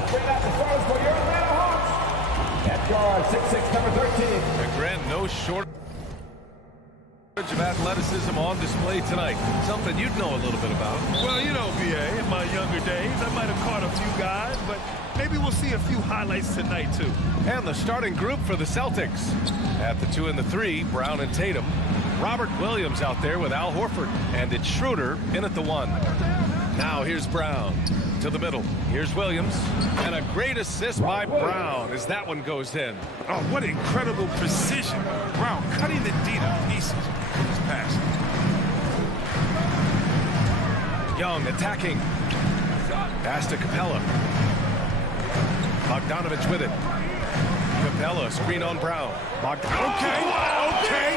Let's bring out the stars for your Atlanta Hawks. At guard, 6'6", number 13. And Grant, no shortage of athleticism on display tonight. Something you'd know a little bit about. Well, you know, BA, in my younger days, I might have caught a few guys, but maybe we'll see a few highlights tonight, too. And the starting group for the Celtics. At the 2 and the 3, Brown and Tatum. Robert Williams out there with Al Horford. And it's Schroeder in at the 1. Now here's Brown to the middle. Here's Williams. And a great assist by Brown as that one goes in. Oh, what incredible precision. Brown cutting the D to pieces with his pass. Young attacking. Pass to Capella. Bogdanovich with it. Capella, screen on Brown. Okay,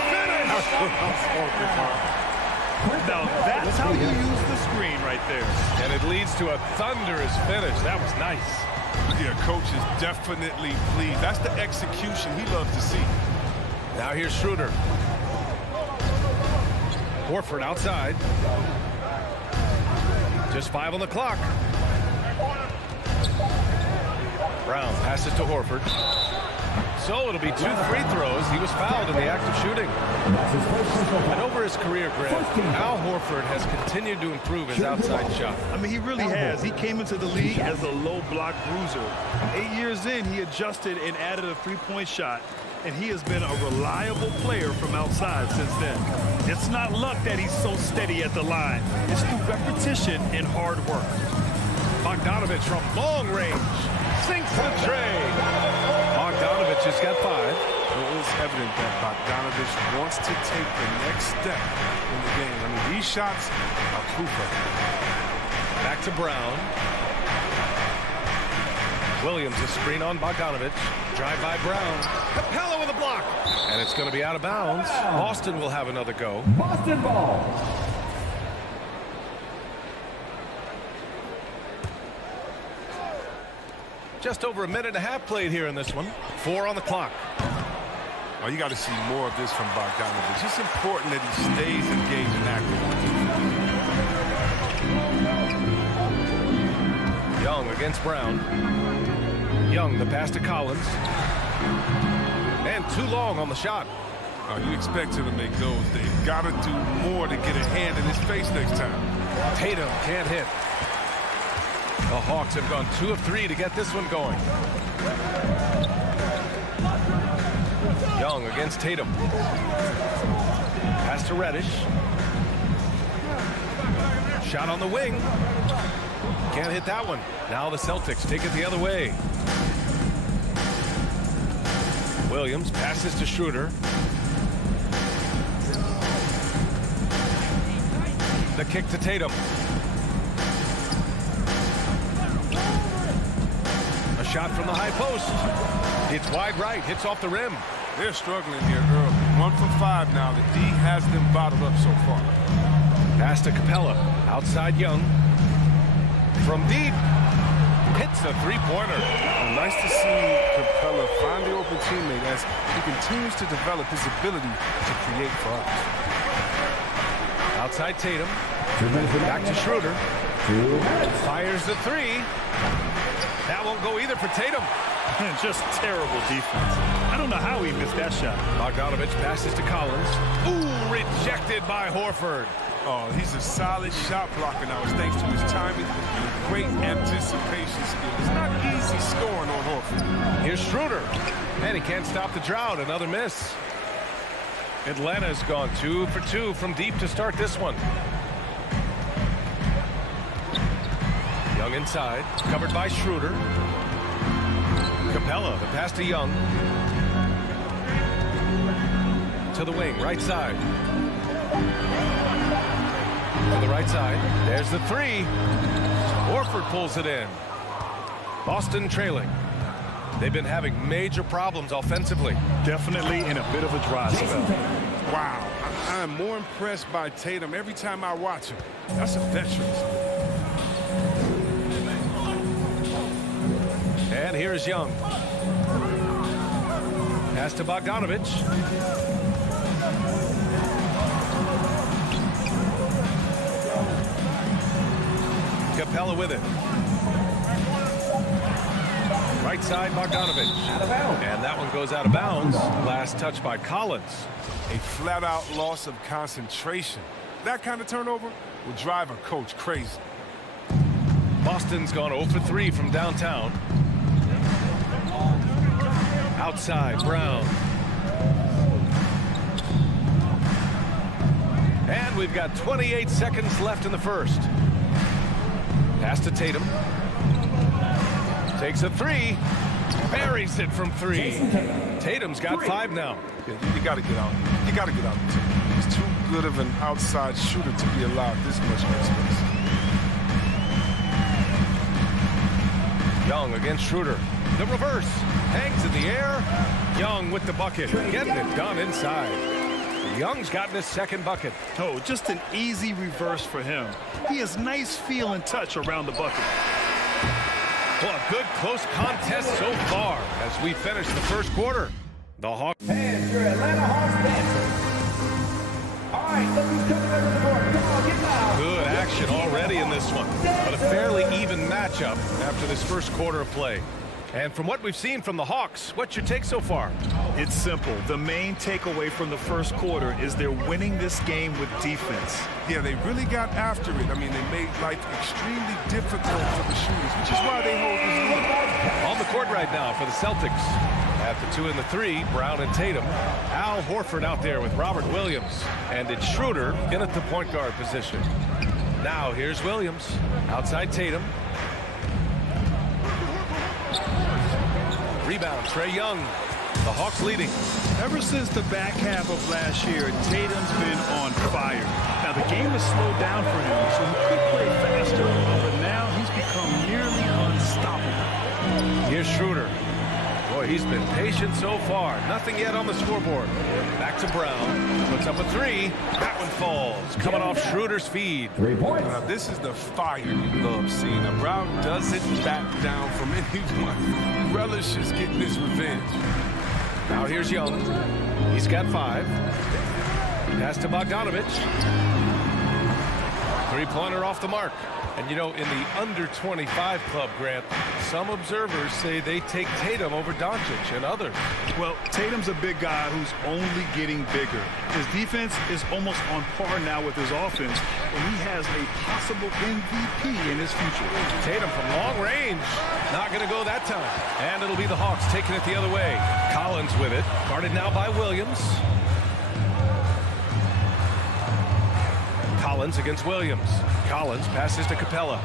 finish! Now that's how you use the screen right there. And it leads to a thunderous finish. That was nice. Yeah, coach is definitely pleased. That's the execution he loves to see. Now here's Schroeder. Horford outside. Just 5 on the clock. Brown passes to Horford. So it'll be 2 free throws. He was fouled in the act of shooting. And over his career, Grant, Al Horford has continued to improve his outside shot. I mean, he really has. He came into the league as a low block bruiser. 8 years in, he adjusted and added a three-point shot. And he has been a reliable player from outside since then. It's not luck that he's so steady at the line. It's through repetition and hard work. Bogdanovich from long range sinks the tray. Bogdanovich has got 5. It is evident that Bogdanovich wants to take the next step in the game. I mean, these shots are proof of it. Back to Brown. Williams a screen on Bogdanovich. Drive by Brown. Capella with a block. And it's going to be out of bounds. Boston will have another go. Boston ball. Just over a minute and a half played here in this one. 4 on the clock. Oh, you got to see more of this from Bogdanovich. It's important that he stays engaged and active. Young against Brown. Young, the pass to Collins. And too long on the shot. Oh, you expect him to make those. They've got to do more to get a hand in his face next time. Tatum can't hit. The Hawks have gone 2 of 3 to get this one going. Young against Tatum. Pass to Reddish. Shot on the wing. Can't hit that one. Now the Celtics take it the other way. Williams passes to Schroeder. The kick to Tatum. A shot from the high post. It's wide right, hits off the rim. They're struggling here, Earl. 1 for 5 now. The D has them bottled up so far. Pass to Capella. Outside Young. From deep. Hits a three-pointer. Nice to see Capella find the open teammate as he continues to develop his ability to create for others. Outside Tatum. Back to Schroeder. Fires the 3. That won't go either for Tatum. Just terrible defense. I don't know how he missed that shot. Bogdanovich passes to Collins. Ooh, rejected by Horford. Oh, he's a solid shot blocker now. It's thanks to his timing and great anticipation skills. It's not easy scoring on Horford. Here's Schroeder. And he can't stop the drought. Another miss. Atlanta's gone 2 for 2 from deep to start this one. Young inside. Covered by Schroeder. Capella, the pass to Young. To the wing, right side. To the right side. There's the 3. Horford pulls it in. Boston trailing. They've been having major problems offensively. Definitely in a bit of a dry spell. Wow. I'm more impressed by Tatum every time I watch him. That's a veteran. And here is Young. Pass to Bogdanovich. Capella with it. Right side, Bogdanovich. Out of bounds. And that one goes out of bounds. Last touch by Collins. A flat-out loss of concentration. That kind of turnover will drive a coach crazy. Boston's gone 0 for 3 from downtown. Outside, Brown. And we've got 28 seconds left in the first. Pass to Tatum. Takes a three. Buries it from 3. Tatum's got 5 now. Yeah, you got to get out. You got to get out. He's too good of an outside shooter to be allowed this much space. Young against Schroeder. The reverse. Hangs in the air. Young with the bucket. Getting it done inside. Young's gotten his second bucket. Oh, just an easy reverse for him. He has nice feel and touch around the bucket. Well, a good close contest so far as we finish the first quarter. The Hawks. And your Atlanta Hawks dancers. All right, look who's coming over the board. Come on, get loud. Good action already in this one, but a fairly even matchup after this first quarter of play. And from what we've seen from the Hawks, what's your take so far? It's simple. The main takeaway from the first quarter is they're winning this game with defense. Yeah, they really got after it. I mean, they made life extremely difficult for the shooters, which is why they hold this lead. On the court right now for the Celtics. At the 2 and the 3, Brown and Tatum. Al Horford out there with Robert Williams. And it's Schroeder in at the point guard position. Now here's Williams. Outside Tatum. Rebound, Trae Young. The Hawks leading. Ever since the back half of last year, Tatum's been on fire. Now, the game has slowed down for him, so he could play faster, but now he's become nearly unstoppable. Here's Schroeder. Boy, he's been patient so far. Nothing yet on the scoreboard. Back to Brown. Puts up a 3. That one falls. Coming off Schroeder's feed. 3 points. Now, this is the fire you love seeing. Now, Brown doesn't back down from anyone. He relishes getting his revenge. Now here's Young. He's got 5. Pass to Bogdanovich. 3-pointer off the mark. And you know, in the under 25 club, Grant, some observers say they take Tatum over Doncic and others. Well, Tatum's a big guy who's only getting bigger. His defense is almost on par now with his offense, and he has a possible MVP in his future. Tatum from long range. Not going to go that time. And it'll be the Hawks taking it the other way. Collins with it. Guarded now by Williams. Collins against Williams. Collins passes to Capella.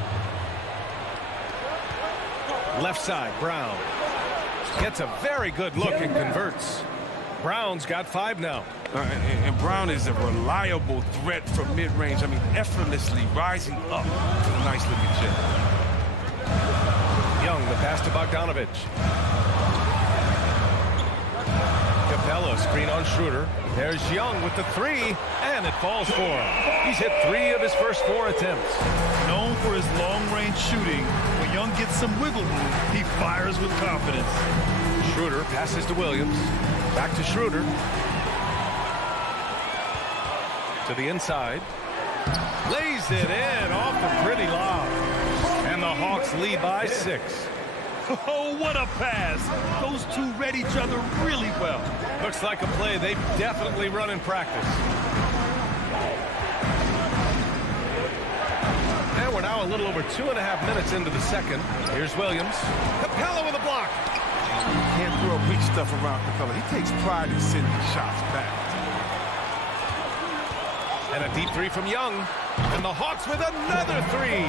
Left side, Brown. Gets a very good look and converts. Brown's got 5 now. And Brown is a reliable threat from mid-range. I mean, effortlessly rising up to the nice-looking chip. Young, the pass to Bogdanovich. Capella, screen on Schroeder. There's Young with the 3, and it falls for him. He's hit 3 of his first 4 attempts. Known for his long-range shooting, when Young gets some wiggle room, he fires with confidence. Schroeder passes to Williams. Back to Schroeder. To the inside. Lays it in off the pretty lob. And the Hawks lead by 6. Oh, what a pass. Those two read each other really well. Looks like a play they've definitely run in practice. And we're now a little over 2.5 minutes into the second. Here's Williams. Capella with a block. Can't throw weak stuff around Capella. He takes pride in sending shots back. And a deep 3 from Young. And the Hawks with another 3.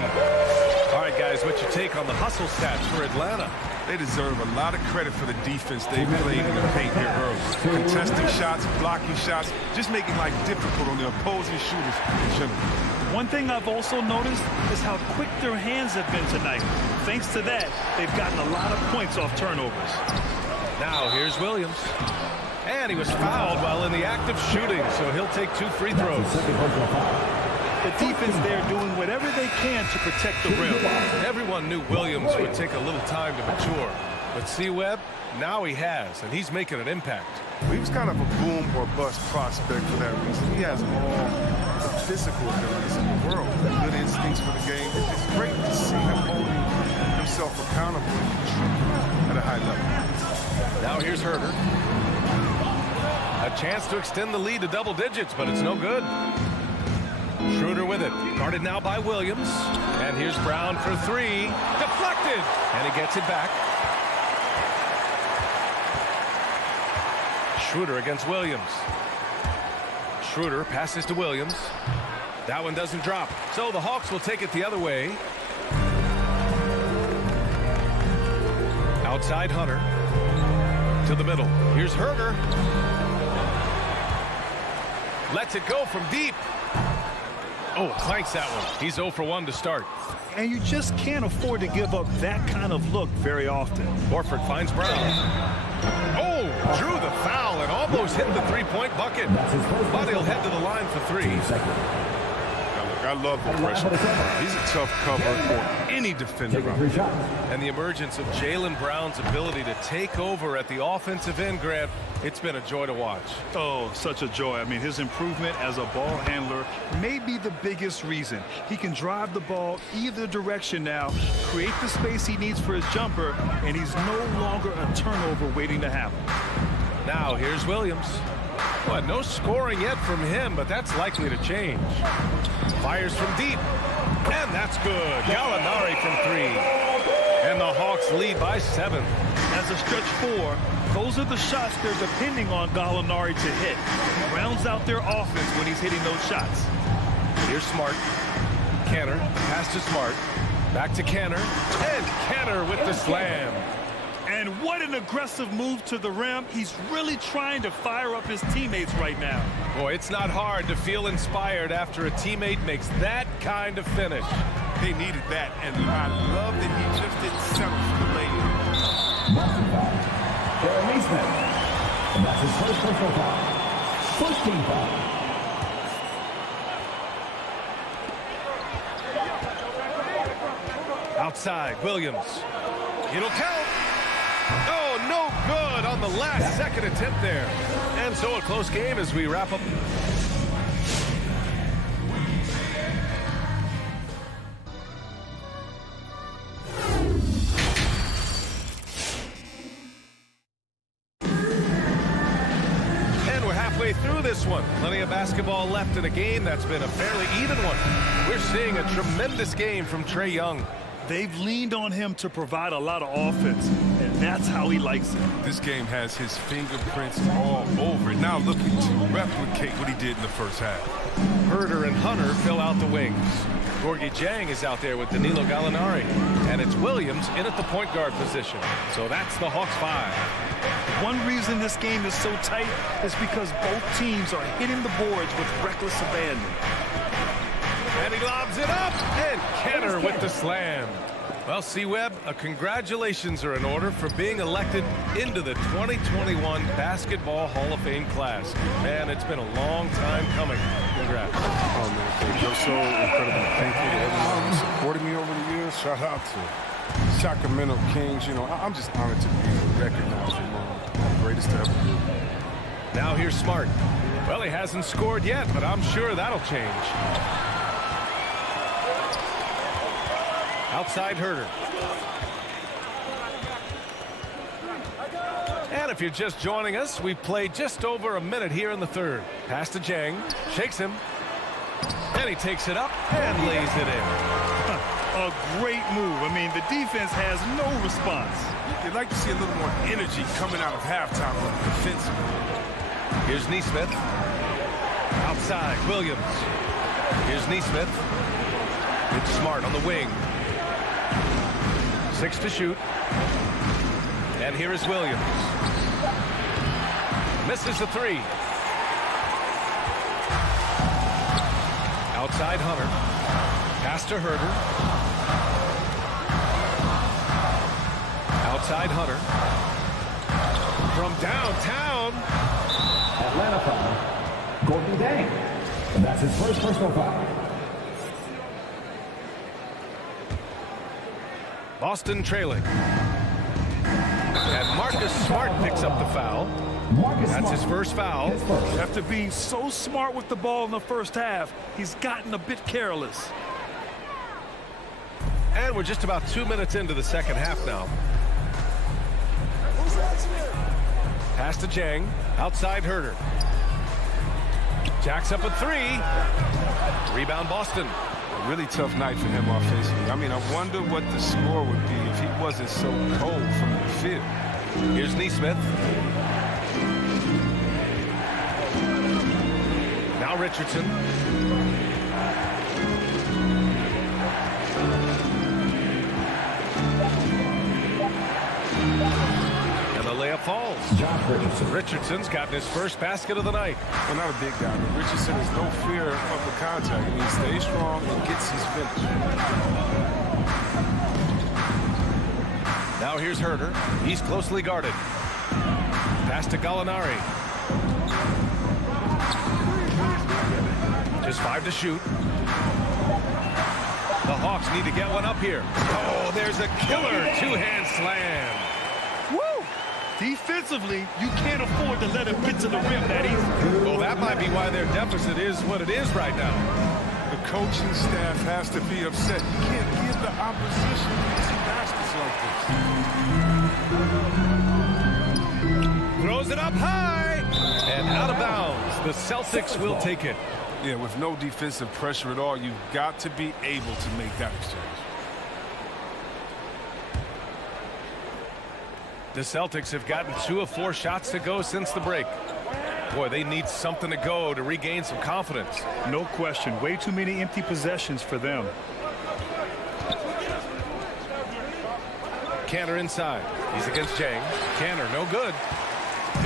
All right, guys, what's your take on the hustle stats for Atlanta? They deserve a lot of credit for the defense they played in the paint here early. Contesting shots, blocking shots, just making life difficult on the opposing shooters in general. One thing I've also noticed is how quick their hands have been tonight. Thanks to that, they've gotten a lot of points off turnovers. Now here's Williams. And he was fouled while in the act of shooting, so he'll take 2 free throws. The defense there doing whatever they can to protect the rim. Everyone knew Williams would take a little time to mature. But see, Webb, now he has, and he's making an impact. He was kind of a boom or bust prospect for that reason. He has all the physical abilities in the world, good instincts for the game. It's just great to see him holding himself accountable at a Now here's Herder. A chance to extend the lead to double digits, but it's no good. Schroeder with it. Guarded now by Williams. And here's Brown for three. Deflected. And he gets it back. Schroeder against Williams. Schroeder passes to Williams. That one doesn't drop. So the Hawks will take it the other way. Outside Hunter. To the middle. Here's Herder. Lets it go from deep. Oh, clanks that one. He's 0 for 1 to start. And you just can't afford to give up that kind of look very often. Horford finds Brown. Oh, drew the foul and almost hit the three-point bucket. But he'll head to the line for three. Now, look, I love the pressure. He's a tough cover for any defender. And the emergence of Jaylen Brown's ability to take over at the offensive end, Grant, it's been a joy to watch. Oh, such a joy. I mean, his improvement as a ball handler may be the biggest reason. He can drive the ball either direction now, create the space he needs for his jumper, and he's no longer a turnover waiting to happen. Now here's Williams. Well, no scoring yet from him, but that's likely to change. Fires from deep, and that's good. Gallinari from three. And the Hawks lead by 7. As a stretch 4, those are the shots they're depending on Gallinari to hit. He rounds out their offense when he's hitting those shots. Here's Smart. Kanter, pass to Smart. Back to Kanter. And Kanter with the slam. And what an aggressive move to the rim. He's really trying to fire up his teammates right now. Boy, it's not hard to feel inspired after a teammate makes that kind of finish. They needed that, and I love that he just didn't settle for the lay-in. Jeremy Smith. And that's his first personal foul. First team foul. Outside, Williams. It'll count. Oh, no good on the last second attempt there. And so a close game as we wrap up. Through this one. Plenty of basketball left in a game that's been a fairly even one. We're seeing a tremendous game from Trae Young. They've leaned on him to provide a lot of offense, and that's how he likes it. This game has his fingerprints all over it. Now looking to replicate what he did in the first half. Herder and Hunter fill out the wings. Gorgui Dieng is out there with Danilo Gallinari. And it's Williams in at the point guard position. So that's the Hawks 5. One reason this game is so tight is because both teams are hitting the boards with reckless abandon. And he lobs it up, and Kanter with the slam. Well, C-Web, congratulations are in order for being elected into the 2021 Basketball Hall of Fame class. Man, it's been a long time coming. Congrats. Oh, man, thank you. I'm so incredibly thankful to everyone who supported me over the years. Shout out to Sacramento Kings. You know, I'm just honored to be recognized among the greatest to ever do. Now here's Smart. Well, he hasn't scored yet, but I'm sure that'll change. Outside Herder. And if you're just joining us, we've played just over a minute here in the third. Pass to Dieng, shakes him, and he takes it up and lays it in. A great move. I mean, the defense has no response. You'd like to see a little more energy coming out of halftime defensively. Here's Nesmith. Outside, Williams. Here's Nesmith. It's Smart on the wing. 6 to shoot. And here is Williams. Misses the 3. Outside Hunter. Pass to Herder. Outside Hunter. From downtown. Atlanta foul. Gorgui Dieng. And that's his first personal foul. Boston trailing. And Marcus Smart picks up the foul. That's his first foul. You have to be so smart with the ball in the first half. He's gotten a bit careless. And we're just about 2 minutes into the second half now. Pass to Jang. Outside Herder. Jacks up a 3. Rebound Boston. A really tough night for him offensively. I mean, I wonder what the score would be if he wasn't so cold from the field. Here's Neesmith. Now Richardson. And the layup falls. Richardson's gotten his first basket of the night. Well, not a big guy, but Richardson has no fear of the contact. I mean, he stays strong and gets his finish. Now here's Herder. He's closely guarded. Pass to Gallinari. Just 5 to shoot. The Hawks need to get one up here. Oh, there's a killer two-hand slam. Woo! Defensively, you can't afford to let him get to the rim that easy. Well, that might be why their deficit is what it is right now. The coaching staff has to be upset. You can't give the opposition easy baskets like this. Throws it up high and out of bounds. The Celtics will take it. Yeah, with no defensive pressure at all, you've got to be able to make that exchange. The Celtics have gotten 2 of 4 shots to go since the break. Boy, they need something to go to regain some confidence. No question. Way too many empty possessions for them. Canner inside. He's against Jang. Canner, no good.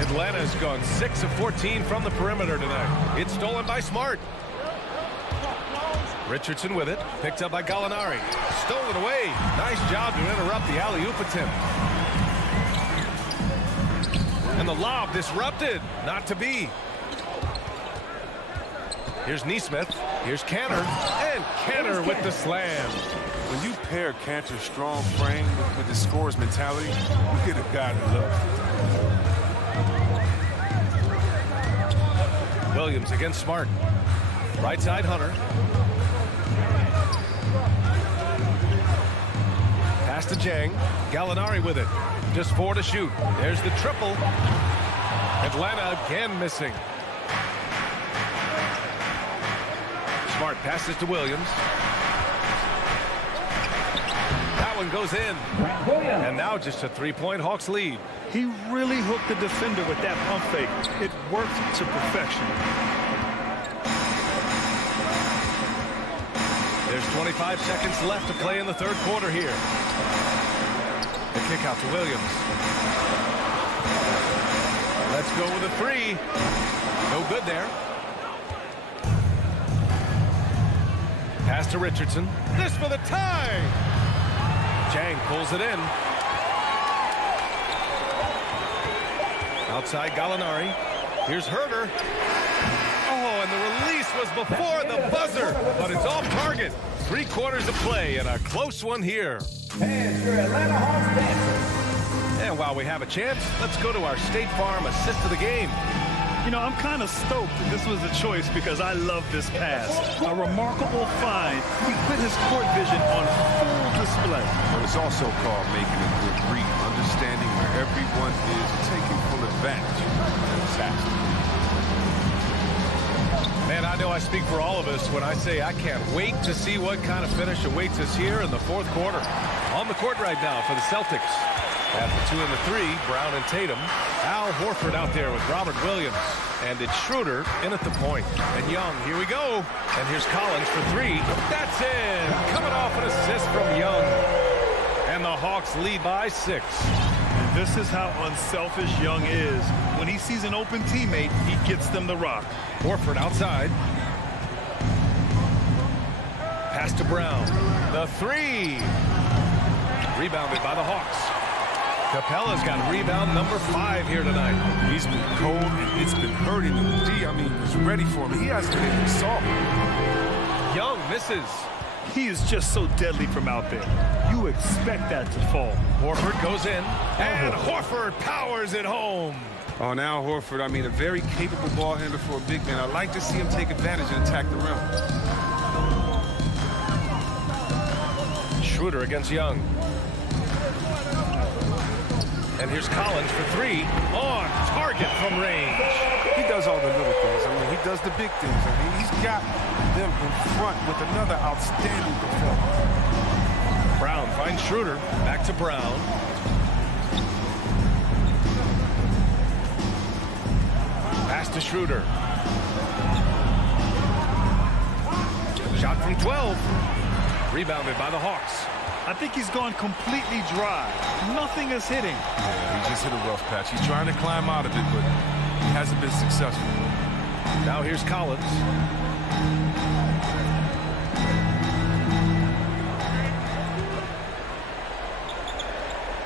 Atlanta's gone 6 of 14 from the perimeter tonight. It's stolen by Smart. Richardson with it. Picked up by Gallinari. Stolen away. Nice job to interrupt the alley-oop attempt. And the lob disrupted. Not to be. Here's Neesmith. Here's Canner. And Canner with the slam. When you pair Cantor's strong frame with his scorer's mentality, you get a guy that loves it. Williams against Smart. Right side Hunter. Pass to Jang. Gallinari with it. Just 4 to shoot. There's the triple. Atlanta again missing. Smart passes to Williams. That one goes in. And now just a 3-point Hawks lead. He really hooked the defender with that pump fake. It worked to perfection. There's 25 seconds left to play in the third quarter here. The kick out to Williams. Let's go with a 3. No good there. Pass to Richardson. This for the tie. Jang pulls it in. Outside Gallinari. Here's Herder. Oh, and the release was before the buzzer, but it's off target. 3 quarters of play and a close one here. And your Atlanta Hawks dancers. And while we have a chance, let's go to our State Farm assist of the game. You know, I'm kind of stoked that this was a choice because I love this pass. A remarkable find. He put his court vision on full display. But it's also called making a good read, understanding where everyone is and taking full advantage. Fantastic. Man, I know I speak for all of us when I say I can't wait to see what kind of finish awaits us here in the fourth quarter. On the court right now for the Celtics. At the 2 and the 3, Brown and Tatum. Al Horford out there with Robert Williams. And it's Schroeder in at the point. And Young, here we go. And here's Collins for 3. That's in. Coming off an assist from Young. And the Hawks lead by 6. And this is how unselfish Young is. When he sees an open teammate, he gets them the rock. Horford outside. Pass to Brown. The 3. Rebounded by the Hawks. Capella's got rebound number 5 here tonight. He's been cold, and it's been hurting him. D, I mean, was ready for him. He hasn't been able to solve it. Young misses. He is just so deadly from out there. You expect that to fall. Horford goes in, and Horford powers it home. Oh, now Horford, I mean, a very capable ball handler for a big man. I'd like to see him take advantage and attack the rim. Schroeder against Young. And here's Collins for three. On target from range. He does all the little things. I mean, he does the big things. I mean, he's got them in front with another outstanding performance. Brown finds Schroeder. Back to Brown. Pass to Schroeder. Shot from 12. Rebounded by the Hawks. I think he's gone completely dry. Nothing is hitting. Yeah, he just hit a rough patch. He's trying to climb out of it, but he hasn't been successful. Now here's Collins.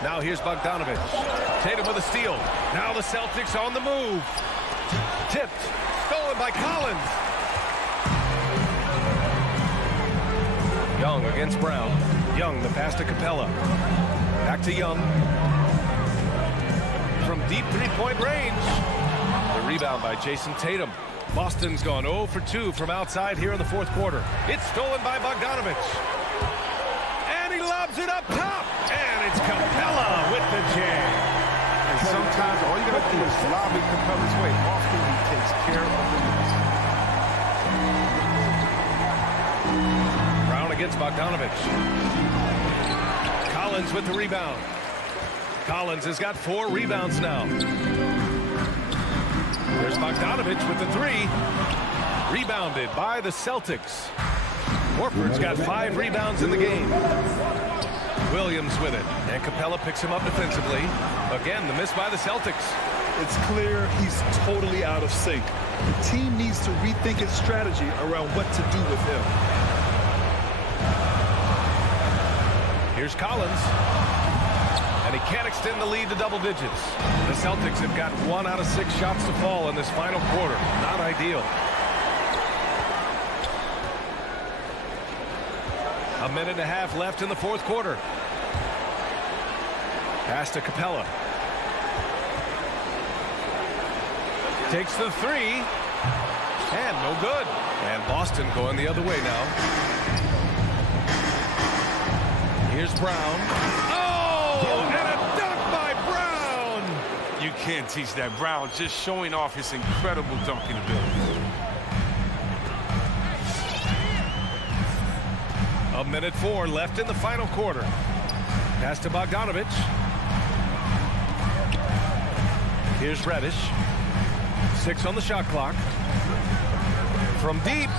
Now here's Bogdanovich. Tatum with a steal. Now the Celtics on the move. Tipped. Stolen by Collins. Young against Brown. Young, the pass to Capella. Back to Young. From deep three-point range. The rebound by Jason Tatum. Boston's gone 0 for 2 from outside here in the fourth quarter. It's stolen by Bogdanovich. And he lobs it up top. And it's Capella with the jam. And sometimes all you got to do is lob it Capella's way. Often he takes care of the miss. Brown against Bogdanovich. Collins with the rebound. Collins has got 4 rebounds now. There's Bogdanovich with the 3. Rebounded by the Celtics. Horford's got 5 rebounds in the game. Williams with it. And Capella picks him up defensively. Again, the miss by the Celtics. It's clear he's totally out of sync. The team needs to rethink its strategy around what to do with him. Here's Collins. And he can't extend the lead to double digits. The Celtics have got 1 out of 6 shots to fall in this final quarter. Not ideal. A minute and a half left in the fourth quarter. Pass to Capella. Takes the 3. And no good. And Boston going the other way now. Here's Brown. Oh, and a dunk by Brown. You can't teach that. Brown just showing off his incredible dunking ability. A minute 4 left in the final quarter. Pass to Bogdanovich. Here's Reddish. 6 on the shot clock. From deep.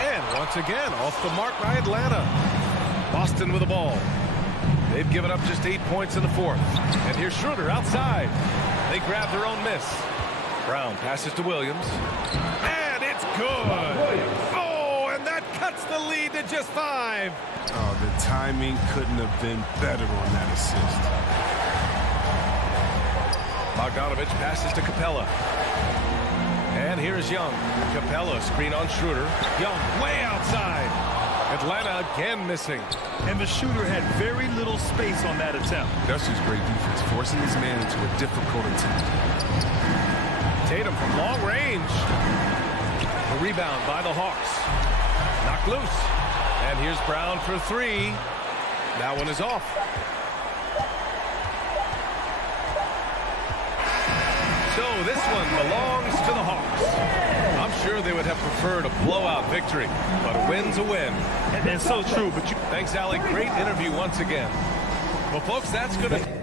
And once again, off the mark by Atlanta. Boston with the ball. They've given up just 8 points in the fourth. And here's Schroeder outside. They grab their own miss. Brown passes to Williams. And it's good. Oh, and that cuts the lead to just 5. Oh, the timing couldn't have been better on that assist. Bogdanovich passes to Capella. And here's Young. Capella screen on Schroeder. Young way outside. Atlanta again missing. And the shooter had very little space on that attempt. That's just great defense, forcing his man into a difficult attempt. Tatum from long range. The rebound by the Hawks. Knocked loose. And here's Brown for 3. That one is off. So this one belongs to the Hawks. I'm sure they would have preferred a blowout victory, but a win's a win. And so true, but Thanks, Alec. Great interview once again. Well, folks, that's going to...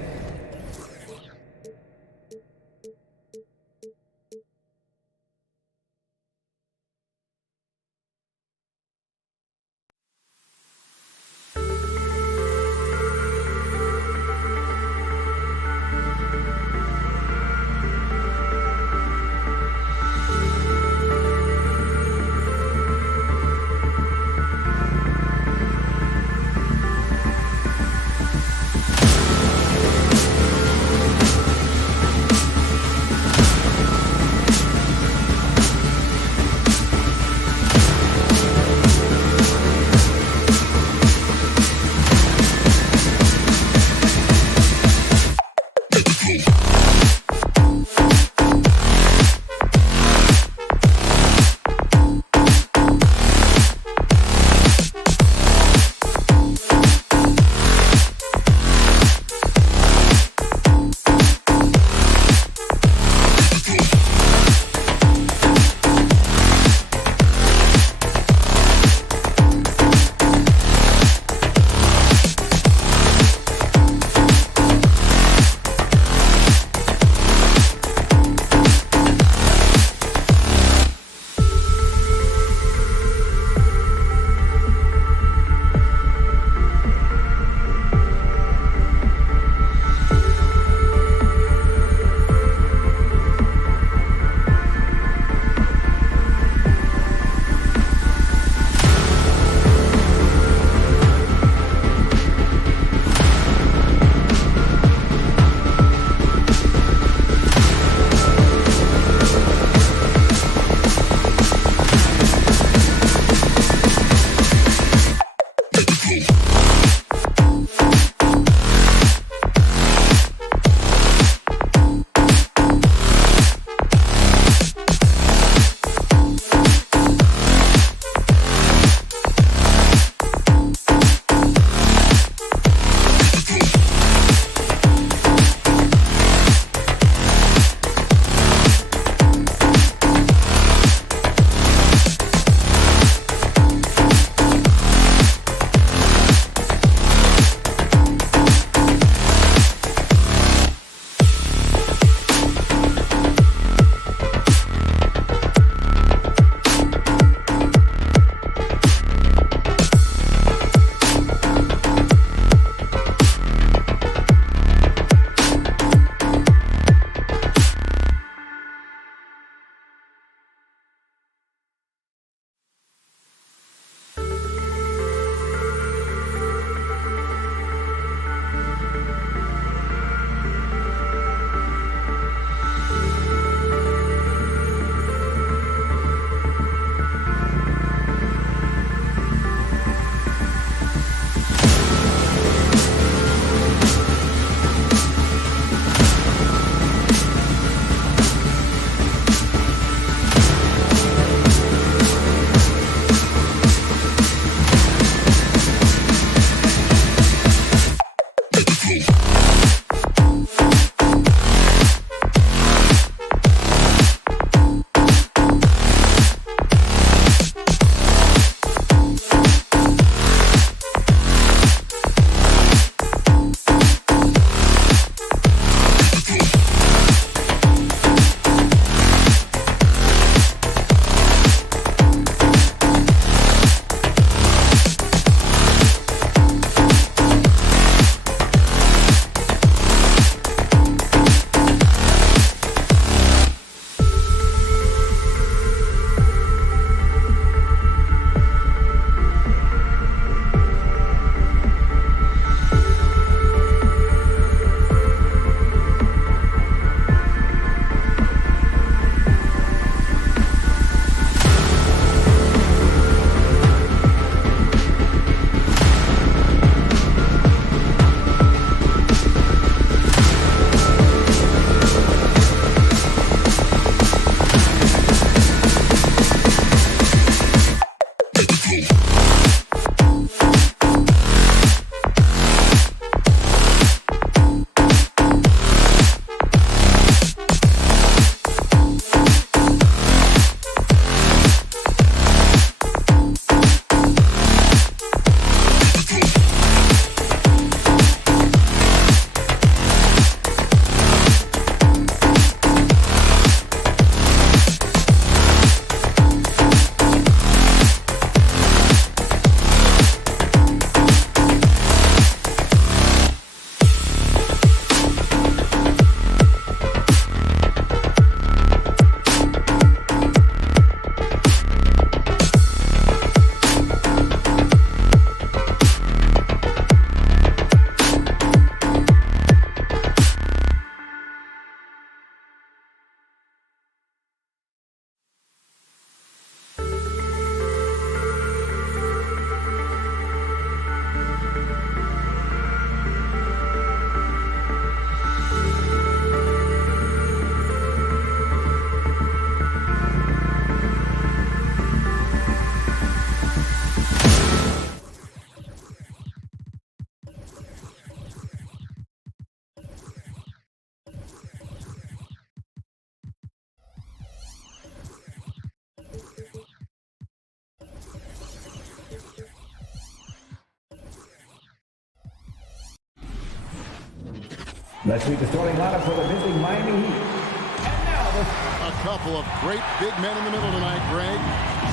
Let's meet the starting lineup for the visiting Miami Heat. And now A couple of great big men in the middle tonight, Greg.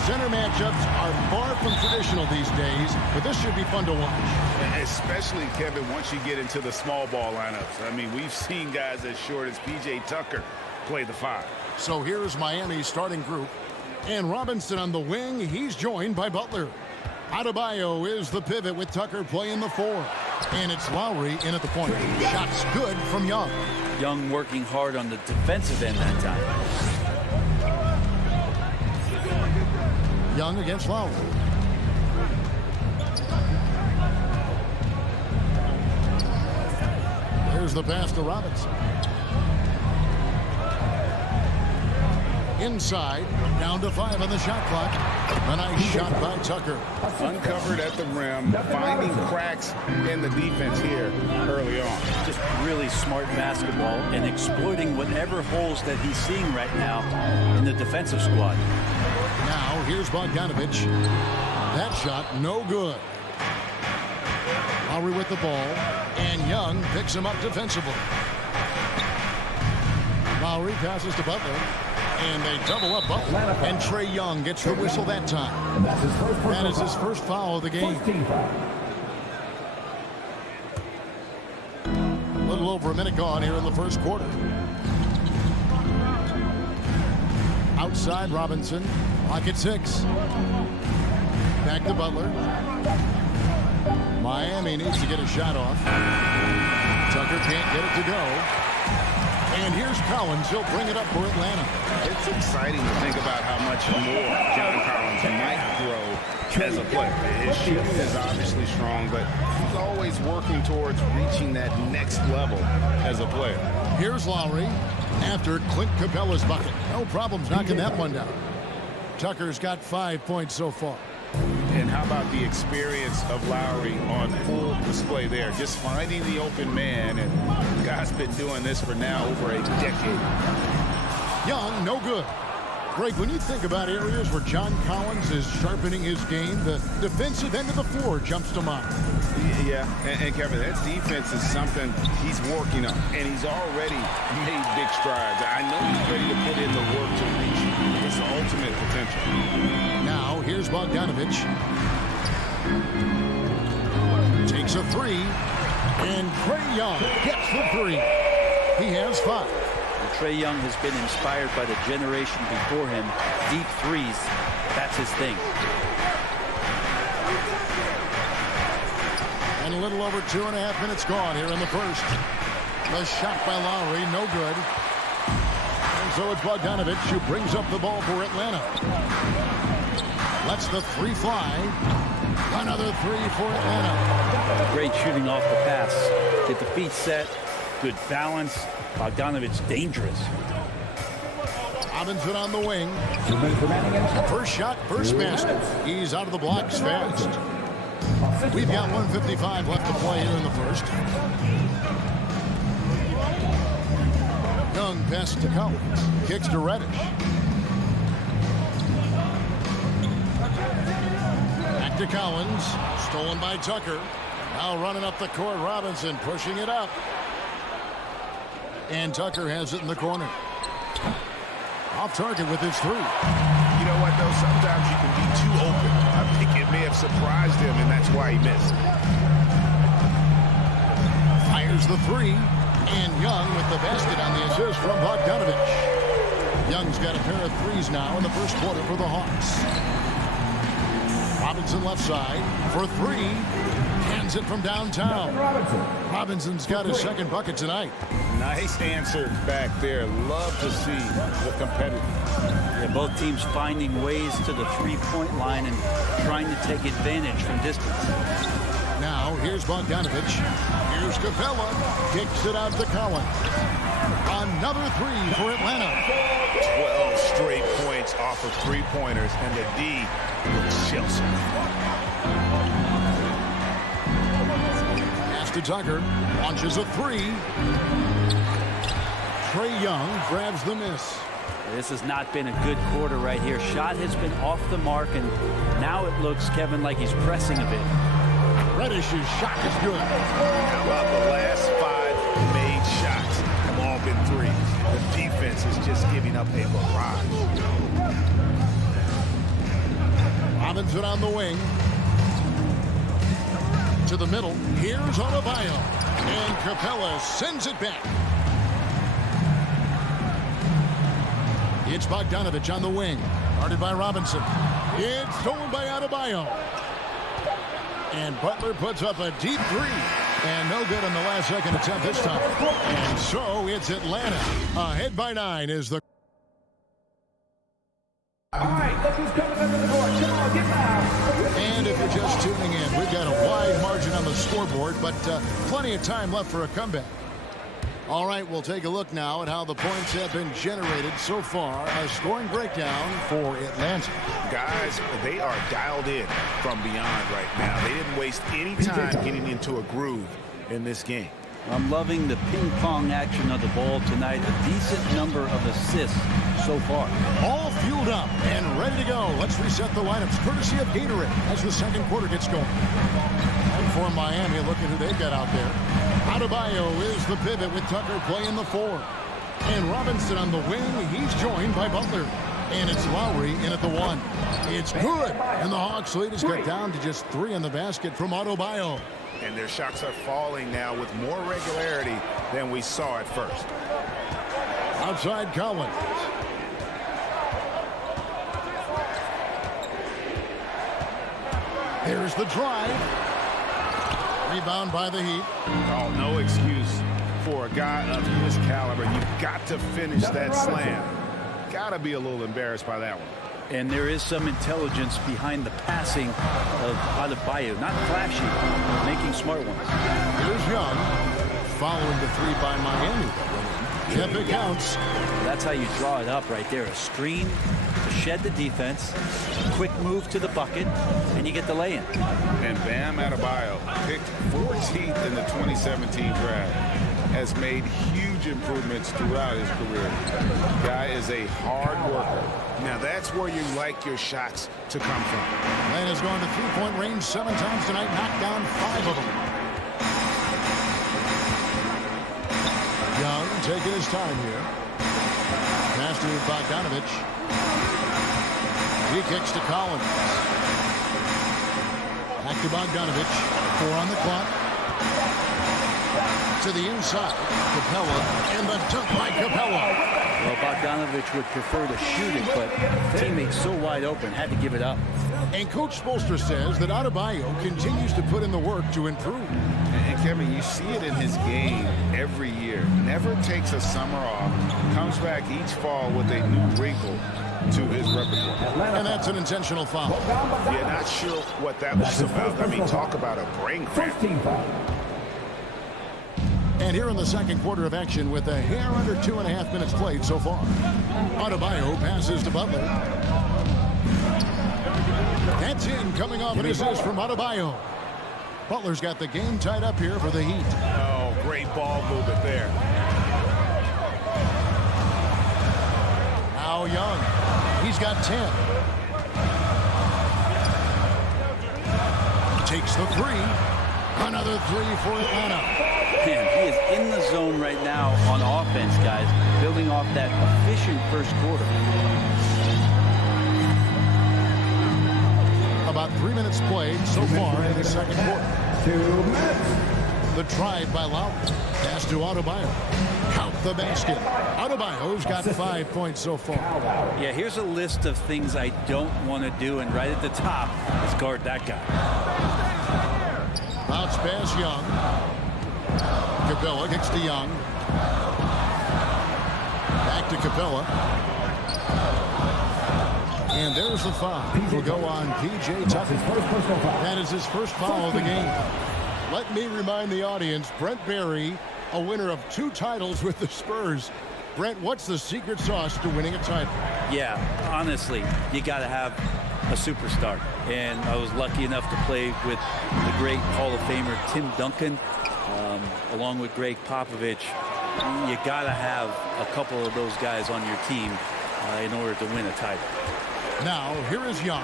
Center matchups are far from traditional these days, but this should be fun to watch. Especially, Kevin, once you get into the small ball lineups. I mean, we've seen guys as short as P.J. Tucker play the 5. So here's Miami's starting group. And Robinson on the wing, he's joined by Butler. Adebayo is the pivot with Tucker playing the 4. And it's Lowry in at the point. Shots good from Young. Young working hard on the defensive end that time. Young against Lowry. There's the pass to Robinson. Inside, down to 5 on the shot clock. A nice shot by Tucker. Uncovered at the rim, finding cracks in the defense here early on. Just really smart basketball and exploiting whatever holes that he's seeing right now in the defensive squad. Now, here's Bogdanovich. That shot, no good. Lowry with the ball, and Young picks him up defensively. Lowry passes to Butler, and they double up Butler, and Trae Young gets the whistle that time. That is his first foul of the game. A little over a minute gone here in the first quarter. Outside Robinson, clock at 6. Back to Butler. Miami needs to get a shot off. Tucker can't get it to go. And here's Collins. He'll bring it up for Atlanta. It's exciting to think about how much more John Collins might grow as a player. His shooting is obviously strong, but he's always working towards reaching that next level as a player. Here's Lowry after Clint Capella's bucket. No problems knocking that one down. Tucker's got 5 points so far. And how about the experience of Lowry on full display there? Just finding the open man, and the guy's been doing this for now over a decade. Young, no good. Greg, when you think about areas where John Collins is sharpening his game, the defensive end of the floor jumps to mind. Yeah, and Kevin, that defense is something he's working on, and he's already made big strides. I know he's ready to put in the work to reach his ultimate potential. Now, here's Bogdanovich. Takes a 3, and Trae Young gets the 3. He has 5. Trae Young has been inspired by the generation before him. Deep threes, that's his thing. And a little over 2.5 minutes gone here in the first. The shot by Lowry, no good. And so it's Bogdanovich who brings up the ball for Atlanta. Lets the 3 fly. Another 3 for Atlanta. Great shooting off the pass. Get the feet set, good balance. Bogdanovich dangerous. Robinson on the wing. First shot, first basket. He's out of the blocks fast. We've got 1:55 left to play here in the first. Young pass to Collins. Kicks to Reddish. Back to Collins. Stolen by Tucker. Now running up the court. Robinson pushing it up. And Tucker has it in the corner. Off target with his 3. You know what, though? Sometimes you can be too open. I think it may have surprised him, and that's why he missed. Fires the 3. And Young with the basket on the assist from Bogdanovich. Young's got a pair of 3s now in the first quarter for the Hawks. Robinson left side for 3. Hands it from downtown. Robinson's got his second bucket tonight. Nice answer back there. Love to see the competitive. Yeah, both teams finding ways to the three-point line and trying to take advantage from distance. Now, here's Bogdanovich. Here's Capella. Kicks it out to Collins. Another 3 for Atlanta. 12 straight points off of three-pointers, and the D looks Chelsea. Pass to Tucker. Launches a 3. Trae Young grabs the miss. This has not been a good quarter right here. Shot has been off the mark, and now it looks, Kevin, like he's pressing a bit. Reddish's shot is good. How about the last 5 made shots? defense is just giving up a barrage. Robinson on the wing. To the middle. Here's Adebayo. And Capella sends it back. It's Bogdanovich on the wing. Guarded by Robinson. It's stolen by Adebayo. And Butler puts up a deep three. And no good on the last second attempt this time. And so it's Atlanta. Ahead by 9 is the... All right, look who's coming under the board. Come on, get loud. And if you're just tuning in, we've got a wide margin on the scoreboard, but plenty of time left for a comeback. All right, we'll take a look now at how the points have been generated so far. A scoring breakdown for Atlanta. Guys, they are dialed in from beyond right now. They didn't waste any time getting into a groove in this game. I'm loving the ping-pong action of the ball tonight. A decent number of assists so far. All fueled up and ready to go. Let's reset the lineups courtesy of Gatorade as the second quarter gets going. And for Miami, look at who they've got out there. Adebayo is the pivot with Tucker playing the 4. And Robinson on the wing. He's joined by Butler. And it's Lowry in at the 1. It's good. And the Hawks lead has got down to just 3 in the basket from Adebayo. And their shots are falling now with more regularity than we saw at first. Outside Collins. Here's the drive. Rebound by the Heat. Oh, no excuse for a guy of his caliber. You've got to finish that slam. Got to be a little embarrassed by that one. And there is some intelligence behind the passing of Adebayo. Not flashy, making smart ones. Here's Young. Following the 3 by Miami. If it counts. That's how you draw it up right there. A screen to shed the defense. Quick move to the bucket. And you get the lay-in. And Bam Adebayo, picked 14th in the 2017 draft. Has made huge improvements throughout his career. Guy is a hard worker. Now that's where you like your shots to come from. Man has gone to 3-point range 7 times tonight, knocked down 5 of them. Young taking his time here. Pass to Bogdanovich. He kicks to Collins. Back to Bogdanovich. 4 on the clock. To the inside, Capella, and the dunk by Capella. Well, Bogdanovich would prefer to shoot it, but teammates so wide open, had to give it up. And Coach Spoelstra says that Adebayo continues to put in the work to improve. And Kevin, you see it in his game every year. Never takes a summer off, comes back each fall with a new wrinkle to his repertoire. And that's an intentional foul. Yeah, not sure what that was about. I mean, talk about a brain cramp. And here in the second quarter of action with a hair under 2.5 minutes played so far. Adebayo passes to Butler. That's in, coming off an assist from Adebayo. Butler's got the game tied up here for the Heat. Oh, great ball movement there. Now Young. He's got 10. Takes the 3. Another 3 for Atlanta. Man, he is in the zone right now on offense, guys, building off that efficient first quarter. About 3 minutes played so far in the second quarter. 2 minutes. The drive by Lowry. Pass to Adebayo. Count the basket. Adebayo's got 5 points so far. Yeah, here's a list of things I don't want to do, and right at the top is guard that guy. Bounce pass, Young. Capella kicks to Young. Back to Capella. And there's the foul. Will go on P.J. Tucker. That is his first foul of the game. Let me remind the audience, Brent Barry, a winner of 2 titles with the Spurs. Brent, what's the secret sauce to winning a title? Yeah, honestly, you got to have a superstar. And I was lucky enough to play with the great Hall of Famer Tim Duncan, along with Greg Popovich. You got to have a couple of those guys on your team in order to win a title. Now, here is Young.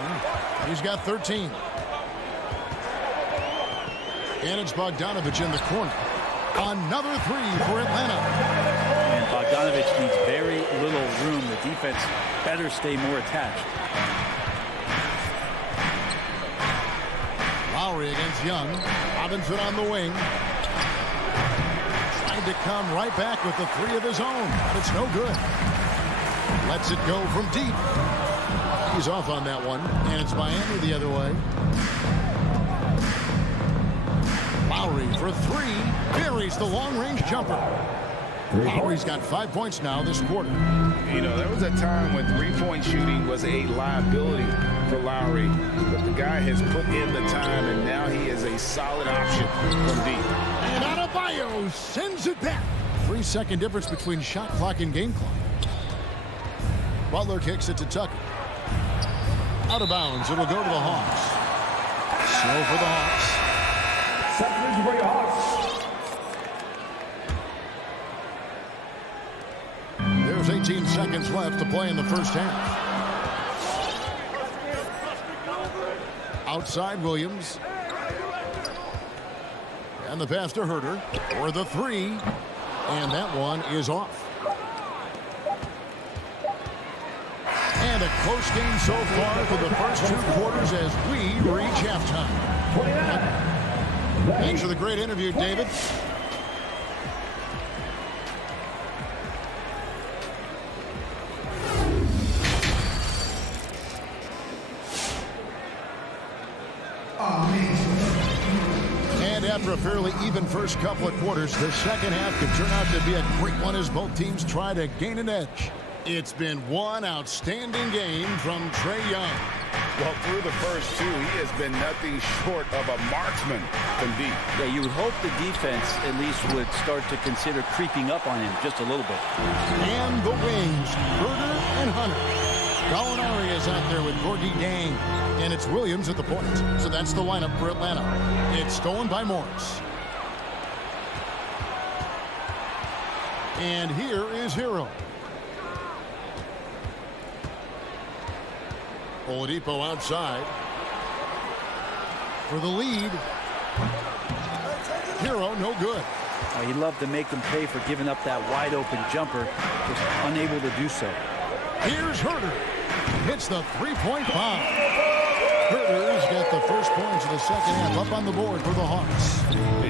He's got 13. And it's Bogdanovich in the corner. Another 3 for Atlanta. And Bogdanovich needs very little room. The defense better stay more attached. Lowry against Young. Robinson on the wing. Trying to come right back with the three of his own, but it's no good. Lets it go from deep. He's off on that one, and it's Miami the other way. Lowry for three. Buries the long-range jumper. Lowry's got 5 points now this quarter. You know, there was a time when three-point shooting was a liability for Lowry, but the guy has put in the time, and now he is a solid option from deep. And Adebayo sends it back. 3-second difference between shot clock and game clock. Butler kicks it to Tucker. Out of bounds. It'll go to the Hawks. Slow for the Hawks. Seconds for your Hawks. There's 18 seconds left to play in the first half. Outside Williams. And the pass to Herter for the three. And that one is off. And a close game so far for the first 2 quarters as we reach halftime. 29. Thanks for the great interview, David. And after a fairly even first couple of quarters, the second half could turn out to be a great one as both teams try to gain an edge. It's been one outstanding game from Trae Young. Well, through the first 2, he has been nothing short of a marksman from deep. Yeah, you would hope the defense at least would start to consider creeping up on him just a little bit. And the wings, Herter and Hunter. Gallinari is out there with Gorgie Dang. And it's Williams at the point. So that's the lineup for Atlanta. It's stolen by Morris. And here is Hero. Oladipo outside. For the lead. Hero, no good. He'd love to make them pay for giving up that wide open jumper. Just unable to do so. Here's Herter. Hits the three-point bomb. Herter's got the first points of the second half up on the board for the Hawks.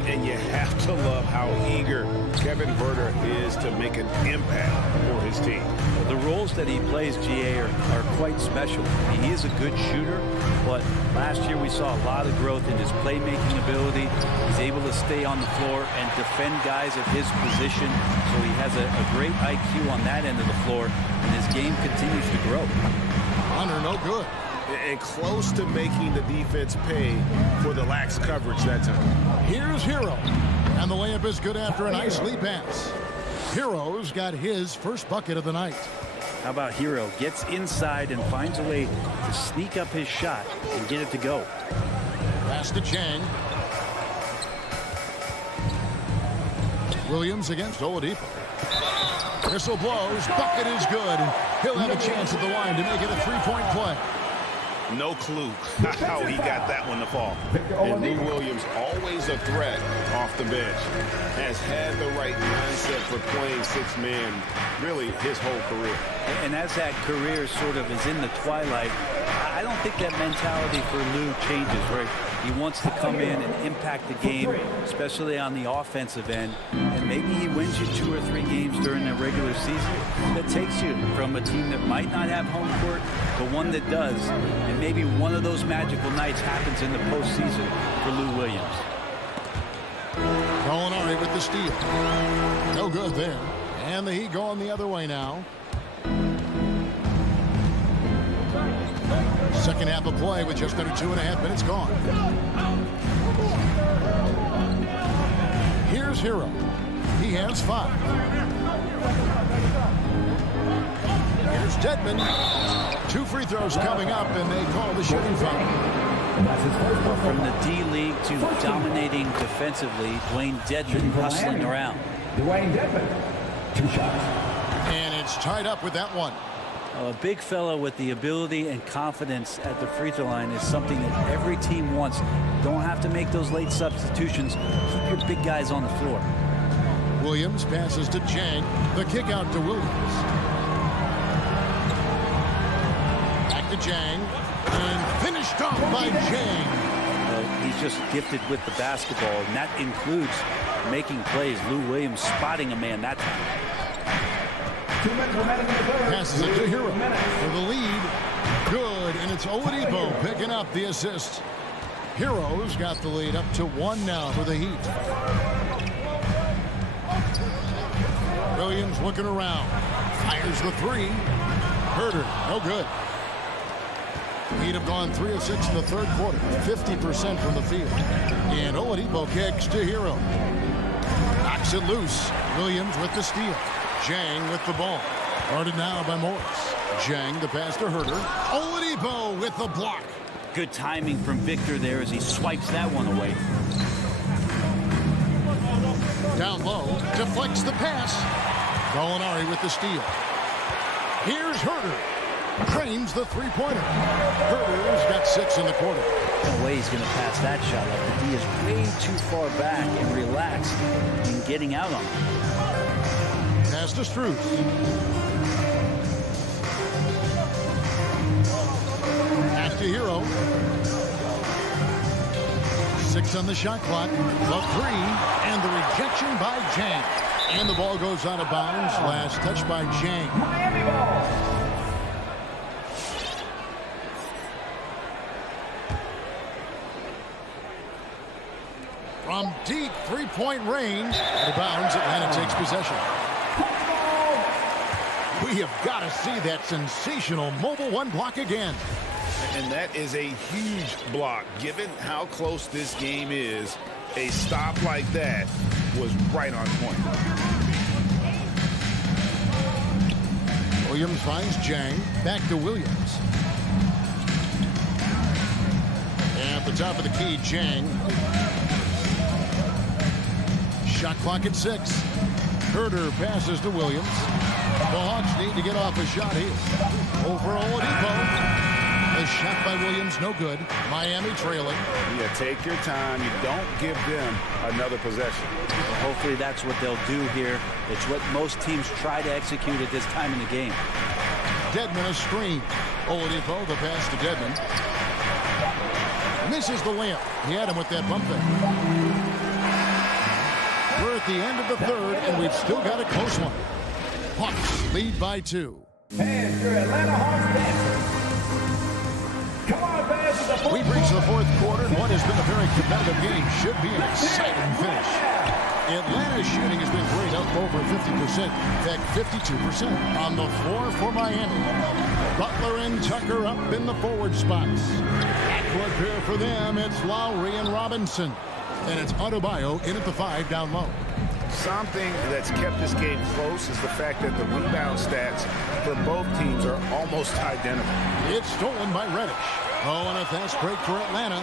And you have to love how eager Kevin Herter is to make an impact for his team. The roles that he plays, GA, are quite special. I mean, he is a good shooter, but last year we saw a lot of growth in his playmaking ability. He's able to stay on the floor and defend guys at his position. So he has a great IQ on that end of the floor, and his game continues to grow. Hunter, no good. And close to making the defense pay for the lax coverage that time. Here's Hero. And the layup is good after a nice lead pass. Hero's got his first bucket of the night. How about Hero? Gets inside and finds a way to sneak up his shot and get it to go. Pass to Chang. Williams against Oladipo. Whistle blows. Bucket is good. He'll have a chance at the line to make it a three-point play. No clue how he got that one to fall. And Lou Williams, always a threat off the bench, has had the right mindset for playing six-man really his whole career. And as that career sort of is in the twilight, I don't think that mentality for Lou changes, where he wants to come in and impact the game, especially on the offensive end. And maybe he wins you 2 or 3 games during the regular season that takes you from a team that might not have home court to one that does. And maybe one of those magical nights happens in the postseason for Lou Williams. Gallinari with the steal. No good there. And the Heat going the other way now. Second half of play with just under 2.5 minutes gone. Here's Hero. He has 5. Here's Dedmon. 2 free throws coming up, and they call the shooting foul. From the D-League to dominating defensively, Dwayne Dedmon hustling around. Dwayne Dedmon, 2 shots. And it's tied up with that one. A big fellow with the ability and confidence at the free throw line is something that every team wants. Don't have to make those late substitutions. Keep your big guys on the floor. Williams passes to Jang. The kick out to Williams. Back to Jang. And finished off by Jang. He's just gifted with the basketball, and that includes making plays. Lou Williams spotting a man that time. 2 minutes remaining in the third. Passes it to Hero for the lead. Good, and it's Oladipo picking up the assist. Hero's got the lead up to 1 now for the Heat. Williams looking around. Fires the 3. Herder, no good. Heat have gone 3 of 6 in the third quarter. 50% from the field. And Oladipo kicks to Hero. Knocks it loose. Williams with the steal. Jang with the ball. Guarded now by Morris. Jang the pass to Herder. Oladipo with the block. Good timing from Victor there as he swipes that one away. Down low. Deflects the pass. Gallinari with the steal. Here's Herder. Trains the three-pointer. Herder's got 6 in the quarter. No way he's going to pass that shot up. The D is way too far back and relaxed in getting out on him. Pass to Strus. Back to Hero. 6 on the shot clock. The 3 and the rejection by Jang. And the ball goes out of bounds. Last touch by Jang. Miami ball. From deep three-point range. Out of bounds. Atlanta takes possession. We have got to see that sensational mobile 1 block again. And that is a huge block. Given how close this game is, a stop like that was right on point. Williams finds Jang. Back to Williams. At the top of the key, Jang. Shot clock at 6. Herder passes to Williams. The Hawks need to get off a shot here. Over Oladipo. The shot by Williams, no good. Miami trailing. Yeah, take your time. You don't give them another possession. Hopefully that's what they'll do here. It's what most teams try to execute at this time in the game. Dedmon a screen. Oladipo, the pass to Dedmon. Misses the layup. He had him with that bump fake. We're at the end of the third, and we've still got a close one. Hawks lead by 2. And your Atlanta Hawks dancers. Come on, fans, to the fourth. We've reached the fourth quarter, and what has been a very competitive game should be an exciting finish. Atlanta's shooting has been great, up over 50%. In fact, 52% on the floor for Miami. Butler and Tucker up in the forward spots. Backcourt pair for them, it's Lowry and Robinson. And it's Adebayo in at the 5 down low. Something that's kept this game close is the fact that the rebound stats for both teams are almost identical. It's stolen by Reddish. Oh, and a fast break for Atlanta.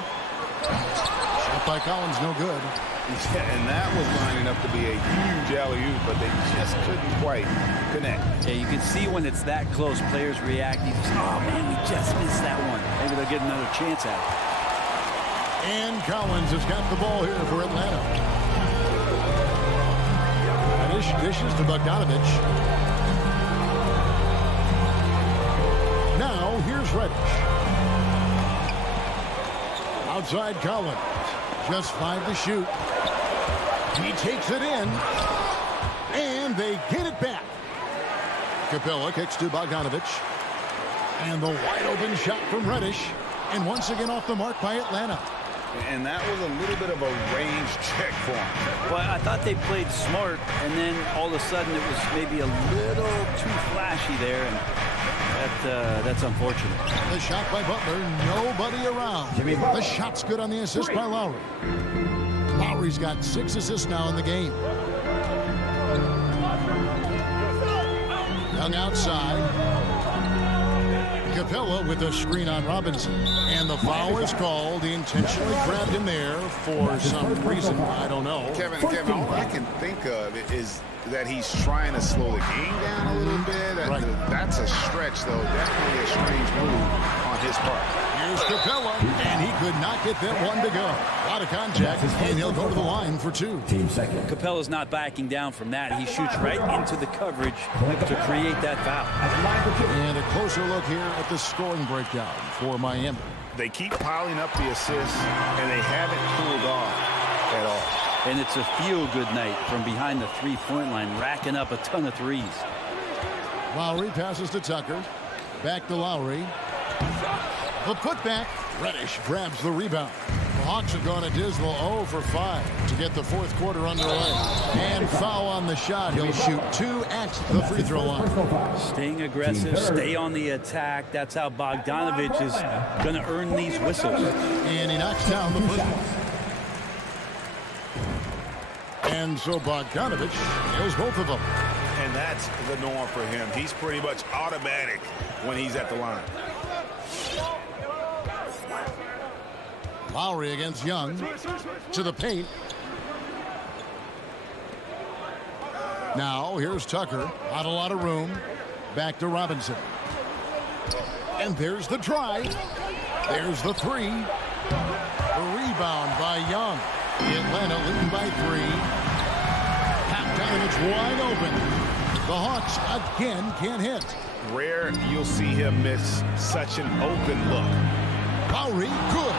Shot by Collins, no good. Yeah, and that was lining up to be a huge alley-oop, but they just couldn't quite connect. Yeah, you can see when it's that close, players react. You just, oh, man, we just missed that one. Maybe they'll get another chance at it. And Collins has got the ball here for Atlanta. Reddish dishes to Bogdanovich. Now, here's Reddish. Outside Collins. Just 5 to shoot. He takes it in. And they get it back. Capella kicks to Bogdanovich. And the wide open shot from Reddish. And once again off the mark by Atlanta. And that was a little bit of a range check for him. Well, I thought they played smart, and then all of a sudden it was maybe a little too flashy there, and that's unfortunate. The shot by Butler, nobody around. The shot's good on the assist by Lowry. Lowry's got 6 assists now in the game. Young outside. Capella with a screen on Robinson. And the foul is called. He intentionally grabbed him there for some reason. I don't know. Kevin, all I can think of is that he's trying to slow the game down a little bit. Right. That's a stretch, though. Definitely a strange move on his part. Here's Capella, and he could not get that one to go. A lot of contact, and he'll go to the line for 2. Team second. Capella's not backing down from that. He shoots right into the coverage to create that foul. And a closer look here at the scoring breakdown for Miami. They keep piling up the assists, and they haven't cooled off at all. And it's a feel-good night from behind the three-point line, racking up a ton of threes. Lowry passes to Tucker. Back to Lowry. The putback. Reddish grabs the rebound. The Hawks have gone a dismal 0 for 5 to get the fourth quarter underway. And foul on the shot. He'll shoot 2 at the free throw line. Staying aggressive, stay on the attack. That's how Bogdanovich is going to earn these whistles. And he knocks down the first one. And so Bogdanovich nails both of them. And that's the norm for him. He's pretty much automatic when he's at the line. Lowry against Young. To the paint. Now here's Tucker. Not a lot of room. Back to Robinson. And there's the drive. There's the 3. The rebound by Young. Atlanta leading by 3. Bogdanovich wide open. The Hawks again can't hit. Rare you'll see him miss such an open look. Lowry, good.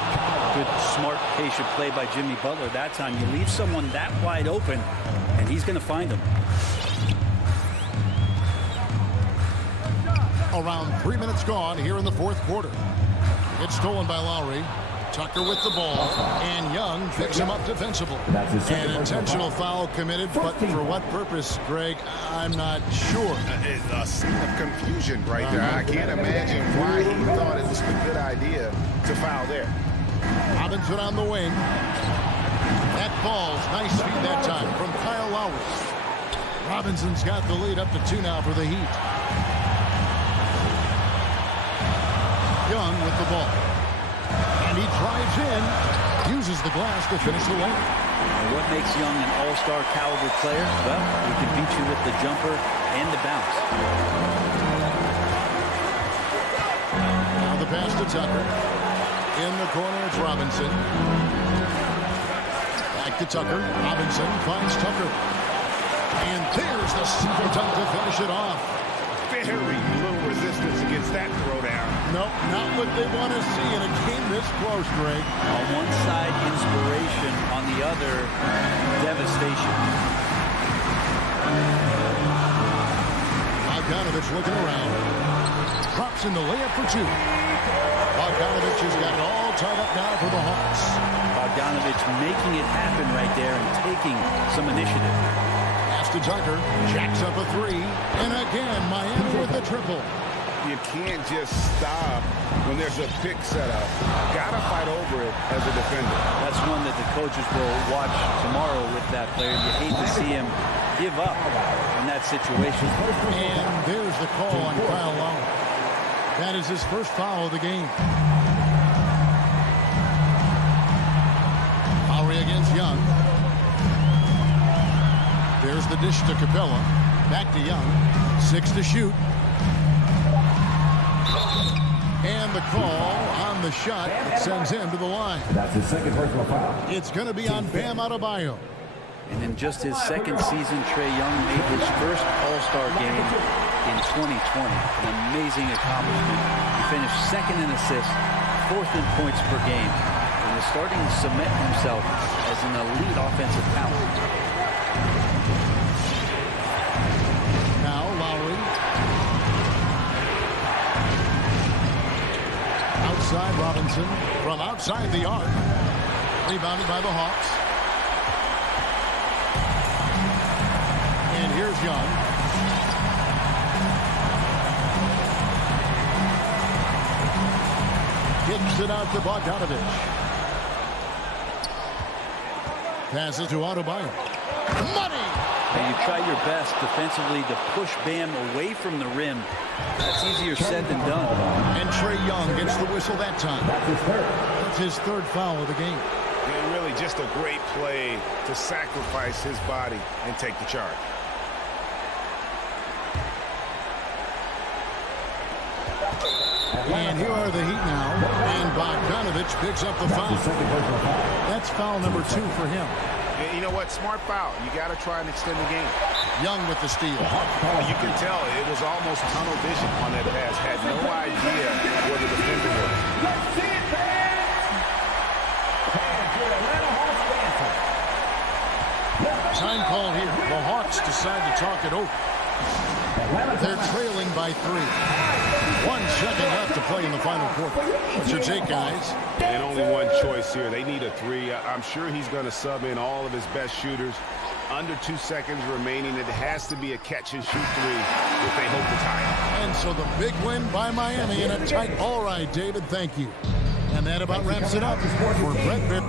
Good, smart, patient play by Jimmy Butler that time. You leave someone that wide open, and he's going to find them. Around 3 minutes gone here in the fourth quarter. It's stolen by Lowry. Tucker with the ball, and Young picks him up defensively. An intentional foul committed, but for what purpose, Greg, I'm not sure. A scene of confusion right there. I can't imagine why he thought it was a good idea to foul there. Robinson on the wing. That ball's nice speed that time from Kyle Lowry. Robinson's got the lead up to 2 now for the Heat. Young with the ball. And he drives in, uses the glass to finish the line. And what makes Young an all-star caliber player? Well, he can beat you with the jumper and the bounce. Now the pass to Tucker. In the corner, it's Robinson. Back to Tucker. Robinson finds Tucker. And there's the single dunk to finish it off. Very little resistance against that throwdown. Nope, not what they want to see in a game this close, Greg. On one side, inspiration. On the other, devastation. Bogdanovich looking around. Drops in the layup for 2. Bogdanovich has got it all tied up now for the Hawks. Bogdanovich making it happen right there and taking some initiative. Pass to Tucker. Jacks up a 3. And again, Miami with the triple. You can't just stop when there's a pick set up. Gotta fight over it as a defender. That's one that the coaches will watch tomorrow with that player. You hate to see him give up in that situation. And there's the call on Kyle Lowry. That is his first foul of the game. Lowry against Young. There's the dish to Capella. Back to Young. 6 to shoot. And the call on the shot that sends him to the line. That's his second personal foul. It's going to be on Bam Adebayo. And in just his second season, Trae Young made his first All-Star game in 2020. An amazing accomplishment. He finished second in assists, 4th in points per game, and is starting to cement himself as an elite offensive talent. Now Lowry. Outside Robinson from outside the arc. Rebounded by the Hawks. And here's Young. Kicks it out to Bogdanovich. Passes to Adebayo. Money! And you try your best defensively to push Bam away from the rim. That's easier said than done. And Trae Young gets the whistle that time. That's his third foul of the game. And really just a great play to sacrifice his body and take the charge. And here are the Heat now. And Bogdanovich picks up the foul. That's foul number 2 for him. You know what? Smart foul. You got to try and extend the game. Young with the steal. You can tell it was almost tunnel vision on that pass. Had no idea where the defender was. Let's see it, fans! Fans, your Atlanta Hawks dancing. Time call here. The Hawks decide to talk it over. They're trailing by 3. 1 second left to play in the final quarter. What's your take, guys? And only one choice here. They need a 3. I'm sure he's going to sub in all of his best shooters. Under 2 seconds remaining. It has to be a catch-and-shoot 3 if they hope to tie it. And so the big win by Miami in a tight. All right, David, thank you. And that about wraps it up for Brett Bitt.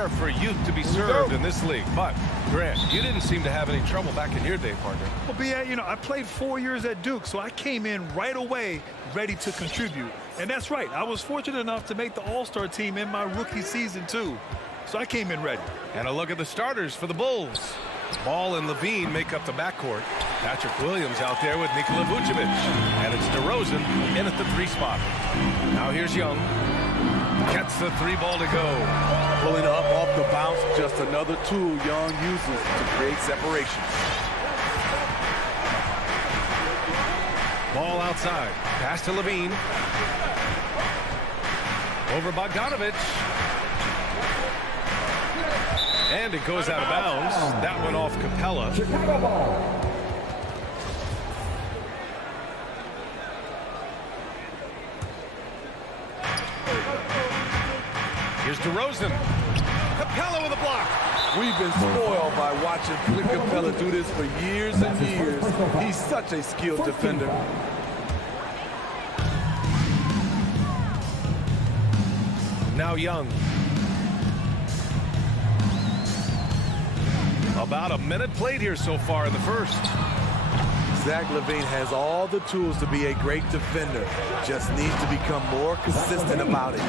rare for youth to be served in this league. But, Grant, you didn't seem to have any trouble back in your day, partner. Well, B.A., you know, I played 4 years at Duke, so I came in right away ready to contribute. And that's right. I was fortunate enough to make the All-Star team in my rookie season, too. So I came in ready. And a look at the starters for the Bulls. Ball and Levine make up the backcourt. Patrick Williams out there with Nikola Vucevic. And it's DeRozan in at the 3 spot. Now here's Young. Gets the 3 ball to go. Pulling up off the bounce, just another tool Young uses to create separation. Ball outside. Pass to Levine. Over Bogdanovich. And it goes out of bounds. That went off Capella. Chicago ball. Here's DeRozan. Capella with a block. We've been spoiled by watching Clint Capella do this for years and years. He's such a skilled defender. Now Young. About a minute played here so far in the first. Zach LaVine has all the tools to be a great defender. Just needs to become more consistent about it.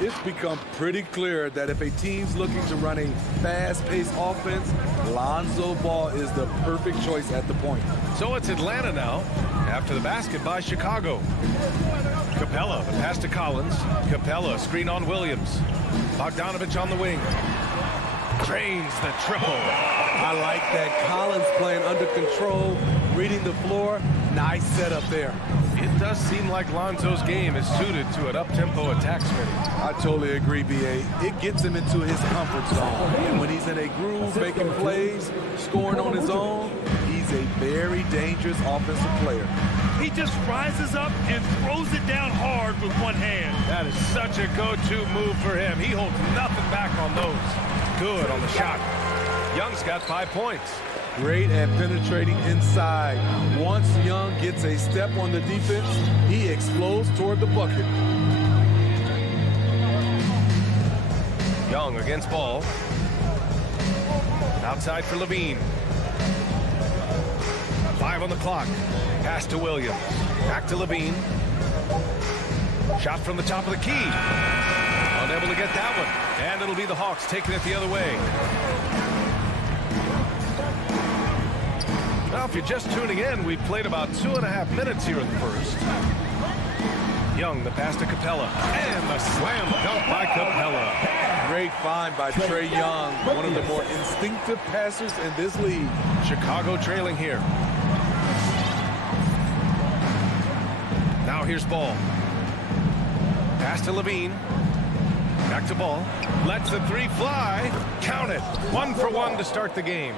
It's become pretty clear that if a team's looking to run a fast-paced offense, Lonzo Ball is the perfect choice at the point. So it's Atlanta now after the basket by Chicago. Capella, the pass to Collins. Capella, screen on Williams. Bogdanovich on the wing. Drains the triple. I like that. Collins playing under control, reading the floor. Nice setup there. It does seem like Lonzo's game is suited to an up-tempo attack strategy. I totally agree, B.A. It gets him into his comfort zone. And when he's in a groove, making plays, scoring on his own, he's a very dangerous offensive player. He just rises up and throws it down hard with one hand. That is such a go-to move for him. He holds nothing back on those. Good on the shot. Young's got 5 points. Great at penetrating inside. Once Young gets a step on the defense, he explodes toward the bucket. Young against Ball. Outside for Levine. 5 on the clock. Pass to Williams. Back to Levine. Shot from the top of the key. Unable to get that one. And it'll be the Hawks taking it the other way. Well, if you're just tuning in, we've played about 2.5 minutes here in the first. Young, the pass to Capella. And the slam dunk by Capella. Great find by Trae Young, one of the more instinctive passers in this league. Chicago trailing here. Now here's Ball. Pass to Levine. Back to Ball. Lets the 3 fly. Count it. 1 for 1 to start the game.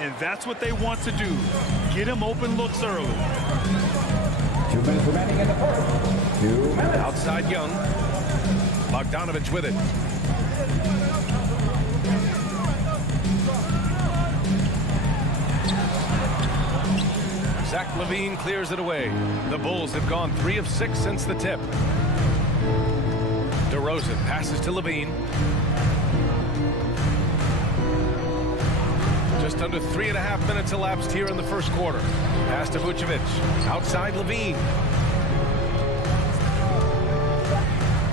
And that's what they want to do. Get him open looks early. 2 minutes remaining in the first. 2 minutes. Outside Young. Bogdanovich with it. Zach LaVine clears it away. The Bulls have gone 3 of 6 since the tip. DeRozan passes to LaVine. Just under 3.5 minutes elapsed here in the first quarter. Pass to Vucevic. Outside Levine.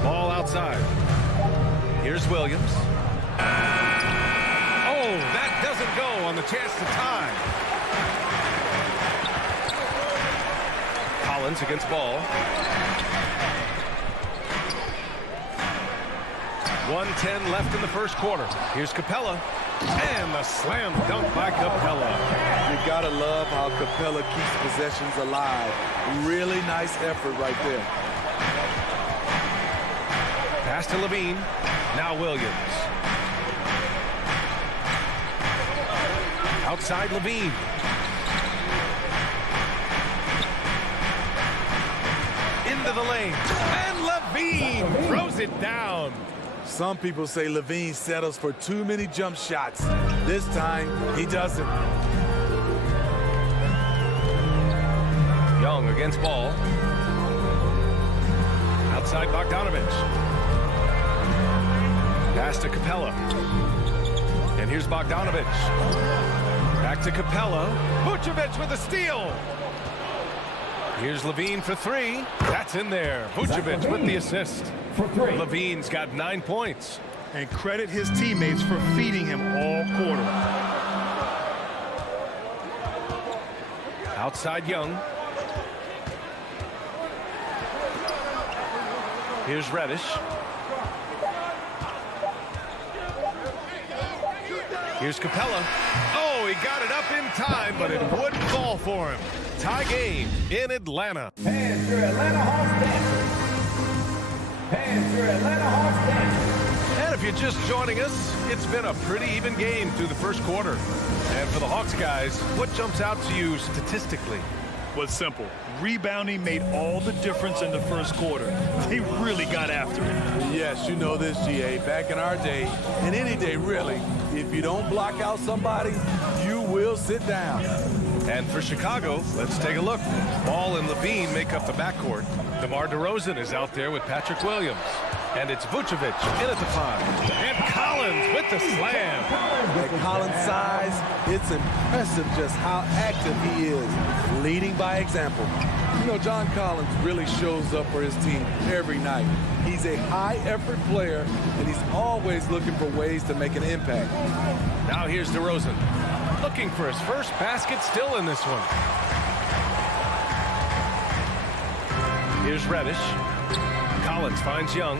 Ball outside. Here's Williams. Oh, that doesn't go on the chance to tie. Collins against Ball. 1:10 left in the first quarter. Here's Capella. And the slam dunk by Capella. You gotta love how Capella keeps possessions alive. Really nice effort right there. Pass to Levine. Now Williams. Outside Levine. Into the lane. And Levine throws it down. Some people say LaVine settles for too many jump shots. This time, he doesn't. Young against Ball. Outside Bogdanovich. Pass to Capella. And here's Bogdanovich. Back to Capella. Vucevic with a steal. Here's Levine for three. That's in there. Vucevic with the assist. Levine's got 9 points. And credit his teammates for feeding him all quarter. Outside Young. Here's Reddish. Here's Capella. Oh, he got it up in time, but it wouldn't fall for him. Tie game in Atlanta. And your Atlanta Hawks dancers. And your Atlanta Hawks dancers. And if you're just joining us, it's been a pretty even game through the first quarter. And for the Hawks guys, what jumps out to you statistically? Was simple. Rebounding made all the difference in the first quarter. They really got after it. Yes, you know this, GA. Back in our day, and any day really, if you don't block out somebody, you will sit down. And for Chicago, let's take a look. Ball and Levine make up the backcourt. DeMar DeRozan is out there with Patrick Williams. And it's Vucevic in at the 5. And Collins with the slam. At Collins' size, it's impressive just how active he is, leading by example. You know, John Collins really shows up for his team every night. He's a high-effort player, and he's always looking for ways to make an impact. Now here's DeRozan, looking for his first basket still in this one. Here's Reddish. Collins finds Young.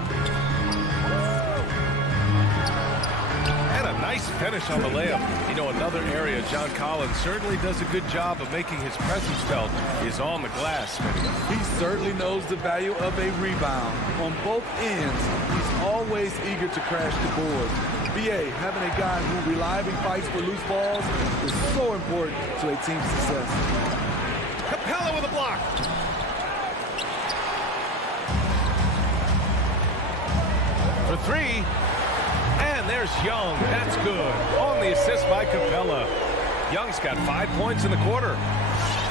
And a nice finish on the layup. You know, another area John Collins certainly does a good job of making his presence felt is on the glass. He certainly knows the value of a rebound. On both ends, he's always eager to crash the boards. BA, having a guy who reliably fights for loose balls is so important to a team's success. Capella with a block. For three. And there's Young. That's good. On the assist by Capella. Young's got 5 points in the quarter.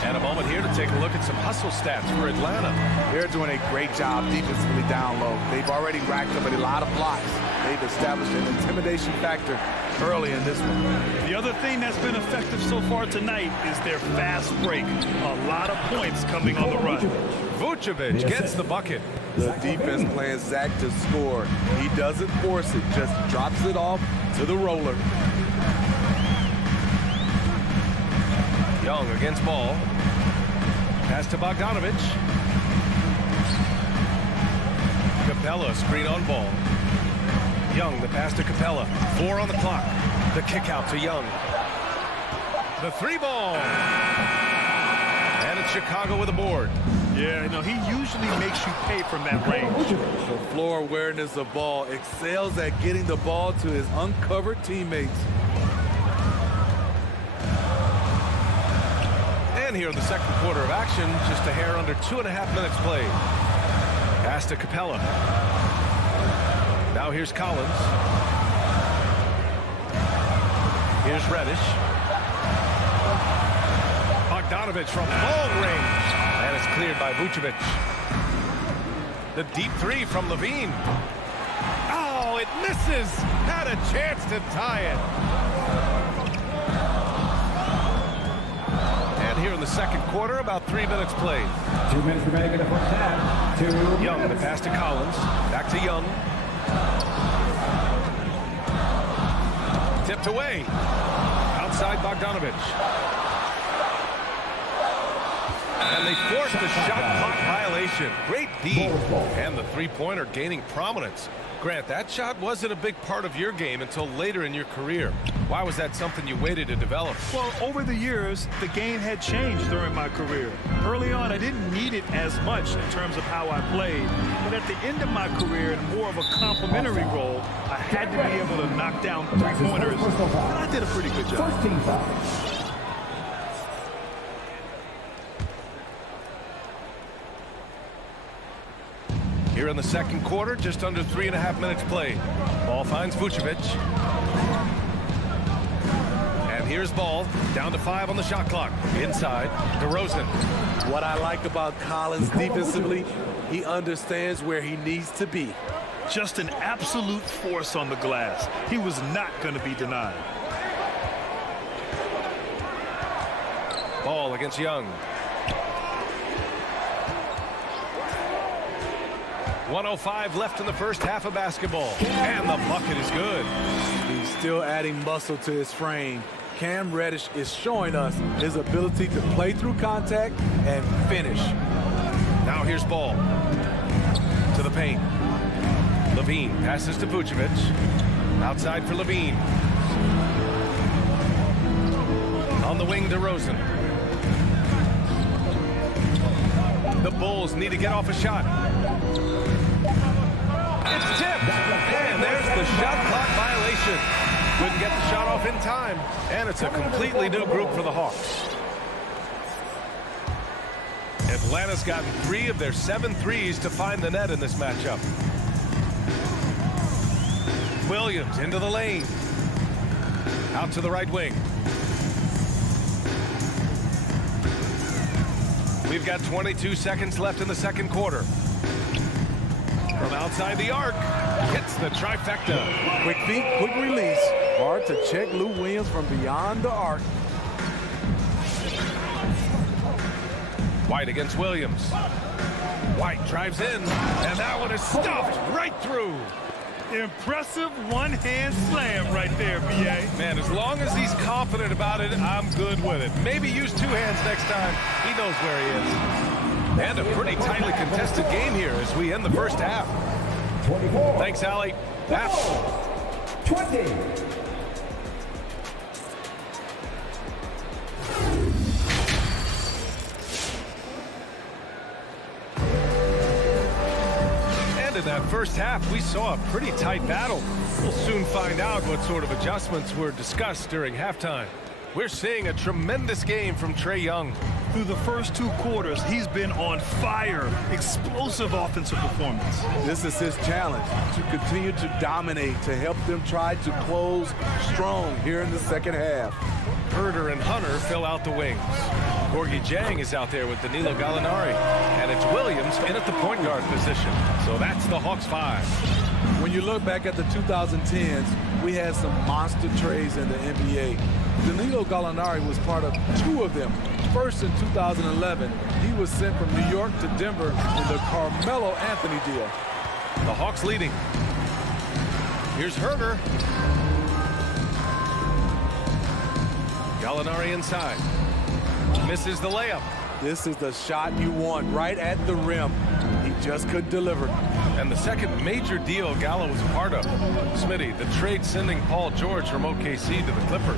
And a moment here to take a look at some hustle stats for Atlanta. They're doing a great job defensively down low. They've already racked up a lot of blocks. They've established an intimidation factor early in this one. The other thing that's been effective so far tonight is their fast break. A lot of points coming on the run. Vucevic gets the bucket. The defense plans Zach to score. He doesn't force it, just drops it off to the roller. Young against Ball. Pass to Bogdanovich. Capella screen on Ball. Young, the pass to Capella. 4 on the clock. The kick out to Young. The 3-ball. And it's Chicago with a board. Yeah, you know, he usually makes you pay from that range. The floor awareness of Ball excels at getting the ball to his uncovered teammates. And here in the second quarter of action, just a hair under 2.5 minutes played. Pass to Capella. Now here's Collins. Here's Reddish. Bogdanovich from long range. And it's cleared by Vucevic. The deep 3 from Levine. Oh, it misses. Had a chance to tie it. And here in the second quarter, about 3 minutes played. 2 minutes remaining in the first half. Young, the pass to Collins. Back to Young. Tipped away. Outside Bogdanovich. And they forced the shot clock violation. Great D. And the three-pointer gaining prominence. Grant, that shot wasn't a big part of your game until later in your career. Why was that something you waited to develop? Well, over the years, the game had changed during my career. Early on, I didn't need it as much in terms of how I played. But at the end of my career, in more of a complementary role, I had to be able to knock down three-pointers. And I did a pretty good job. First team foul. Here in the second quarter, just under 3.5 minutes played. Ball finds Vucevic. And here's Ball, down to 5 on the shot clock. Inside, DeRozan. What I like about Collins defensively, he understands where he needs to be. Just an absolute force on the glass. He was not going to be denied. Ball against Young. 1:05 left in the first half of basketball. And the bucket is good. He's still adding muscle to his frame. Cam Reddish is showing us his ability to play through contact and finish. Now here's Ball. To the paint. Levine passes to Vucevic. Outside for Levine. On the wing to Rosen. The Bulls need to get off a shot. It's tipped. And there's the shot clock violation. Couldn't get the shot off in time. And it's a completely new group for the Hawks. Atlanta's gotten 3 of their 7 threes to find the net in this matchup. Williams into the lane. Out to the right wing. We've got 22 seconds left in the second quarter. From outside the arc, hits the trifecta. Quick feet, quick release. Hard to check Lou Williams from beyond the arc. White against Williams. White drives in, and that one is stuffed right through. Impressive one-hand slam right there, B.A. Man, as long as he's confident about it, I'm good with it. Maybe use 2 hands next time. He knows where he is. And a pretty tightly contested game here as we end the first half. 24. Thanks, Allie. That's 20. in that first half, we saw a pretty tight battle. We'll soon find out what sort of adjustments were discussed during halftime. We're seeing a tremendous game from Trae Young. Through the first 2 quarters, he's been on fire. Explosive offensive performance. This is his challenge, to continue to dominate, to help them try to close strong here in the second half. Herder and Hunter fill out the wings. Gorgie Jang is out there with Danilo Gallinari. And it's Williams in at the point guard position. So that's the Hawks 5. When you look back at the 2010s, we had some monster trades in the NBA. Danilo Gallinari was part of 2 of them. First in 2011, he was sent from New York to Denver in the Carmelo Anthony deal. The Hawks leading. Here's Herder. Gallinari inside. Misses the layup. This is the shot you want right at the rim. He just couldn't deliver. And the second major deal Gallo was a part of. Smitty, the trade sending Paul George from OKC to the Clippers.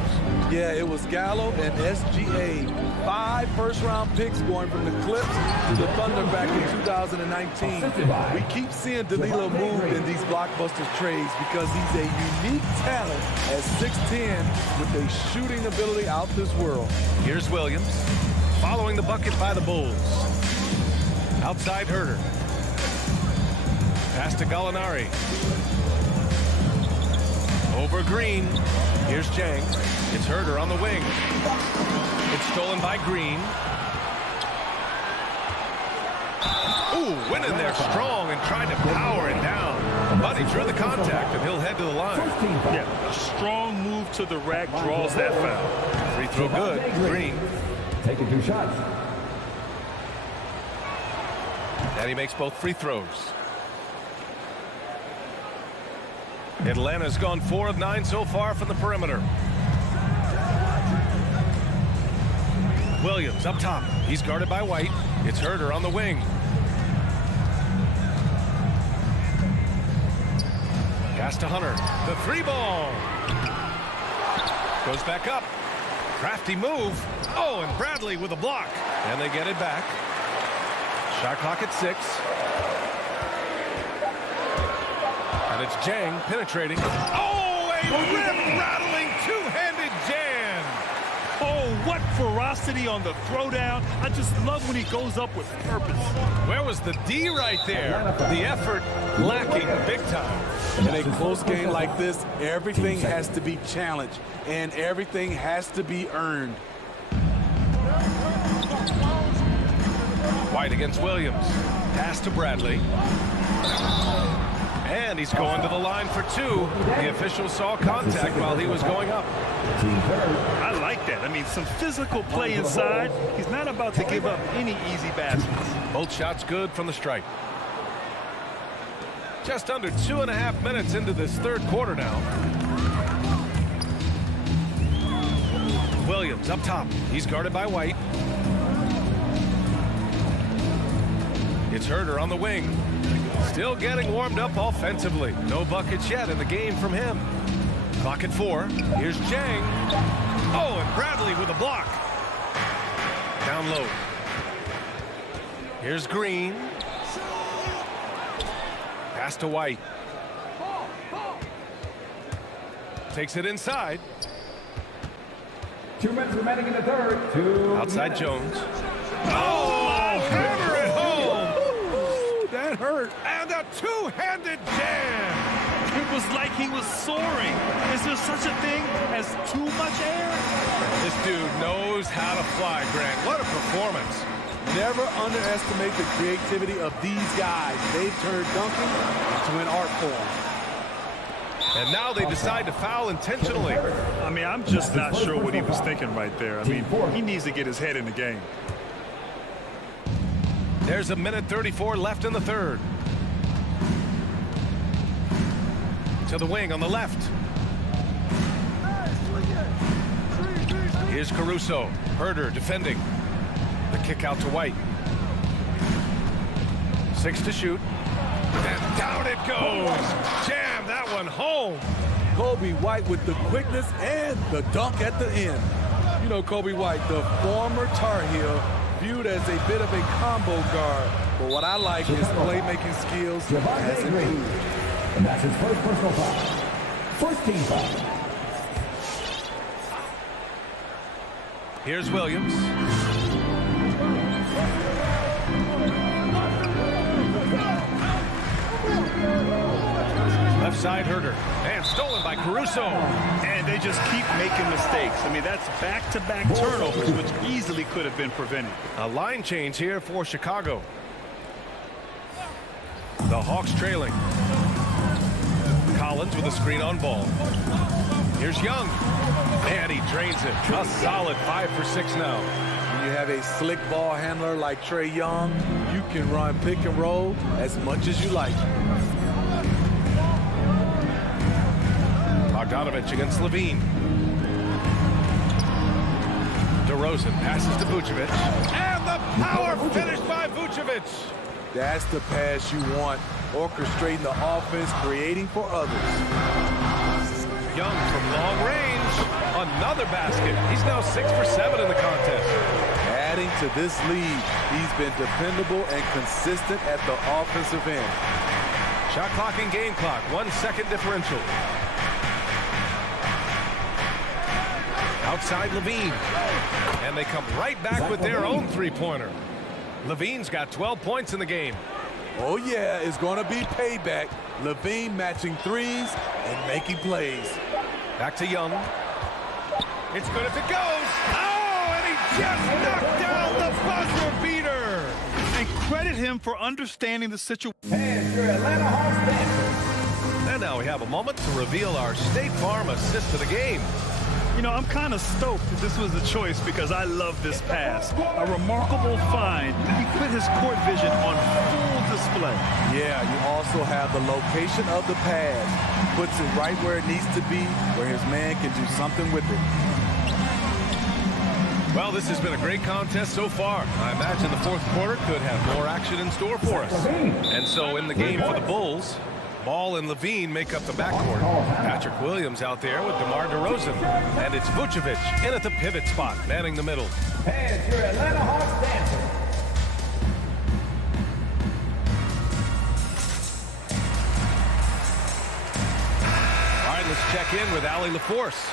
Yeah, it was Gallo and SGA. 5 first-round picks going from the Clips to the Thunder back in 2019. We keep seeing Danilo move in these blockbuster trades because he's a unique talent at 6'10" with a shooting ability out this world. Here's Williams, following the bucket by the Bulls. Outside Herder. Pass to Gallinari. Over Green. Here's Jang. It's Herder on the wing. It's stolen by Green. Ooh, went in there strong and tried to power it down. But he drew the contact and he'll head to the line. Yeah, a strong move to the rack draws that foul. Free throw good. Green. Taking 2 shots. And he makes both free throws. Atlanta's gone 4 of 9 so far from the perimeter. Williams up top. He's guarded by White. It's Herder on the wing. Pass to Hunter. The 3 ball. Goes back up. Crafty move. Oh, and Bradley with a block. And they get it back. Shot clock at 6. And it's Jang penetrating. Oh, a rim-rattling 2-handed jam. Oh, what ferocity on the throwdown. I just love when he goes up with purpose. Where was the D right there? The effort lacking big time. In a close game like this, everything has to be challenged and everything has to be earned. White against Williams. Pass to Bradley. And he's going to the line for two. The official saw contact while he was going up. I like that. I mean, some physical play inside. He's not about to give up any easy baskets. Both shots good from the stripe. Just under 2.5 minutes into this third quarter now. Williams up top. He's guarded by White. It's Herder on the wing. Still getting warmed up offensively. No buckets yet in the game from him. Clock at 4. Here's Jang. Oh, and Bradley with a block. Down low. Here's Green. Pass to White. Takes it inside. 2 minutes remaining in the third. Outside Jones. Oh, hammer it home. Ooh, that hurt. And a two-handed jam. It was like he was soaring. Is there such a thing as too much air? This dude knows how to fly, Grant. What a performance. Never underestimate the creativity of these guys. They've turned dunking into an art form. And now they decide to foul intentionally. I mean, I'm just not sure what he was thinking right there. I mean, he needs to get his head in the game. There's 1:34 left in the third. To the wing on the left. Here's Caruso. Herder defending. The kick out to White. 6 to shoot. And down it goes. Jam that one home. Kobe White with the quickness and the dunk at the end. You know, Kobe White, the former Tar Heel, viewed as a bit of a combo guard. But what I like is playmaking skills has improved. And that's his first personal foul. First team foul. Here's Williams. Left side Herder. And stolen by Caruso. And they just keep making mistakes. I mean, that's back-to-back turnovers, which easily could have been prevented. A line change here for Chicago. The Hawks trailing. Collins with a screen on ball. Here's Young. And he drains it. A solid 5 for 6 now. When you have a slick ball handler like Trae Young, you can run pick and roll as much as you like. Bogdanovich against Levine. DeRozan passes to Vucevic. And the power finish by Vucevic. That's the pass you want. Orchestrating the offense, creating for others. Young from long range. Another basket. He's now 6 for 7 in the contest. Adding to this lead, he's been dependable and consistent at the offensive end. Shot clock and game clock. 1 second differential. Outside Levine. And they come right back with their own three-pointer. Levine's got 12 points in the game. Oh, yeah, it's going to be payback. Levine matching threes and making plays. Back to Young. It's good if it goes. Oh, and he just knocked down the buzzer beater. And credit him for understanding the situation. And your Atlanta Hawks dancers. And now we have a moment to reveal our State Farm assist to the game. You know, I'm kind of stoked that this was the choice because I love this pass. A remarkable find. He put his court vision on full display. Yeah, you also have the location of the pass. Puts it right where it needs to be, where his man can do something with it. Well, this has been a great contest so far. I imagine the fourth quarter could have more action in store for us. And so in the game for the Bulls, Ball and Levine make up the backcourt. Patrick Williams out there with DeMar DeRozan. And it's Vucevic in at the pivot spot, manning the middle. And your Atlanta Hawks dancers. All right, let's check in with Allie LaForce.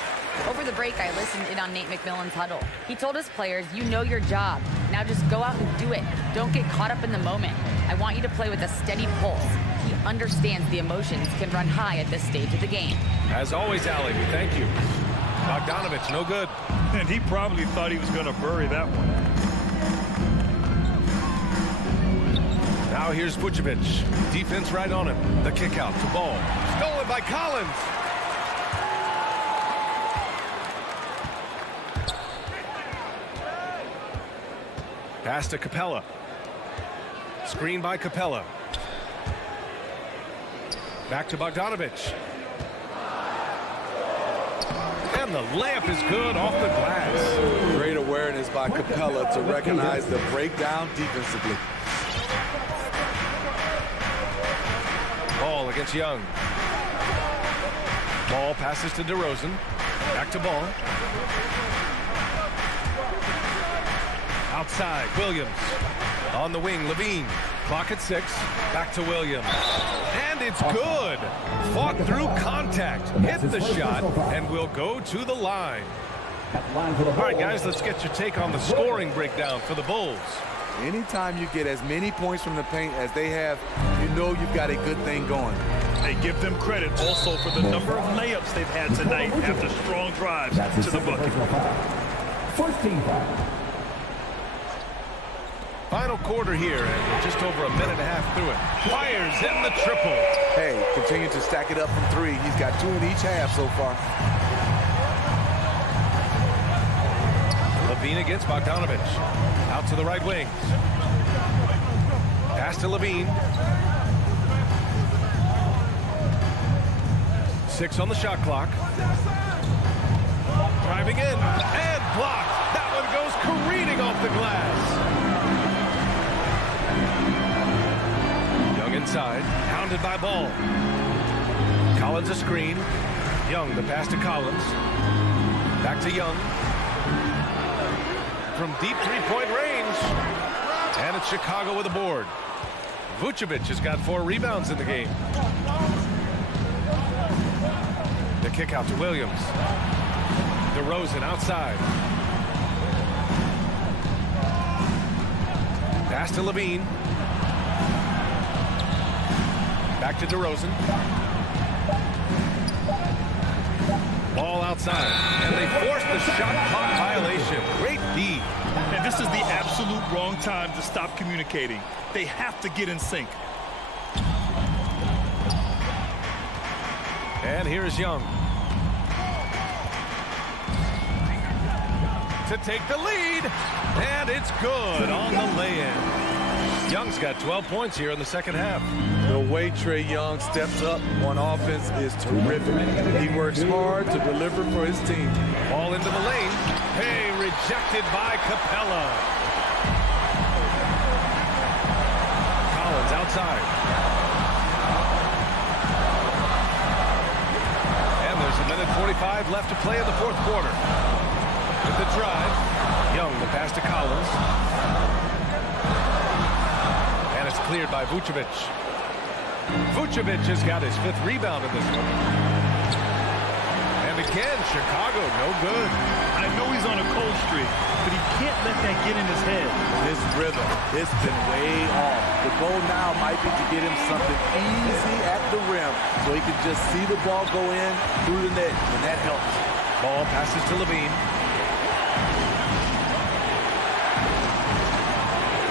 Over the break, I listened in on Nate McMillan's huddle. He told his players, you know your job. Now just go out and do it. Don't get caught up in the moment. I want you to play with a steady pulse. He understands the emotions can run high at this stage of the game. As always, Allie, we thank you. Bogdanovich, no good. And he probably thought he was going to bury that one. Now here's Vucevic. Defense right on him. The kick out to Ball. Stolen by Collins. Pass to Capella. Screen by Capella. Back to Bogdanovich. And the layup is good off the glass. Great awareness by Capella to recognize the breakdown defensively. Ball against Young. Ball passes to DeRozan. Back to Ball. Outside, Williams. On the wing, Levine. Clock at 6. Back to Williams. And it's good. Fought through contact. Hit the shot and will go to the line. All right, guys, let's get your take on the scoring breakdown for the Bulls. Anytime you get as many points from the paint as they have, you know you've got a good thing going. They give them credit also for the number of layups they've had tonight after strong drives to the bucket. First team foul. Final quarter here, and we're just over a minute and a half through it. Fires in the triple. Hey, continue to stack it up from 3. He's got 2 in each half so far. Levine against Bogdanovich. Out to the right wing. Pass to Levine. 6 on the shot clock. Driving in and blocked. That one goes careening off the glass. Young inside, pounded by Ball. Collins a screen. Young, the pass to Collins. Back to Young. From deep three-point range. And it's Chicago with a board. Vucevic has got 4 rebounds in the game. The kick out to Williams. DeRozan outside. Pass to Levine. Back to DeRozan. Ball outside. And they forced the shot clock violation. Great D. And this is the absolute wrong time to stop communicating. They have to get in sync. And here's Young. To take the lead. And it's good on the lay-in. Young's got 12 points here in the second half. The way Trae Young steps up on offense is terrific. He works hard to deliver for his team. Ball into the lane. Hey, rejected by Capella. Collins outside. And there's a minute 45 left to play in the fourth quarter. With the drive, Young, the pass to Collins. And it's cleared by Vucevic. Vucevic has got his 5th rebound in this one. And again, Chicago, no good. I know he's on a cold streak, but he can't let that get in his head. His rhythm, it's been way off. The goal now might be to get him something easy at the rim so he can just see the ball go in through the net, and that helps. Ball passes to Levine.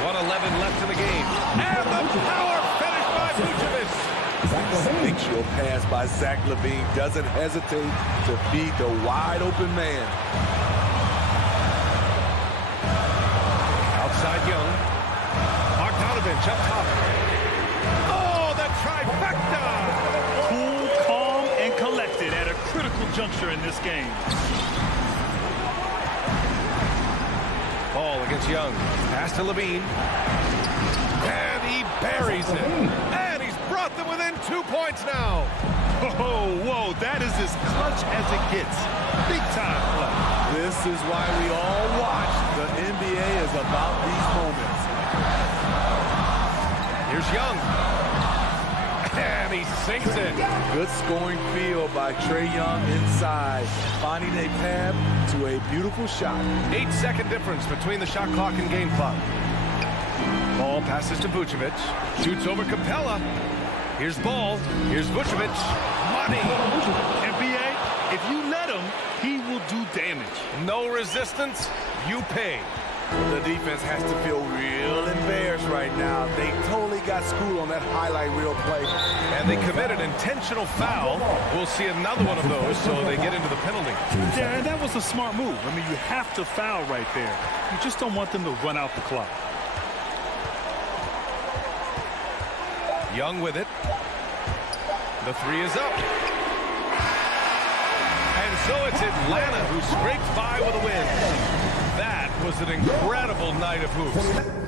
1:11 left in the game. And the power finish by Vucevic. Instinctual pass by Zach LaVine doesn't hesitate to feed the wide open man. Outside Young. Bogdanovich up top. Oh, the trifecta! Cool, calm, and collected at a critical juncture in this game. Ball against Young. Pass to Levine. And he buries it. And he's brought them within 2 points now. Oh, whoa, that is as clutch as it gets. Big time play. This is why we all watch. The NBA is about these moments. Here's Young. And he sinks it. Good scoring field by Trae Young inside, finding a path to a beautiful shot. 8-second difference between the shot clock and game clock. Ball passes to Vucevic. Shoots over Capella. Here's Ball. Here's Vucevic. Money. NBA, if you let him, he will do damage. No resistance. You pay. The defense has to feel real embarrassed right now. They totally got schooled on that highlight reel play. And they committed intentional foul. We'll see another one of those, so they get into the penalty. Yeah, and that was a smart move. I mean, you have to foul right there. You just don't want them to run out the clock. Young with it. The three is up. And so it's Atlanta who scrapes by with a win. That was an incredible night of hoops.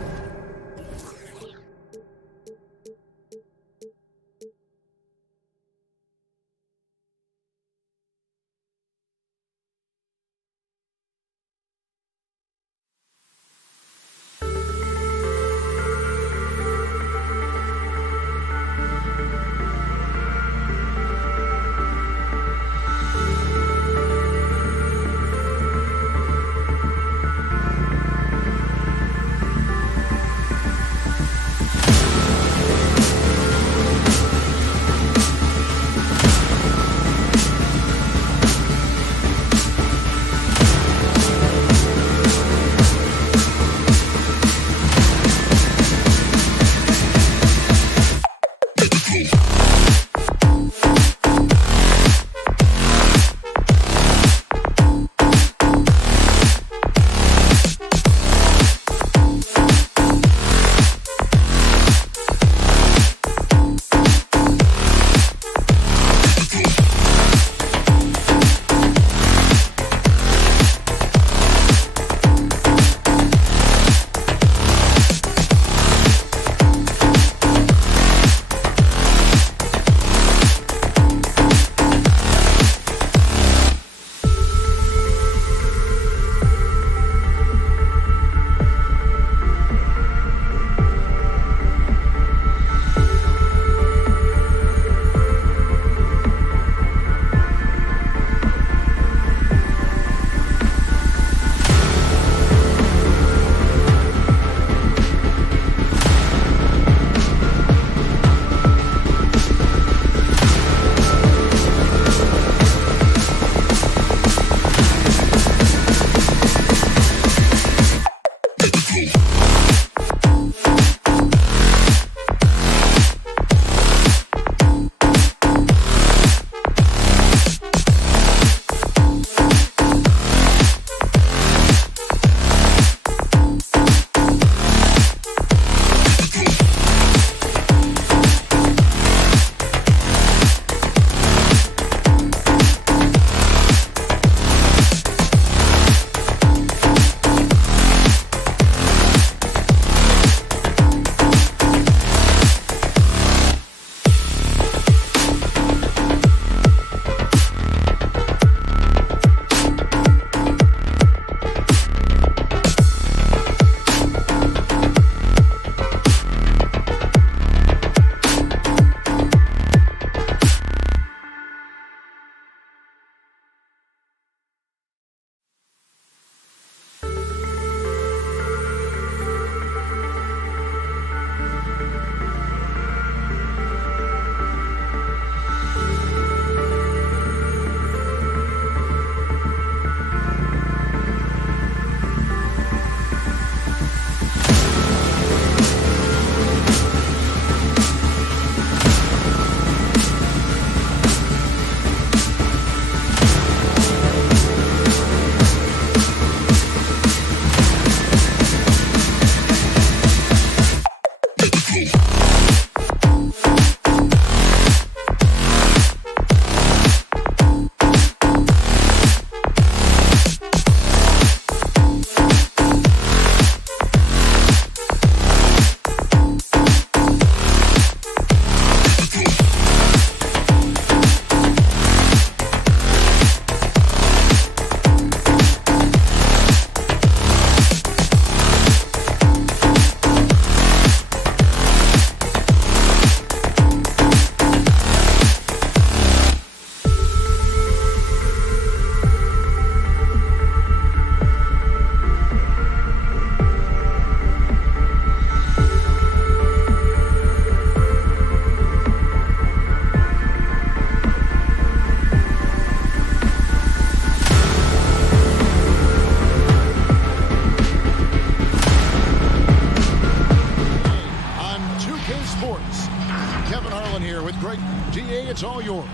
Kevin Harlan here with Greg. GA, it's all yours.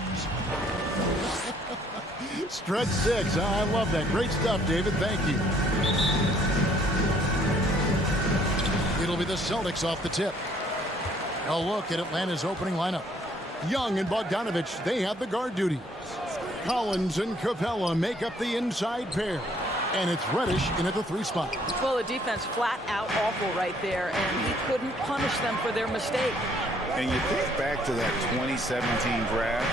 Stretch 6. I love that. Great stuff, David. Thank you. It'll be the Celtics off the tip. A look at Atlanta's opening lineup. Young and Bogdanovich, they have the guard duties. Collins and Capella make up the inside pair. And it's Reddish in at the 3 spot. Well, the defense flat out awful right there, and he couldn't punish them for their mistake. And you think back to that 2017 draft,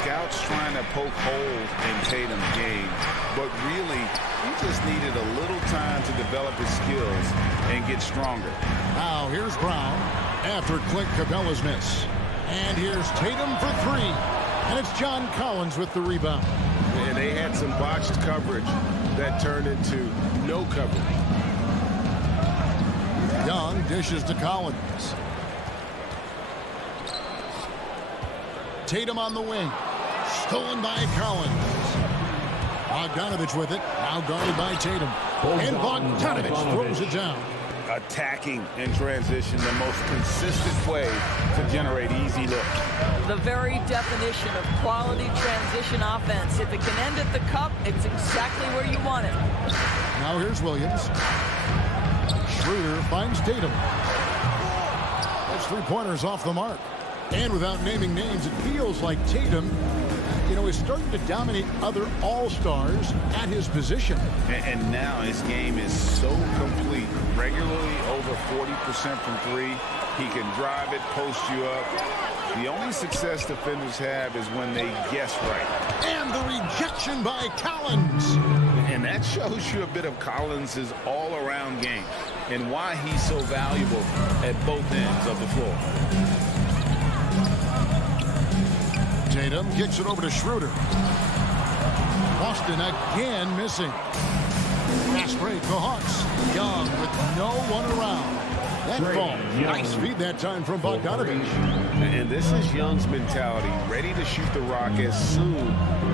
scouts trying to poke holes in Tatum's game, but really, he just needed a little time to develop his skills and get stronger. Now here's Brown after Clint Capella's miss. And here's Tatum for 3. And it's John Collins with the rebound. And they had some botched coverage that turned into no coverage. Young dishes to Collins. Tatum on the wing. Stolen by Collins. Bogdanovich with it. Now guarded by Tatum. And Bogdanovich throws it down. Attacking in transition, the most consistent way to generate easy looks. The very definition of quality transition offense. If it can end at the cup, it's exactly where you want it. Now here's Williams. Schroeder finds Tatum. That's 3-pointers off the mark. And without naming names, it feels like Tatum, is starting to dominate other all-stars at his position. And now his game is so complete. Regularly over 40% from 3. He can drive it, post you up. The only success defenders have is when they guess right. And the rejection by Collins. And that shows you a bit of Collins' all-around game and why he's so valuable at both ends of the floor. Tatum kicks it over to Schroeder. Boston again missing. Fast break, the Hawks. Young with no one around. That ball, nice feed that time from Bogdanovich. And this is Young's mentality, ready to shoot the rock as soon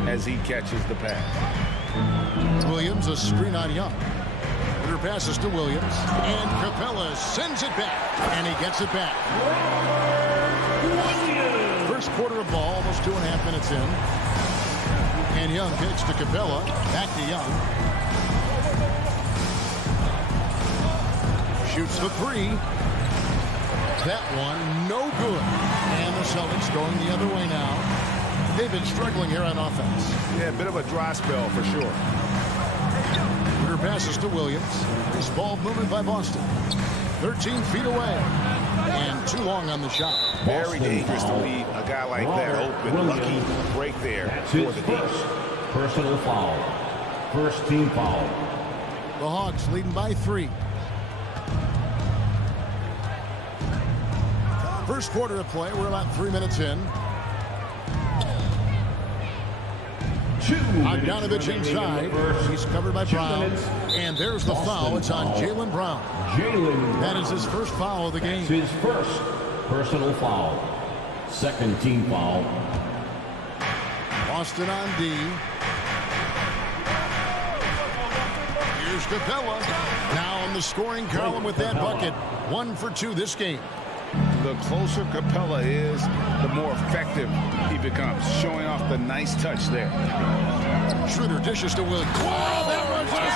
as he catches the pass. Williams, a screen on Young. Schroeder passes to Williams. And Capella sends it back. And he gets it back. First quarter of ball, almost 2.5 minutes in. And Young kicks to Capella. Back to Young. Shoots the 3. That one, no good. And the Celtics going the other way now. They've been struggling here on offense. Yeah, a bit of a dry spell for sure. Schroeder passes to Williams. Nice ball movement by Boston. 13 feet away. And too long on the shot. Very dangerous to leave a guy like that open. Lucky break there for the first personal foul. First team foul. The Hawks leading by 3. First quarter of play. We're about 3 minutes in. Bogdanovich inside. He's covered by Brown. And there's the foul. It's on Jaylen Brown. That is his first foul of the game. His first personal foul. Second team foul. Boston on D. Here's Capella. Now in the scoring column with that bucket. 1 for 2 this game. The closer Capella is, the more effective he becomes, showing off the nice touch there. Schroeder dishes to Williams. Oh, that was nice.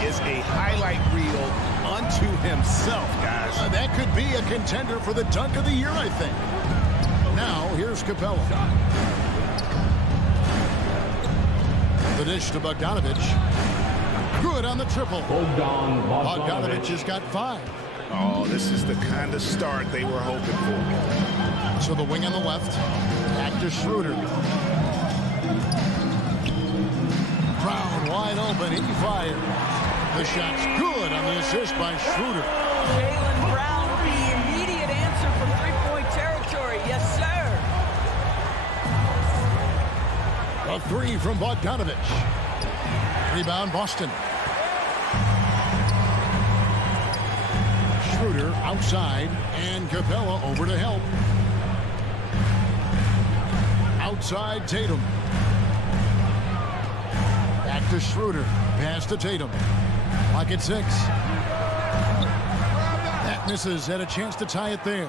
He is a highlight reel unto himself, guys. That could be a contender for the dunk of the year, I think. Now, here's Capella. The dish to Bogdanovich. Good on the triple. Bogdanovich has got 5. Oh, this is the kind of start they were hoping for. So the wing on the left. Back to Schroeder. Brown wide open. He fires. The shot's good on the assist by Schroeder. Jaylen Brown with the immediate answer from 3-point territory. Yes, sir. A 3 from Bogdanovich. Rebound, Boston. Schroeder outside, and Capella over to help. Outside, Tatum. Back to Schroeder. Pass to Tatum. Clock at 6. Misses, had a chance to tie it there.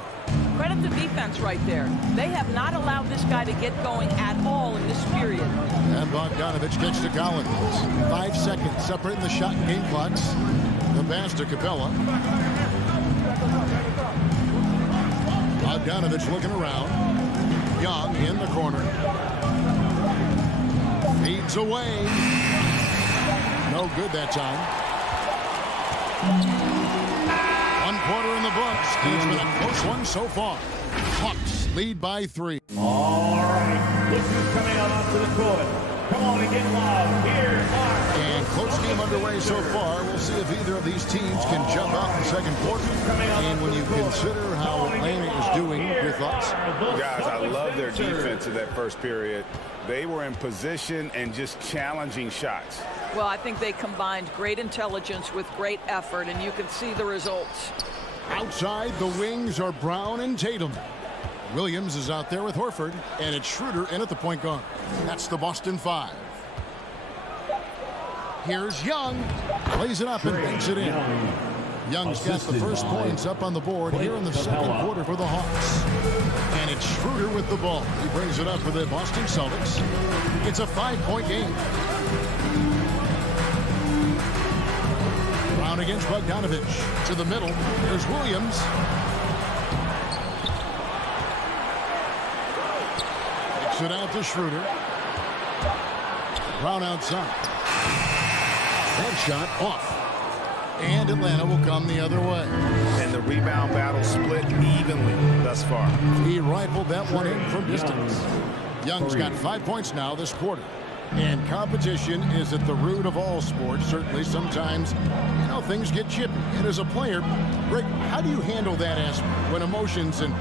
Credit the defense right there. They have not allowed this guy to get going at all in this period. And Bogdanovich gets to Collins. 5 seconds separating the shot and game clocks. The pass to Capella. Bogdanovich looking around. Young in the corner. Feeds away. No good that time. 1 quarter in the books. It's been a close one so far. Hawks lead by 3. All right, look who's coming out onto the court. Come on and get loud. Here are... And close game underway so far. We'll see if either of these teams can jump out in the second quarter. And when you consider how Atlanta is doing, your thoughts? Guys, I love their defense in that first period. They were in position and just challenging shots. Well, I think they combined great intelligence with great effort, and you can see the results. Outside, the wings are Brown and Tatum. Williams is out there with Horford, and it's Schroeder in at the point guard. That's the Boston 5. Here's Young. Plays it up and banks it in. Young's got the first points up on the board here in the second quarter for the Hawks. And it's Schroeder with the ball. He brings it up for the Boston Celtics. It's a 5-point game. Brown against Bogdanovich. To the middle. There's Williams. Kicks it out to Schroeder. Brown outside. That shot off. And Atlanta will come the other way. And the rebound battle split evenly thus far. He rifled that one in from distance. Young's got 5 points now this quarter. And competition is at the root of all sports. Certainly sometimes, things get chippy. And as a player, Rick, how do you handle that aspect when emotions and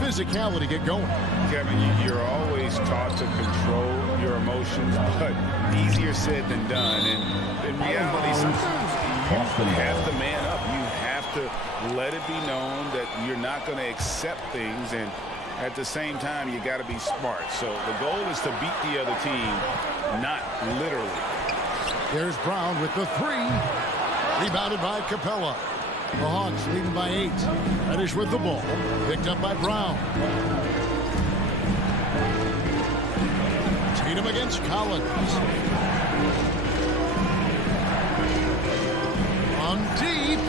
physicality get going? Kevin, you're always taught to control your emotions, but easier said than done. And in reality, sometimes you have to man up. You have to let it be known that you're not going to accept things, and at the same time, you got to be smart. So the goal is to beat the other team, not literally. There's Brown with the 3. Rebounded by Capella. The Hawks leading by 8. Reddish with the ball. Picked up by Brown. Tatum against Collins. On deep.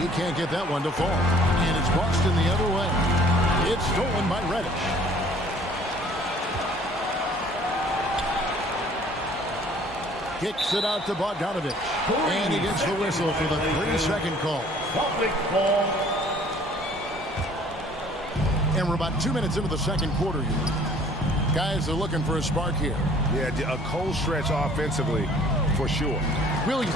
He can't get that one to fall. And it's Boston the other way. It's stolen by Reddish. Kicks it out to Bogdanovich. And he gets the whistle for the 3-second call. Public ball. And we're about 2 minutes into the second quarter here. Guys are looking for a spark here. Yeah, a cold stretch offensively, for sure. Williams.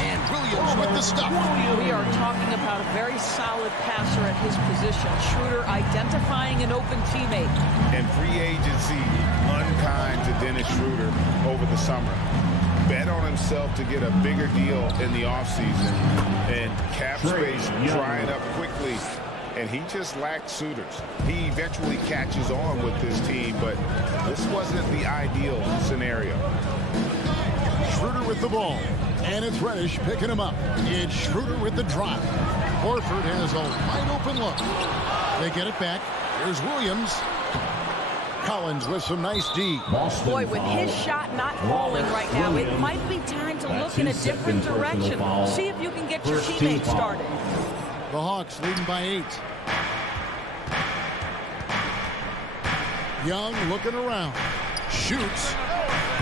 And Williams with the stuff. We are talking about a very solid passer at his position. Schroeder identifying an open teammate. And free agency unkind to Dennis Schroeder over the summer. Bet on himself to get a bigger deal in the offseason. And cap space drying up quickly. And he just lacked suitors. He eventually catches on with this team, but this wasn't the ideal scenario. Schroeder with the ball. And it's Reddish picking him up. It's Schroeder with the drive. Horford has a wide open look. They get it back. Here's Williams. Collins with some nice D. Boy, with his shot not falling right now, it might be time to look in a different direction. See if you can get your teammates started. The Hawks leading by 8. Young looking around. Shoots.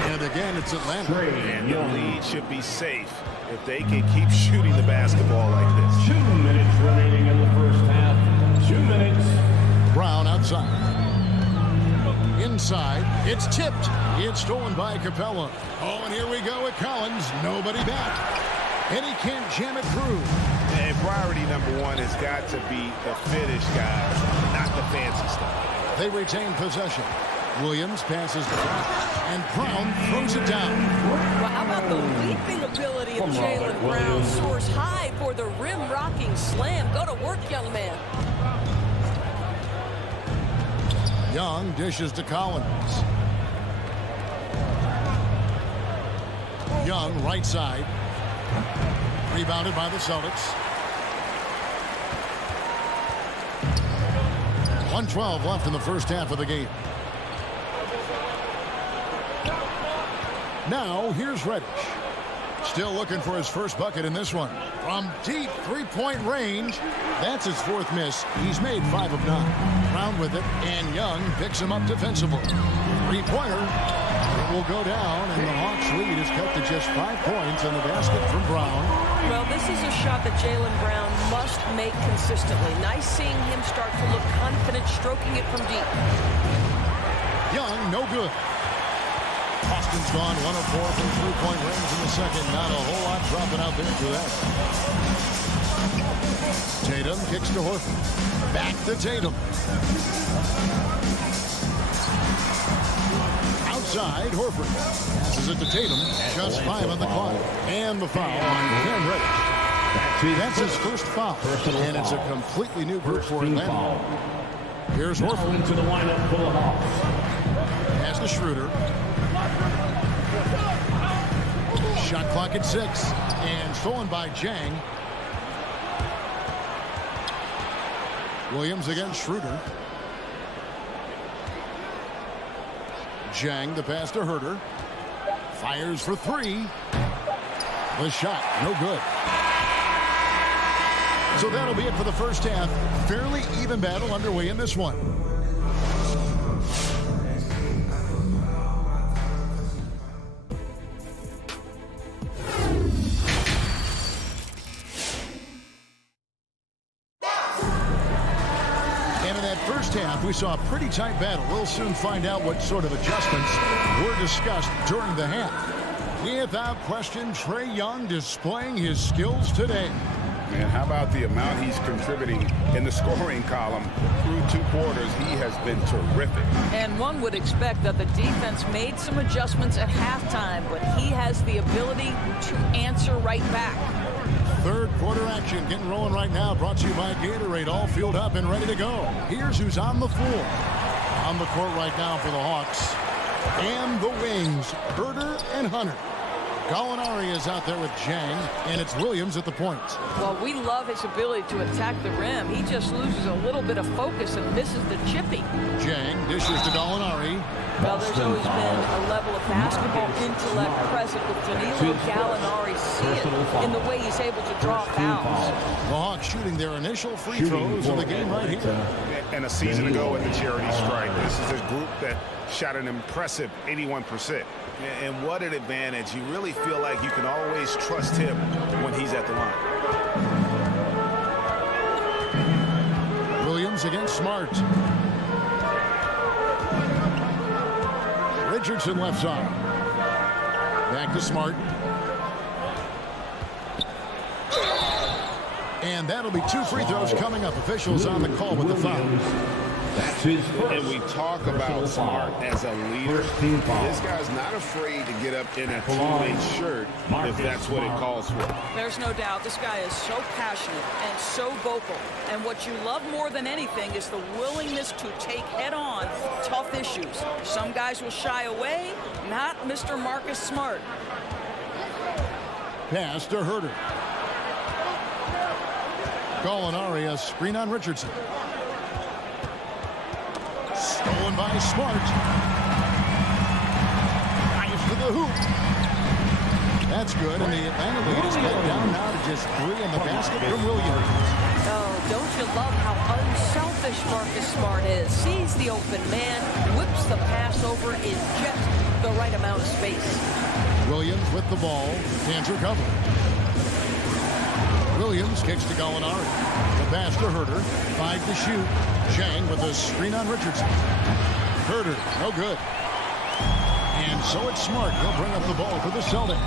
And again, it's Atlanta. And the lead should be safe if they can keep shooting the basketball like this. 2 minutes remaining in the first half. 2 minutes. Brown outside. Inside. It's tipped. It's stolen by Capella. Oh, and here we go with Collins. Nobody back. And he can't jam it through. And priority number 1 has got to be the finish, guys, not the fancy stuff. They retain possession. Williams passes the Brown, and Brown throws it down. Well, how about the leaping ability of Jaylen Brown? Soars high for the rim-rocking slam. Go to work, young man. Young dishes to Collins. Young, right side. Rebounded by the Celtics. 1:12 left in the first half of the game. Now, here's Reddish. Still looking for his first bucket in this one. From deep three-point range, that's his fourth miss. He's made 5 of 9. Brown with it, and Young picks him up defensively. Three-pointer. It will go down, and the Hawks lead is cut to just 5 points on the basket from Brown. Well, this is a shot that Jaylen Brown must make consistently. Nice seeing him start to look confident, stroking it from deep. Young, no good. Austin's gone 1 of 4 from three-point range in the second. Not a whole lot dropping out there for that. Tatum kicks to Horford. Back to Tatum. Outside, Horford passes it to Tatum. Just 5 on the clock. And the foul on Cam Reddish. That's his first foul. And it's a completely new group for Atlanta. Here's Horford. Into the lineup for the Hawks. Pass to Schroeder. Shot clock at 6. And stolen by Jang. Williams against Schroeder. Jang, the pass to Herter. Fires for 3. The shot, no good. So that'll be it for the first half. Fairly even battle underway in this one. We saw a pretty tight battle. We'll soon find out what sort of adjustments were discussed during the half. Without question, Trae Young displaying his skills today. Man, how about the amount he's contributing in the scoring column through 2 quarters? He has been terrific. And one would expect that the defense made some adjustments at halftime, but he has the ability to answer right back. Third quarter action getting rolling right now. Brought to you by Gatorade. All fueled up and ready to go. Here's who's on the floor. On the court right now for the Hawks. And the wings. Herter and Hunter. Gallinari is out there with Jang, and it's Williams at the point. Well, we love his ability to attack the rim. He just loses a little bit of focus and misses the chippy. Jang dishes to Gallinari. Well, there's always been a level of basketball intellect present with Danilo Gallinari. See it in the way he's able to draw fouls. The Hawks shooting their initial free throws of the game right here. And a season ago at the charity strike, this is a group that shot an impressive 81%. And what an advantage. You really feel like you can always trust him when he's at the line. Williams against Smart. Richardson left side. Back to Smart. And that'll be 2 free throws coming up. Officials on the call with the foul. That's his first. And we talk about Smart as a leader. This guy's not afraid to get up in a teammate shirt if that's what it calls for. There's no doubt this guy is so passionate and so vocal. And what you love more than anything is the willingness to take head-on tough issues. Some guys will shy away, not Mr. Marcus Smart. Pass to Herter. Gallinari, a screen on Richardson. Stolen by Smart. Drives to the hoop. That's good, and the Atlanta lead is cut down now to just 3 in the basket from Williams. Oh, don't you love how unselfish Marcus Smart is? Sees the open man, whips the pass over in just the right amount of space. Williams with the ball, can't recover. Williams kicks to Gallinari. The pass to Herter. 5 to shoot. Jang with a screen on Richardson. Herter, no good. And so it's Smart. He'll bring up the ball for the Celtics.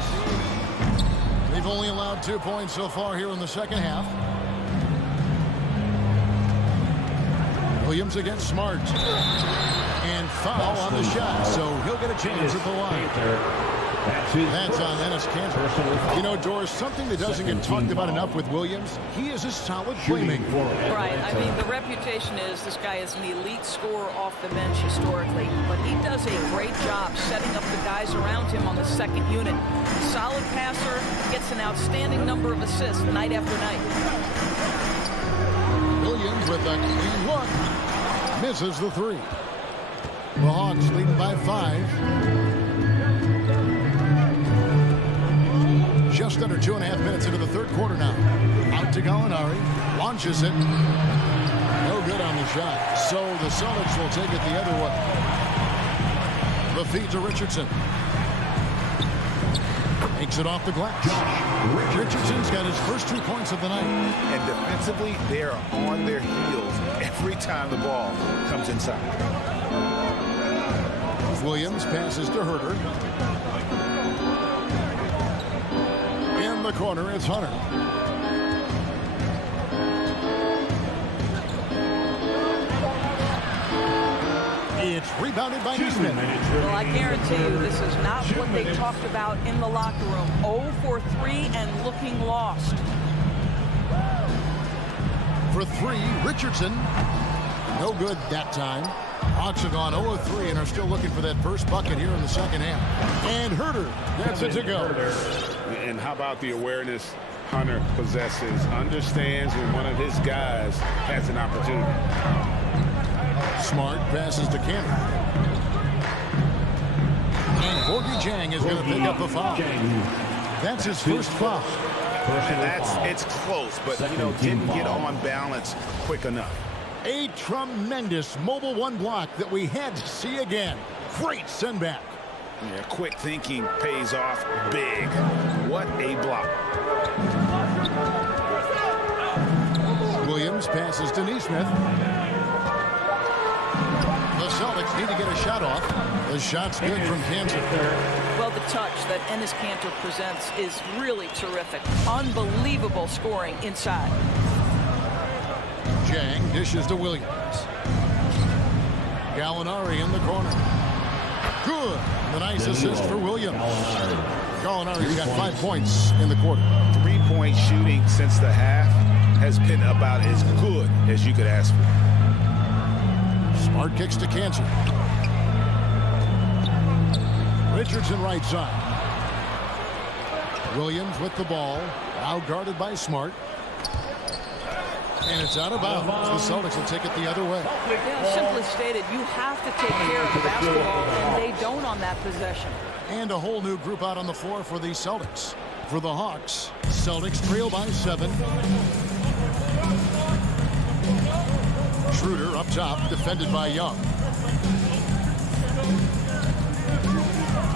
They've only allowed 2 points so far here in the second half. Williams against Smart. And foul on the shot, so he'll get a chance at the line. That's on Enes Kanter. You know, Doris, something that doesn't get talked about enough with Williams, he is a solid playmaker. Right. I mean, the reputation is this guy is an elite scorer off the bench historically, but he does a great job setting up the guys around him on the second unit. Solid passer, gets an outstanding number of assists night after night. Williams with a clean look. misses the three. The Hawks leading by 5. Just under 2.5 minutes into the third quarter now. Out to Gallinari. Launches it. No good on the shot. So the Celtics will take it the other way. The feed to Richardson. Makes it off the glass. Richardson's got his first 2 points of the night. And defensively, they are on their heels every time the ball comes inside. Williams passes to Herter. In the corner, it's Hunter. It's rebounded by Neesmith. Well, I guarantee you this is not what they talked about in the locker room. 0 for 3 and looking lost. For 3, Richardson. No good that time. Hawks have gone 0 of 3 and are still looking for that first bucket here in the second half. And Herter gets it to go. And how about the awareness Hunter possesses? Understands when one of his guys has an opportunity. Smart passes to Cannon. And Borgie Jang is going to pick up the foul. That's his first foul. And it's close, but didn't get on balance quick enough. A tremendous mobile one block that we had to see again. Great send back. Yeah, quick thinking pays off big. What a block. Williams passes to Neesmith. The Celtics need to get a shot off. The shot's good from Cantor. Well, the touch that Enes Kanter presents is really terrific. Unbelievable scoring inside. Jang dishes to Williams. Gallinari in the corner. Good. The nice assist for Williams. Gallinari's got 5 points in the quarter. 3-point shooting since the half has been about as good as you could ask for. Smart kicks to Cantor. Richardson right side. Williams with the ball. Now guarded by Smart. And it's out of bounds. The Celtics will take it the other way. Yeah, simply stated, you have to take care of the basketball, and they don't on that possession. And a whole new group out on the floor for the Celtics. For the Hawks, Celtics trail by 7. Schroeder up top, defended by Young.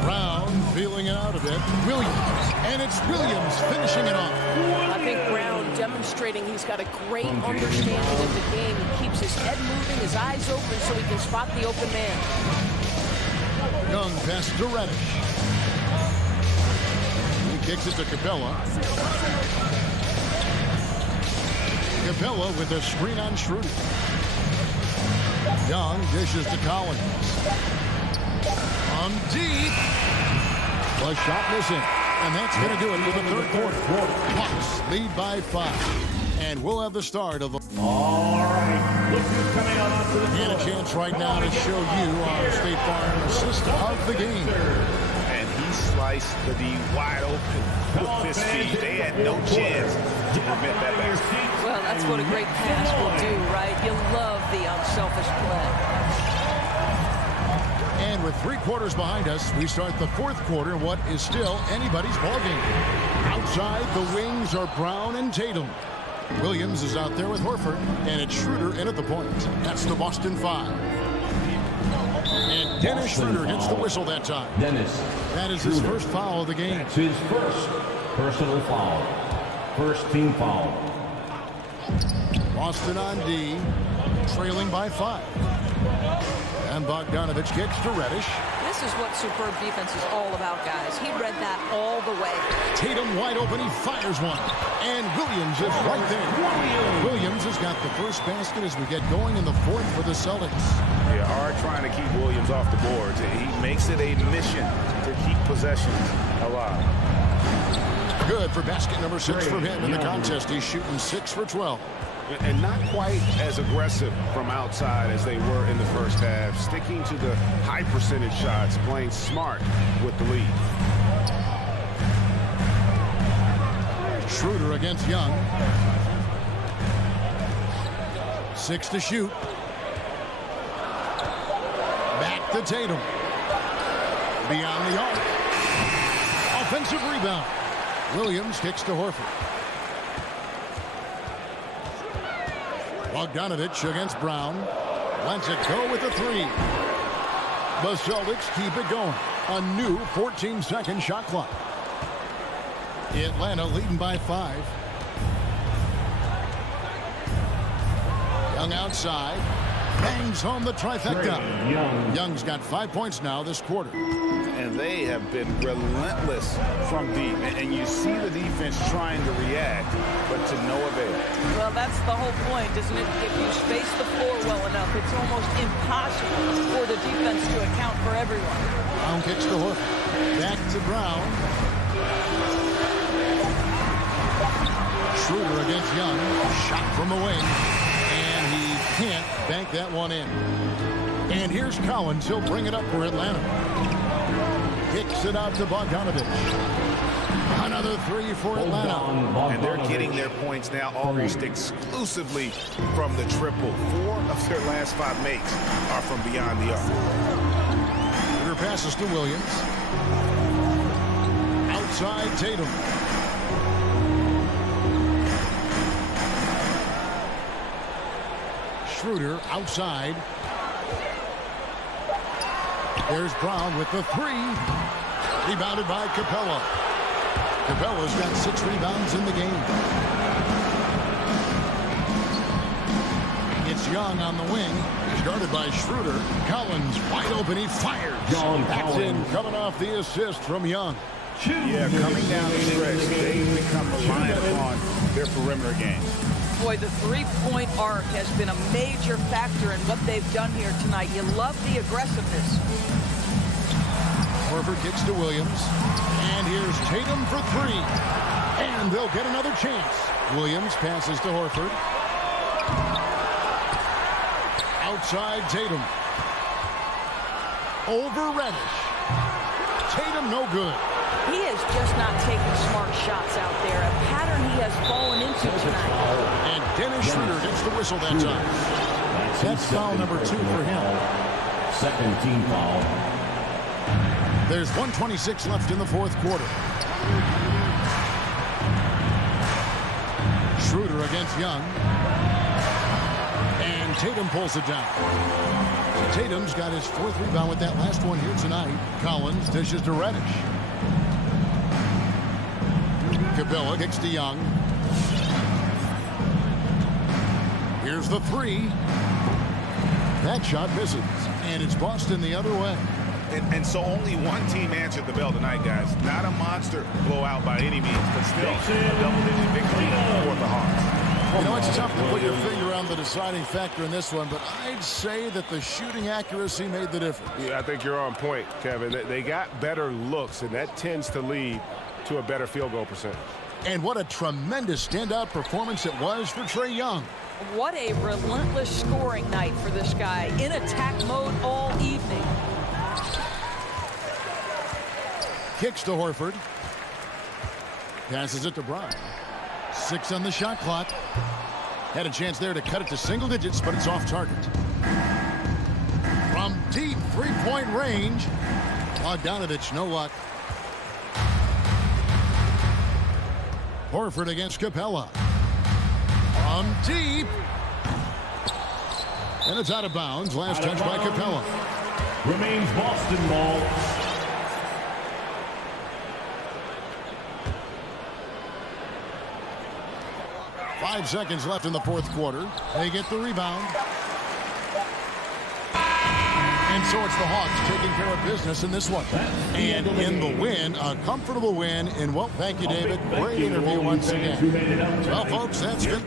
Brown feeling it out a bit. Williams. And it's Williams finishing it off. I think Brown demonstrating he's got a great understanding of the game. He keeps his head moving, his eyes open so he can spot the open man. Young passes to Reddish. He kicks it to Capella. Capella with a screen on Schroeder. Young dishes to Collins. On deep. The shot missing. And that's going to do it for the third quarter. Hawks lead by 5. And we'll have the start of the... All right. Look who's coming on to the floor. And a chance right now to show you our State Farm assist of the game. And he sliced the D wide open with this speed. They had no chance to prevent that basket. Well, that's what a great pass will do, right? You love the unselfish play. And with 3 quarters behind us, we start the fourth quarter, what is still anybody's ballgame. Outside, the wings are Brown and Tatum. Williams is out there with Horford, and it's Schroeder in at the point. That's the Boston 5. And Dennis Schroeder hits the whistle that time. That is his first foul of the game. That's his first personal foul. First team foul. Boston on D, trailing by 5. And Bogdanovich kicks to Reddish. This is what superb defense is all about, guys. He read that all the way. Tatum wide open, he fires one. And Williams is right there. Williams has got the first basket as we get going in the fourth for the Celtics. Yeah, hard trying to keep Williams off the boards. He makes it a mission to keep possessions alive. Good for basket number 6 for him in the contest. He's shooting 6 for 12. And not quite as aggressive from outside as they were in the first half. Sticking to the high percentage shots, playing smart with the lead. Schroeder against Young. 6 to shoot. to Tatum. Beyond the arc. Offensive rebound. Williams kicks to Horford. Bogdanovich against Brown. Lets it go with a three. The Celtics keep it going. A new 14-second shot clock. Atlanta leading by 5. Young outside. Bangs home the trifecta. Young's got 5 points now this quarter. And they have been relentless from deep. And you see the defense trying to react, but to no avail. Well, that's the whole point, isn't it? If you space the floor well enough, it's almost impossible for the defense to account for everyone. Brown kicks to Horford. Back to Brown. Schroeder against Young. Shot from the wing. And he can't bank that one in. And here's Collins. He'll bring it up for Atlanta. Kicks it out to Bogdanovich. Another three for Atlanta. And they're getting their points now almost exclusively from the triple. 4 of their last 5 makes are from beyond the arc. Schroeder passes to Williams. Outside Tatum. Schroeder outside. There's Brown with the three. Rebounded by Capella. Capella's got 6 rebounds in the game. It's Young on the wing. He's guarded by Schroeder. Collins wide open. He fires. That's in, coming off the assist from Young. Yeah, coming down the stretch, they've become reliant on their perimeter game. Boy, the three-point arc has been a major factor in what they've done here tonight. You love the aggressiveness. Horford kicks to Williams. And here's Tatum for 3. And they'll get another chance. Williams passes to Horford. Outside Tatum. Over Reddish. Tatum no good. He is just not taking smart shots out there. A pattern he has fallen into tonight. And Dennis Schroeder gets the whistle that time. That's foul number 2 for him. Second team foul. There's 1:26 left in the fourth quarter. Schroeder against Young. And Tatum pulls it down. Tatum's got his 4th rebound with that last one here tonight. Collins dishes to Reddish. Capella kicks to Young. Here's the 3. That shot misses. And it's Boston the other way. And so only one team answered the bell tonight, guys. Not a monster blowout by any means, but still a double-digit victory for the Hawks. You know, it's tough to put your finger on the deciding factor in this one, but I'd say that the shooting accuracy made the difference. Yeah, I think you're on point, Kevin. They got better looks, and that tends to lead to a better field goal percentage. And what a tremendous standout performance it was for Trae Young. What a relentless scoring night for this guy. In attack mode all evening. Kicks to Horford. Passes it to Brown. 6 on the shot clock. Had a chance there to cut it to single digits, but it's off target. From deep 3-point range, Bogdanovich, no luck. Horford against Capella. From deep. And it's out of bounds. Last touch by Capella. Remains Boston ball. Five seconds left in the fourth quarter. They get the rebound. And so it's the Hawks taking care of business in this one. And in the win, a comfortable win. And well, thank you, David. Great interview once again. Well, folks, that's good.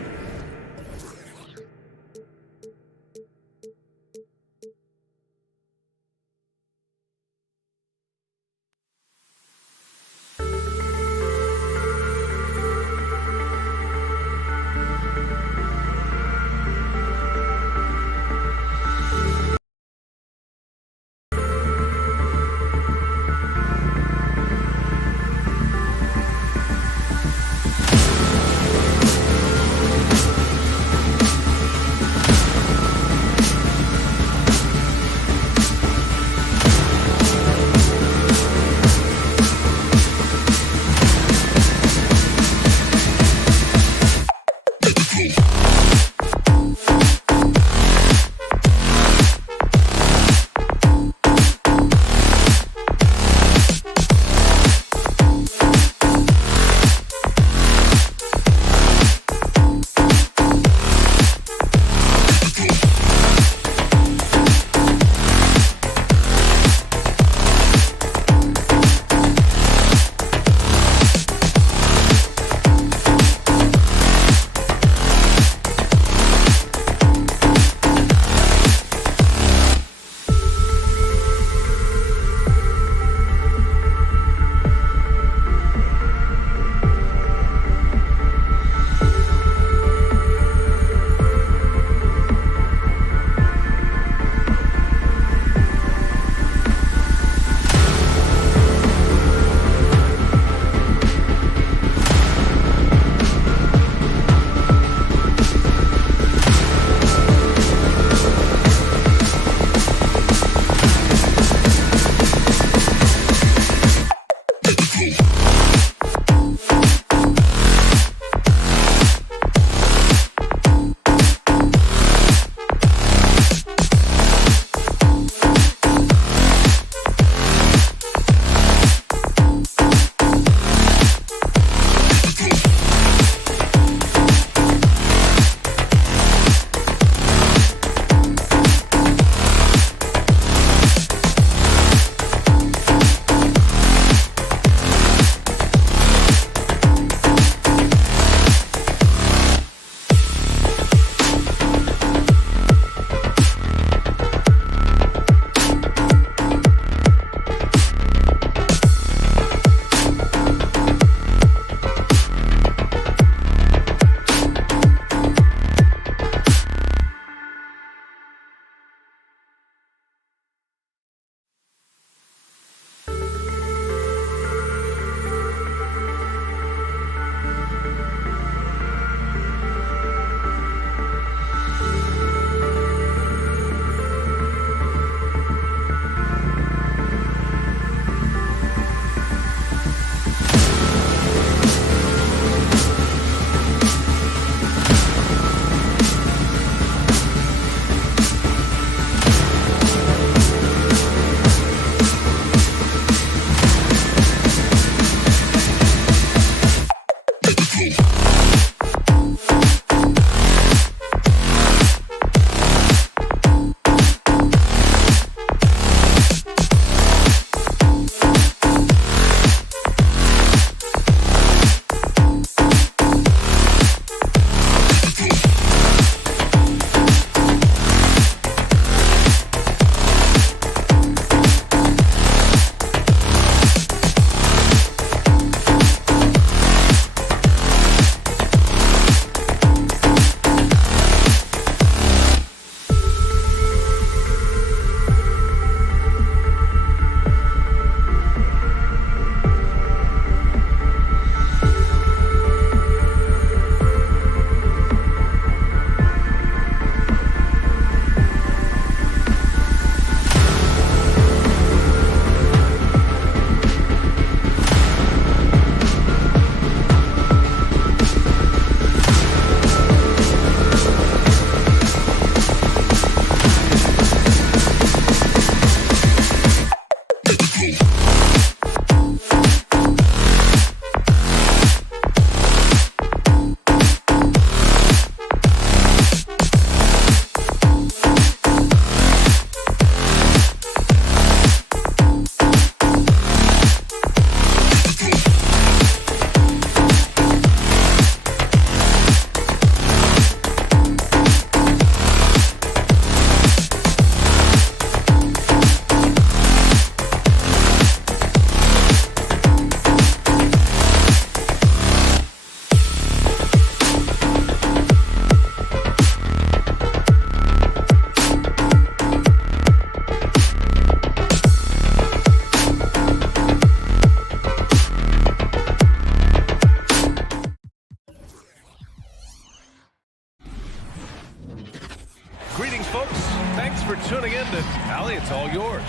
Greetings, folks. Thanks for tuning in to Allie. It's all yours.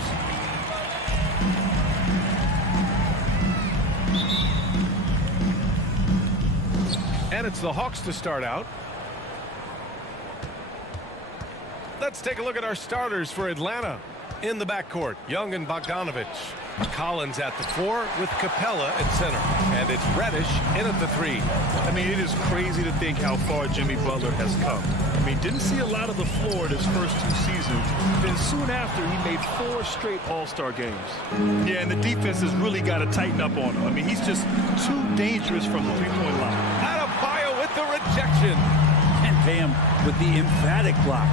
And it's the Hawks to start out. Let's take a look at our starters for Atlanta. In the backcourt, Young and Bogdanovich. Collins at the 4 with Capella at center. And it's Reddish in at the 3. I mean, it is crazy to think how far Jimmy Butler has come. I mean, didn't see a lot of the floor in his first 2 seasons. Then soon after, he made 4 straight All-Star games. Yeah, and the defense has really got to tighten up on him. I mean, he's just too dangerous from the three-point line. Adebayo with the rejection. And pay him with the emphatic block.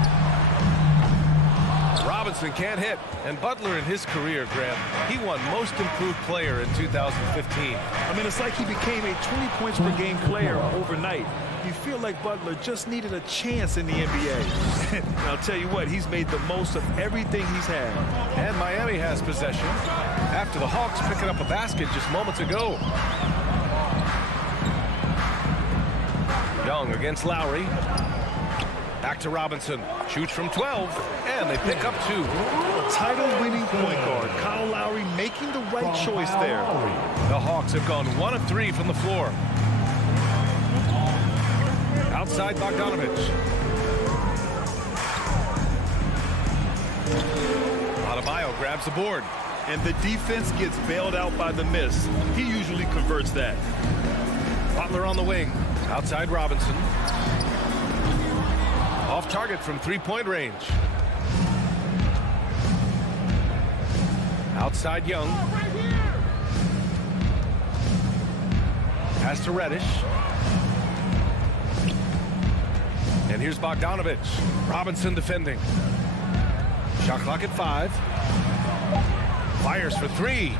Robinson can't hit. And Butler in his career, Graham, he won Most Improved Player in 2015. I mean, it's like he became a 20 points per game player overnight. You feel like Butler just needed a chance in the NBA. And I'll tell you what, he's made the most of everything he's had. And Miami has possession after the Hawks picking up a basket just moments ago. Young against Lowry. Back to Robinson. Shoots from 12, and they pick up 2. A title-winning point guard, Kyle Lowry, making the right choice there. The Hawks have gone 1 of 3 from the floor. Outside Bogdanovich. Adebayo grabs the board. And the defense gets bailed out by the miss. He usually converts that. Butler on the wing. Outside Robinson. Off target from 3-point range. Outside Young. Pass to Reddish. And here's Bogdanovich. Robinson defending. Shot clock at 5. Fires for 3.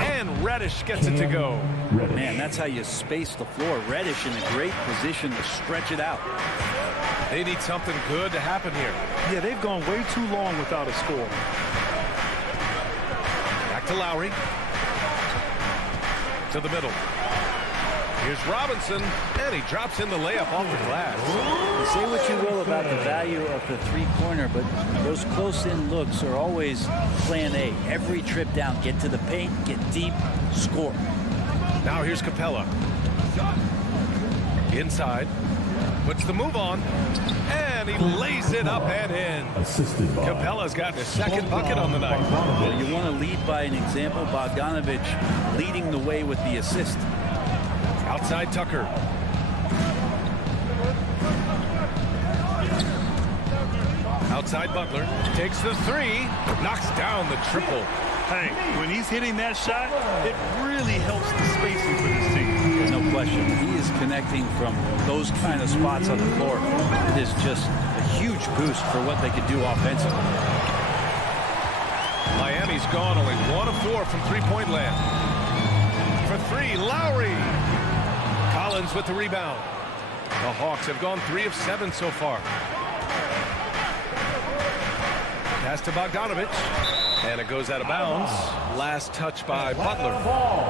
And Reddish gets it to go. Man, that's how you space the floor. Reddish in a great position to stretch it out. They need something good to happen here. Yeah, they've gone way too long without a score. Back to Lowry. To the middle. Here's Robinson, and he drops in the layup off the glass. Say what you will about the value of the three-pointer, but those close-in looks are always plan A. Every trip down, get to the paint, get deep, score. Now here's Capella. Inside. Puts the move on, and he lays it up and in. Capella's gotten his second bucket on the night. Well, you want to lead by an example. Bogdanovich leading the way with the assist. Outside Tucker. Outside Butler. Takes the 3. Knocks down the triple. Hey, when he's hitting that shot, it really helps the spacing for this team. No question. He is connecting from those kind of spots on the floor. It is just a huge boost for what they can do offensively. Miami's gone only 1 of 4 from three-point land. For 3, Lowry. Collins with the rebound. The Hawks have gone 3 of 7 so far. Pass to Bogdanovich. And it goes out of bounds. Last touch by Butler.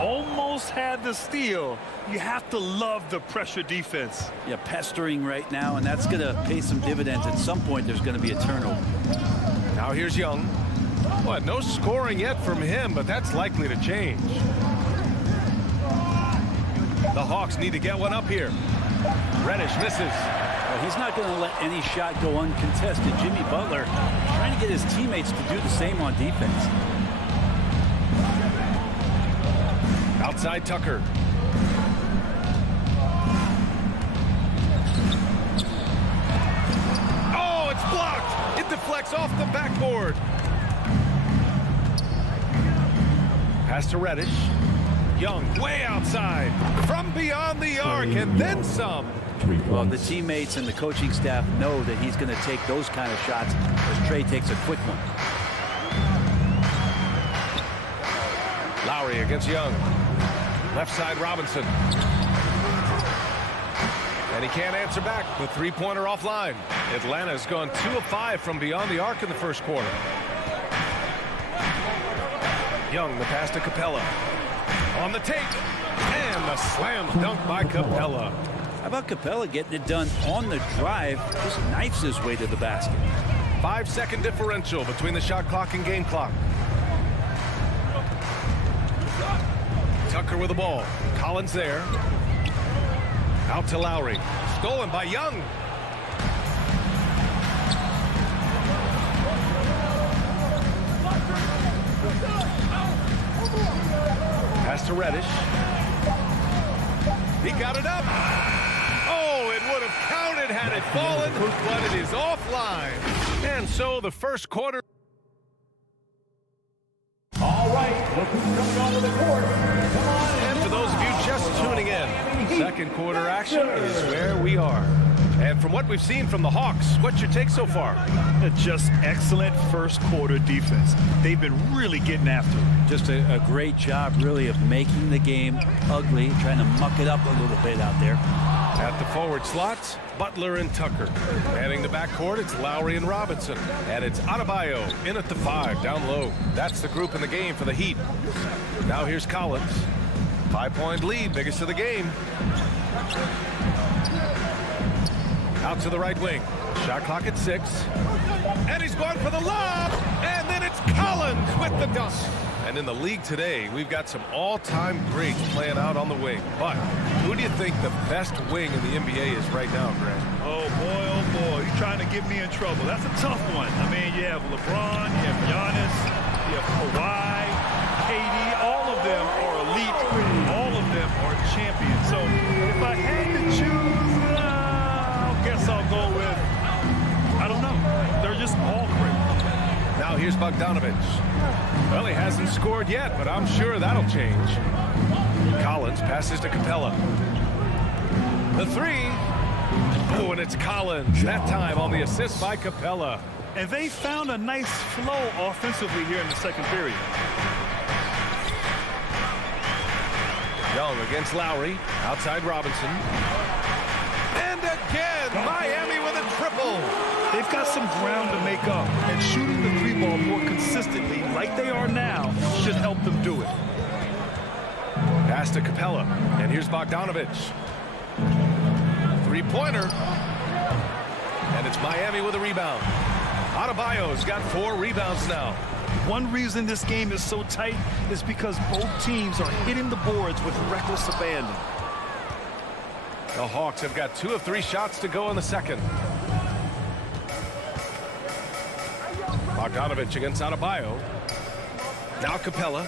Almost had the steal. You have to love the pressure defense. Yeah, pestering right now, and that's going to pay some dividends. At some point, there's going to be a turnover. Now here's Young. What? No scoring yet from him, but that's likely to change. The Hawks need to get one up here. Reddish misses. Well, he's not going to let any shot go uncontested. Jimmy Butler trying to get his teammates to do the same on defense. Outside Tucker. Oh, it's blocked. It deflects off the backboard. Pass to Reddish. Young way outside from beyond the arc and then some. Well, the teammates and the coaching staff know that he's going to take those kind of shots as Trey takes a quick one. Lowry against Young. Left side Robinson. And he can't answer back. The three-pointer offline. Atlanta's gone 2 of 5 from beyond the arc in the first quarter. Young, the pass to Capella. On the take. And the slam dunk by Capella. How about Capella getting it done on the drive? Just knifes his way to the basket. 5-second differential between the shot clock and game clock. Tucker with the ball. Collins there. Out to Lowry. Stolen by Young. Pass to Reddish. He got it up. Oh, it would have counted had it fallen, but it is offline. And so the first quarter. All right, look who's coming onto the court. Come on. And for those of you just tuning in, second quarter action is where we are. And from what we've seen from the Hawks, what's your take so far? Just excellent first quarter defense. They've been really getting after it. Just a great job, really, of making the game ugly, trying to muck it up a little bit out there. At the forward slots, Butler and Tucker. Manning the backcourt, it's Lowry and Robinson. And it's Adebayo in at the 5, down low. That's the group in the game for the Heat. Now here's Collins. 5-point lead, biggest of the game. Out to the right wing. Shot clock at 6. And he's going for the lob. And then it's Collins with the dunk. And in the league today, we've got some all-time greats playing out on the wing. But who do you think the best wing in the NBA is right now, Grant? Oh, boy, you're trying to get me in trouble. That's a tough one. I mean, you have LeBron, you have Giannis, you have Kawhi, KD. All of them are elite. All of them are champions. So if I had to choose, I guess I'll go with, I don't know. They're just all great. Now here's Bogdanovich. Well, he hasn't scored yet, but I'm sure that'll change. Collins passes to Capella. The 3. Oh, and it's Collins. That time on the assist by Capella. And they found a nice flow offensively here in the second period. Young against Lowry. Outside Robinson. And again, Miami with a triple. They've got some ground to make up, and shooting the 3-ball more consistently, like they are now, should help them do it. Pass to Capella, and here's Bogdanovich. 3-pointer. And it's Miami with a rebound. Adebayo's got 4 rebounds now. One reason this game is so tight is because both teams are hitting the boards with reckless abandon. The Hawks have got 2 of 3 shots to go in the second. Bogdanovich against Adebayo. Now Capella.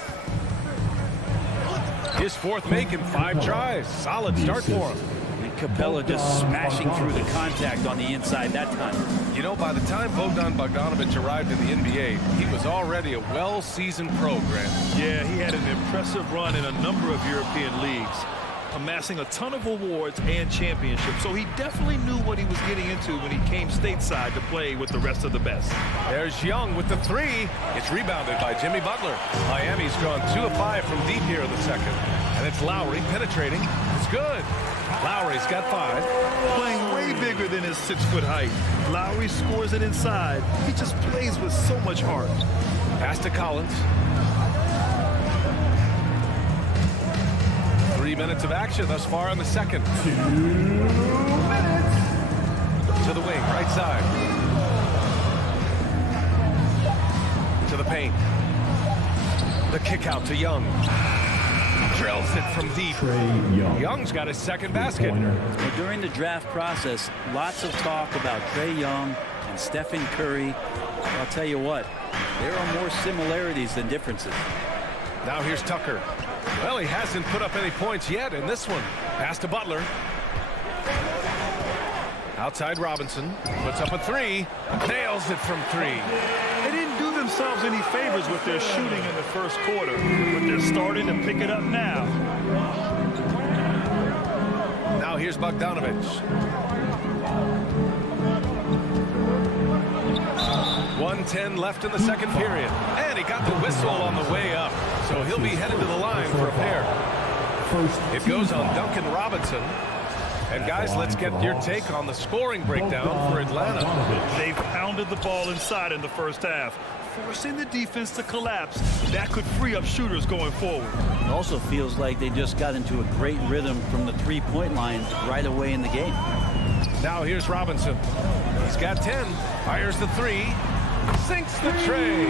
His 4th make in 5 tries. Solid start for him. And Capella just smashing through the contact on the inside that time. You know, by the time Bogdanovich arrived in the NBA, he was already a well-seasoned pro, Grant. Yeah, he had an impressive run in a number of European leagues, amassing a ton of awards and championships. So he definitely knew what he was getting into when he came stateside to play with the rest of the best. There's Young with the 3. It's rebounded by Jimmy Butler. Miami's gone 2 of 5 from deep here in the second. And it's Lowry penetrating. It's good. Lowry's got 5. Playing way bigger than his 6-foot height. Lowry scores it inside. He just plays with so much heart. Pass to Collins. 3 minutes of action thus far in the second. 2 minutes. To the wing, right side. To the paint. The kick out to Young. Drills it from deep. Young's got his second basket. Well, during the draft process, lots of talk about Trae Young and Stephen Curry. I'll tell you what, there are more similarities than differences. Now here's Tucker. Well, he hasn't put up any points yet in this one. Pass to Butler. Outside Robinson. Puts up a 3. Nails it from 3. They didn't do themselves any favors with their shooting in the first quarter, but they're starting to pick it up now. Now here's Bogdanovich. 1:10 left in the second period. And he got the whistle on the way up. So he'll be headed to the line for a pair. It goes on Duncan Robinson. And guys, let's get your take on the scoring breakdown for Atlanta. They've pounded the ball inside in the first half, forcing the defense to collapse. That could free up shooters going forward. It also feels like they just got into a great rhythm from the 3-point line right away in the game. Now here's Robinson. He's got 10. Fires the three. Sinks the tray.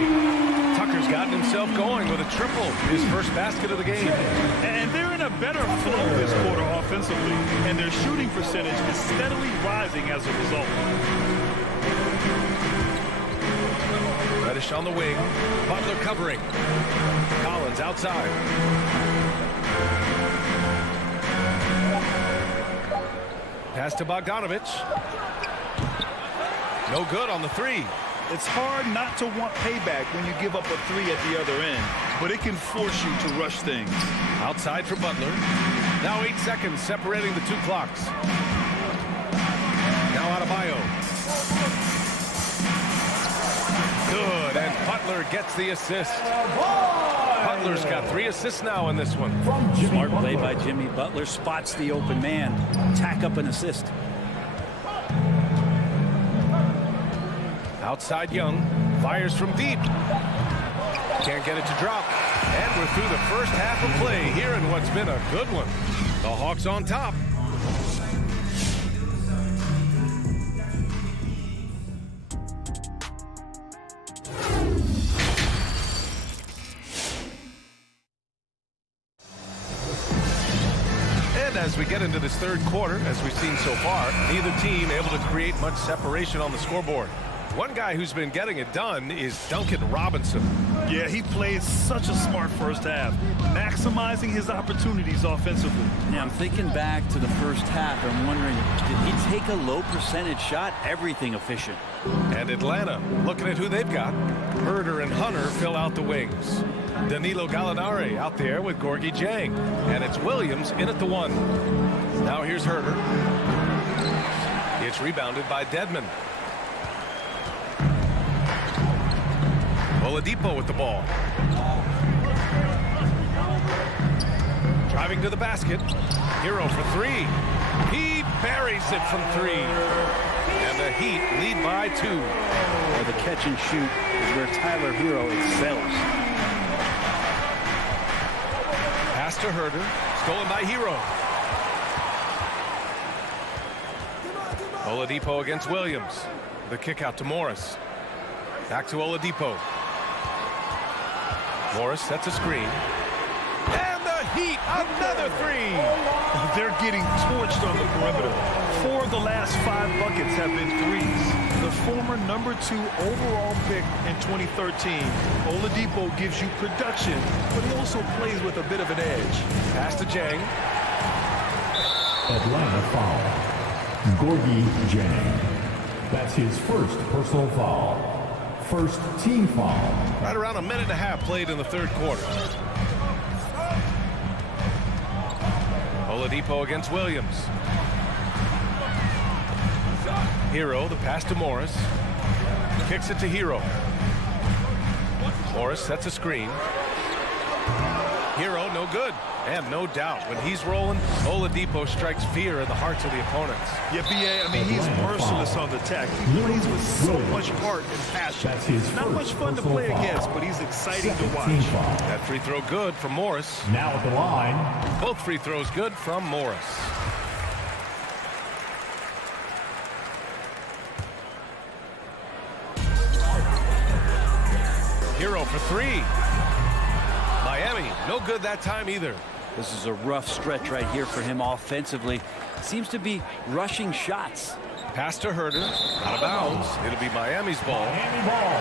Tucker's gotten himself going with a triple. His first basket of the game. And they're in a better flow this quarter offensively. And their shooting percentage is steadily rising as a result. Reddish on the wing. Butler covering. Collins outside. Pass to Bogdanovich. No good on the three. It's hard not to want payback when you give up a three at the other end, but it can force you to rush things. Outside for Butler. Now 8 seconds separating the two clocks. Now Adebayo. Good, and Butler gets the assist. Butler's got 3 assists now in this one. Smart play by Jimmy. Butler spots the open man. Tack up an assist. Outside Young. Fires from deep. Can't get it to drop. And we're through the first half of play here in what's been a good one. The Hawks on top. As we get into this third quarter, as we've seen so far, neither team able to create much separation on the scoreboard. One guy who's been getting it done is Duncan Robinson. Yeah, he played such a smart first half, maximizing his opportunities offensively. Yeah, I'm thinking back to the first half. I'm wondering, did he take a low percentage shot? Everything efficient. And Atlanta, looking at who they've got. Herder and Hunter fill out the wings. Danilo Gallinari out there with Gorgui Dieng. And it's Williams in at the 1. Now here's Herder. It's rebounded by Dedmon. Oladipo with the ball. Driving to the basket. Hero for 3. He buries it from 3. And the Heat lead by 2. Well, the catch and shoot is where Tyler Hero excels. Pass to Herder. Stolen by Hero. Oladipo against Williams. The kick out to Morris. Back to Oladipo. Morris sets a screen. And the Heat, another 3. They're getting torched on the perimeter. 4 of the last 5 buckets have been threes. The former #2 overall pick in 2013, Oladipo gives you production, but he also plays with a bit of an edge. Pass to Dieng. Atlanta foul. Gorgui Dieng. That's his first personal foul. First team foul. Right around 1.5 minutes played in the third quarter. Oladipo against Williams. Hero, the pass to Morris. Kicks it to Hero. Morris sets a screen. Hero, no good. And no doubt, when he's rolling, Oladipo strikes fear in the hearts of the opponents. Yeah, B.A., I mean, he's merciless on the attack. He plays with so much heart and passion. Not much fun to play against, but he's exciting to watch. That free throw good from Morris. Now at the line. Both free throws good from Morris. Hero for 3. Miami, no good that time either. This is a rough stretch right here for him offensively. Seems to be rushing shots. Pass to Herder, out of bounds. It'll be Miami's ball. Miami ball.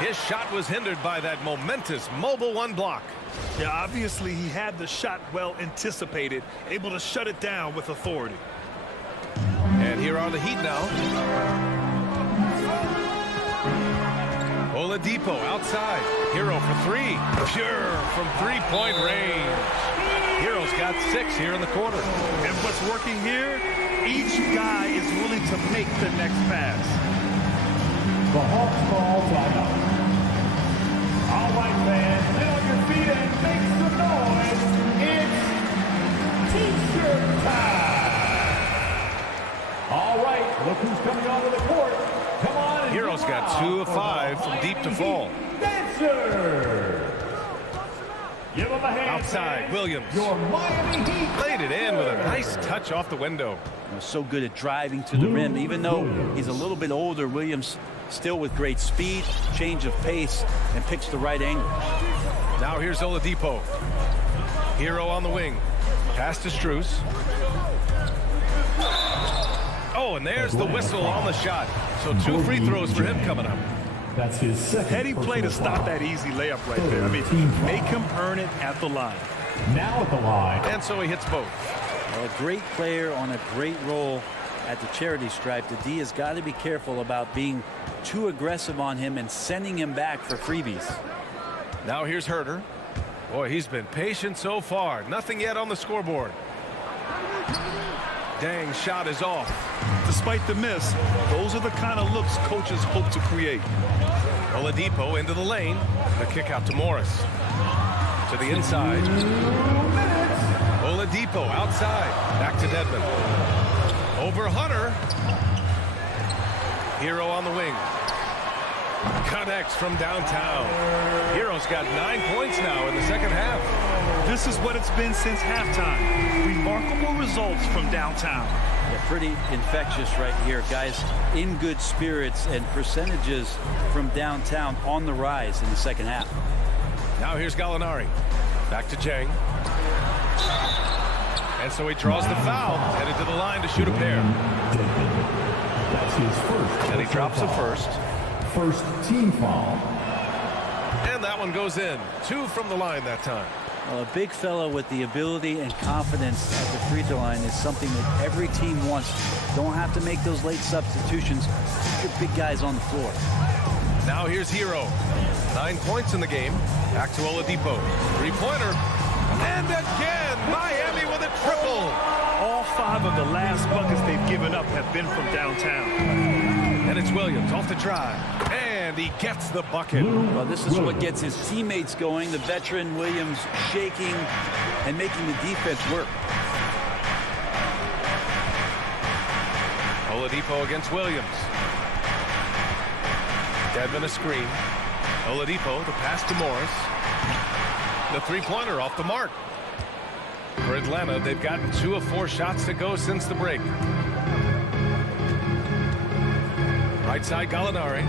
His shot was hindered by that momentous mobile 1 block. Yeah, obviously he had the shot well anticipated, able to shut it down with authority. And here are the Heat now. Oladipo outside. Hero for 3. Pure from 3-point range. Hero's got 6 here in the quarter. And what's working here? Each guy is willing to make the next pass. The Hawks call timeout. All right, fans, get on your feet and make some noise. It's T-shirt time. All right, look who's coming onto the court. Come on. Hero's got 2 of 5 from deep to fall. Dancer. Give him a hand. Outside, Williams. Your Miami Heat. Laid it in with a nice touch off the window. So good at driving to the rim. Even though he's a little bit older, Williams still with great speed, change of pace, and picks the right angle. Now here's Oladipo. Hero on the wing. Pass to Strus. Oh, and there's the whistle on the shot. So 2 free throws for him coming up. That's his second. Heady play to stop that easy layup right there. I mean, make him earn it at the line. Now at the line. And so he hits both. Well, a great player on a great roll at the charity stripe. The D has got to be careful about being too aggressive on him and sending him back for freebies. Now here's Herter. Boy, he's been patient so far. Nothing yet on the scoreboard. Dang, shot is off. Despite the miss, those are the kind of looks coaches hope to create. Oladipo into the lane. The kick out to Morris. To the inside. Oladipo outside. Back to Dedmon. Over Hunter. Hero on the wing. Connects from downtown. Hero's got 9 points now in the second half. This is what it's been since halftime. Remarkable results from downtown. Yeah, pretty infectious right here. Guys in good spirits, and percentages from downtown on the rise in the second half. Now here's Gallinari. Back to Jang. And so he draws the foul. Headed to the line to shoot a pair. That's his first. And he drops the first. First team foul. And that one goes in. 2 from the line that time. Well, a big fellow with the ability and confidence at the free throw line is something that every team wants. Don't have to make those late substitutions. Keep your big guys on the floor. Now here's Hero. 9 points in the game. Back to Oladipo. 3-pointer. And again, Miami with a triple. All 5 of the last buckets they've given up have been from downtown. And it's Williams off the drive. And he gets the bucket. Well, this is what gets his teammates going. The veteran Williams shaking and making the defense work. Oladipo against Williams. Dedmon a screen. Oladipo, the pass to Morris. The 3-pointer off the mark. For Atlanta, they've gotten 2 of 4 shots to go since the break. Right side, Gallinari.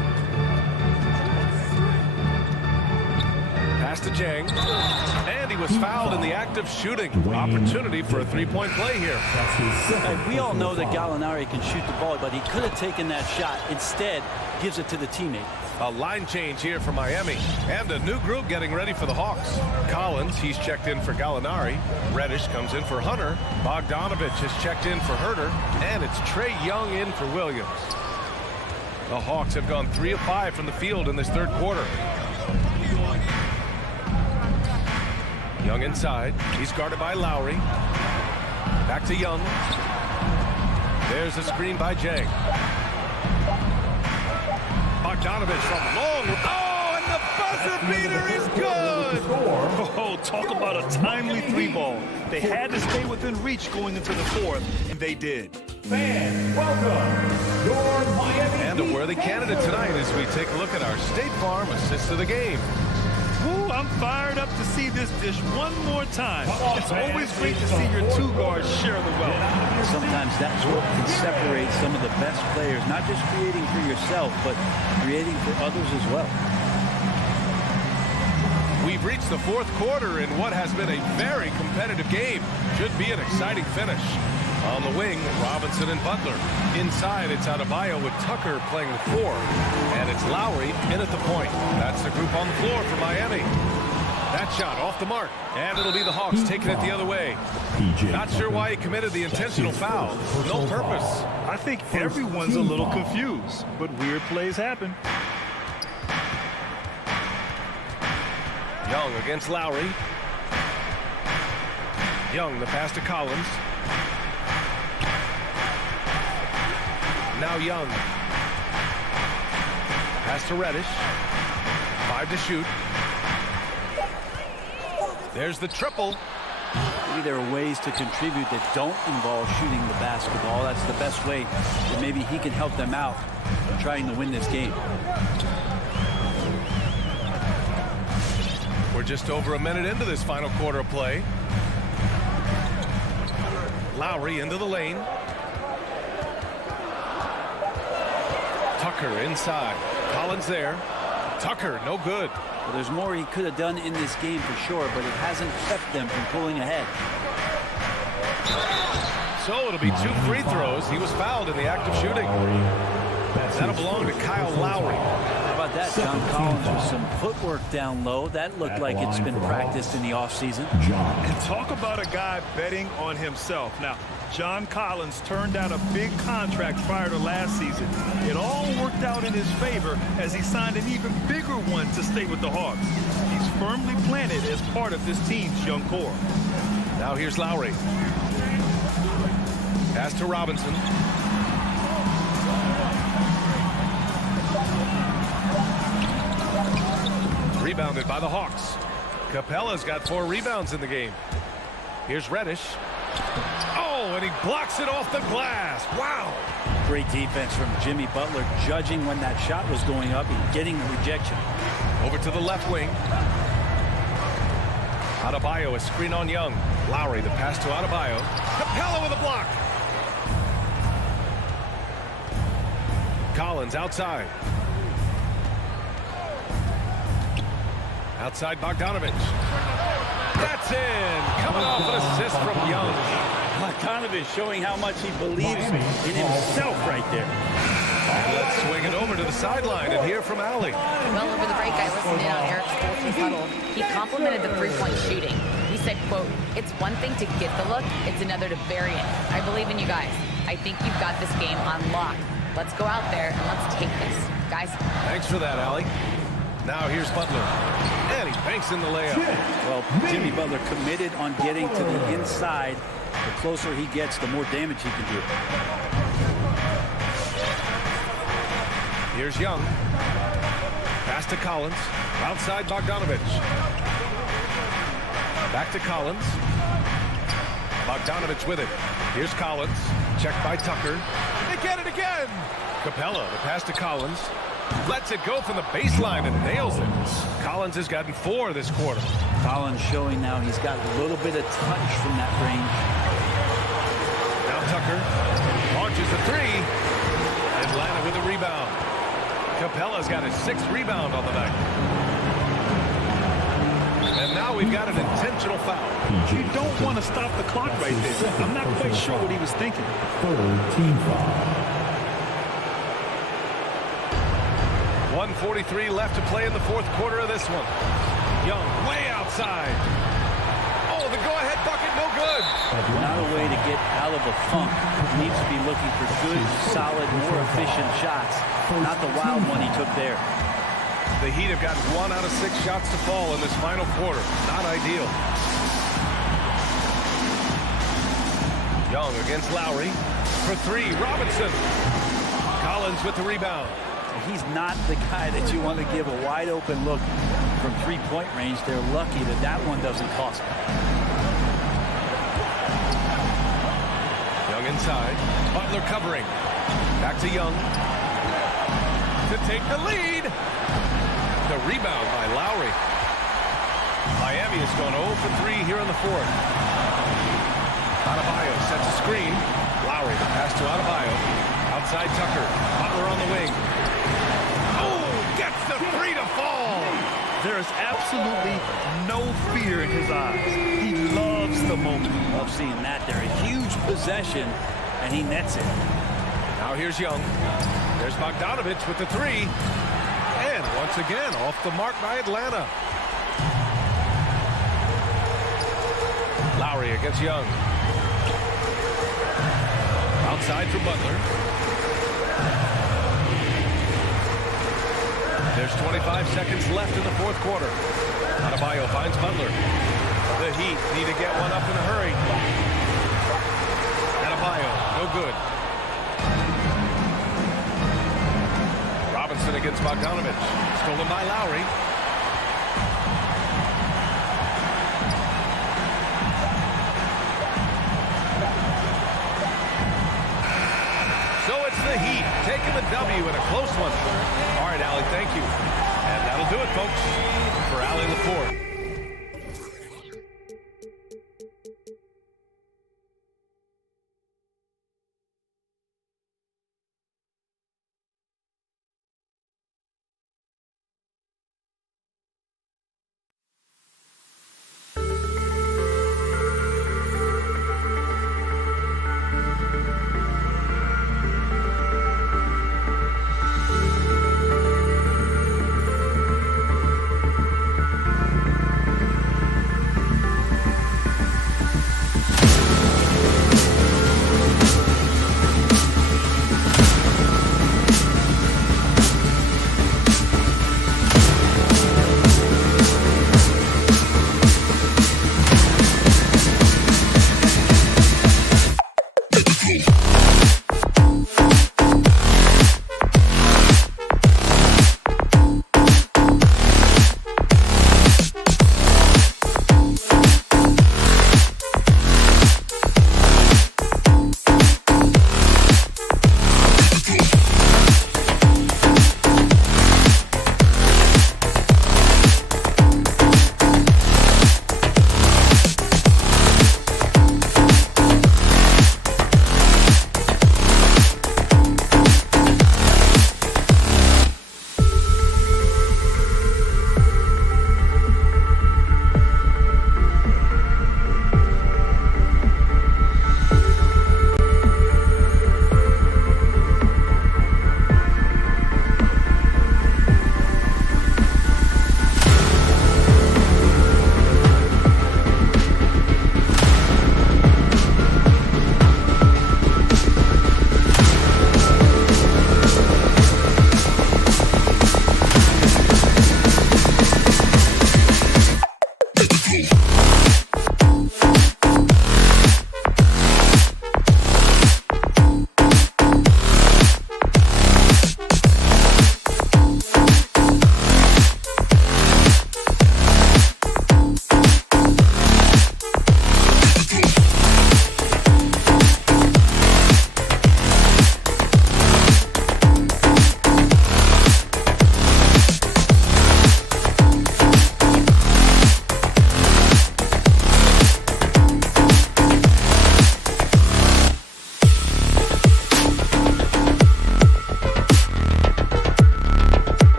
Pass to Jang. And he was fouled in the act of shooting. Opportunity for a 3-point play here. And we all know that Gallinari can shoot the ball, but he could have taken that shot. Instead, gives it to the teammate. A line change here for Miami. And a new group getting ready for the Hawks. Collins, he's checked in for Gallinari. Reddish comes in for Hunter. Bogdanovich has checked in for Herter. And it's Trae Young in for Williams. The Hawks have gone 3 of 5 from the field in this third quarter. Young inside. He's guarded by Lowry. Back to Young. There's a screen by Jang. Bogdanovich from long. Oh, and the buzzer beater is good. Oh, talk about a timely 3-ball. They had to stay within reach going into the fourth, and they did. Fans, welcome your Miami And a worthy candidate tonight as we take a look at our State Farm assist of the game. Ooh, I'm fired up to see this dish one more time. It's always great to see your 2 guards share the wealth. Sometimes that's what can separate some of the best players, not just creating for yourself, but creating for others as well. We've reached the fourth quarter in what has been a very competitive game. Should be an exciting finish. On the wing, Robinson and Butler. Inside, it's Adebayo with Tucker playing the 4. And it's Lowry in at the point. That's the group on the floor for Miami. That shot off the mark. And it'll be the Hawks taking it the other way. Not sure why he committed the intentional foul. No purpose. I think everyone's a little confused, but weird plays happen. Young against Lowry. Young, the pass to Collins. Now Young. Pass to Reddish. 5 to shoot. There's the triple. Maybe there are ways to contribute that don't involve shooting the basketball. That's the best way that maybe he can help them out trying to win this game. We're just over a minute into this final quarter of play. Lowry into the lane. Tucker inside. Collins there. Tucker, no good. Well, there's more he could have done in this game for sure, but it hasn't kept them from pulling ahead. So it'll be 2 free throws. He was fouled in the act of shooting. That'll belong to Kyle Lowry. How about that? John Collins with some footwork down low. That looked like it's been practiced in the offseason. And talk about a guy betting on himself. Now, John Collins turned down a big contract prior to last season. It all worked out in his favor as he signed an even bigger one to stay with the Hawks. He's firmly planted as part of this team's young core. Now here's Lowry. Pass to Robinson. Rebounded by the Hawks. Capella's got 4 rebounds in the game. Here's Reddish. Oh, and he blocks it off the glass. Wow. Great defense from Jimmy Butler, judging when that shot was going up and getting the rejection. Over to the left wing. Adebayo, a screen on Young. Lowry, the pass to Adebayo. Capella with a block. Collins outside. Outside Bogdanovich. That's in. Coming off an assist from Young. Bogdanovich showing how much he believes in himself right there. And let's swing it over to the sideline and hear from Allie. Well, over the break, I listened in on Eric Spoelstra's huddle. He complimented the three-point shooting. He said, quote, "It's one thing to get the look, it's another to bury it. I believe in you guys. I think you've got this game on lock. Let's go out there and let's take this, guys." Thanks for that, Allie. Now here's Butler. And he banks in the layup. Well, Jimmy Butler committed on getting to the inside. The closer he gets, the more damage he can do. Here's Young. Pass to Collins. Outside Bogdanovich. Back to Collins. Bogdanovich with it. Here's Collins. Checked by Tucker. They get it again. Capella, the pass to Collins. Lets it go from the baseline and nails it. Collins has gotten 4 this quarter. Collins showing now he's got a little bit of touch from that range. Now Tucker launches the 3. Atlanta with a rebound. Capella's got his 6th rebound on the night. And now we've got an intentional foul. You don't want to stop the clock right there. I'm not quite sure what he was thinking. 13 foul. 1:43 left to play in the 4th quarter of this one. Young way outside. Oh, the go-ahead bucket, no good. Not a way to get out of a funk. Needs to be looking for good, solid, more efficient shots. Not the wild one he took there. The Heat have gotten 1 out of 6 shots to fall in this final quarter. Not ideal. Young against Lowry. For 3, Robinson. Collins with the rebound. He's not the guy that you want to give a wide open look from 3-point range. They're lucky that that one doesn't cost them. Young inside. Butler covering. Back to Young. To take the lead. The rebound by Lowry. Miami has gone 0 for 3 here in the 4th. Adebayo sets a screen. Lowry, the pass to Adebayo. Outside Tucker. Butler on the wing. Gets the 3 to fall. There is absolutely no fear in his eyes. He loves the moment. Love seeing that there. A huge possession, and he nets it. Now here's Young. There's Bogdanovich with the 3. And once again, off the mark by Atlanta. Lowry against Young. Outside for Butler. There's 25 seconds left in the 4th quarter. Adebayo finds Butler. The Heat need to get one up in a hurry. Adebayo, no good. Robinson against Bogdanovich. Stolen by Lowry. So it's the Heat taking the W in a close one. All right, Allie, thank you. And that'll do it, folks, for Allie LaForte.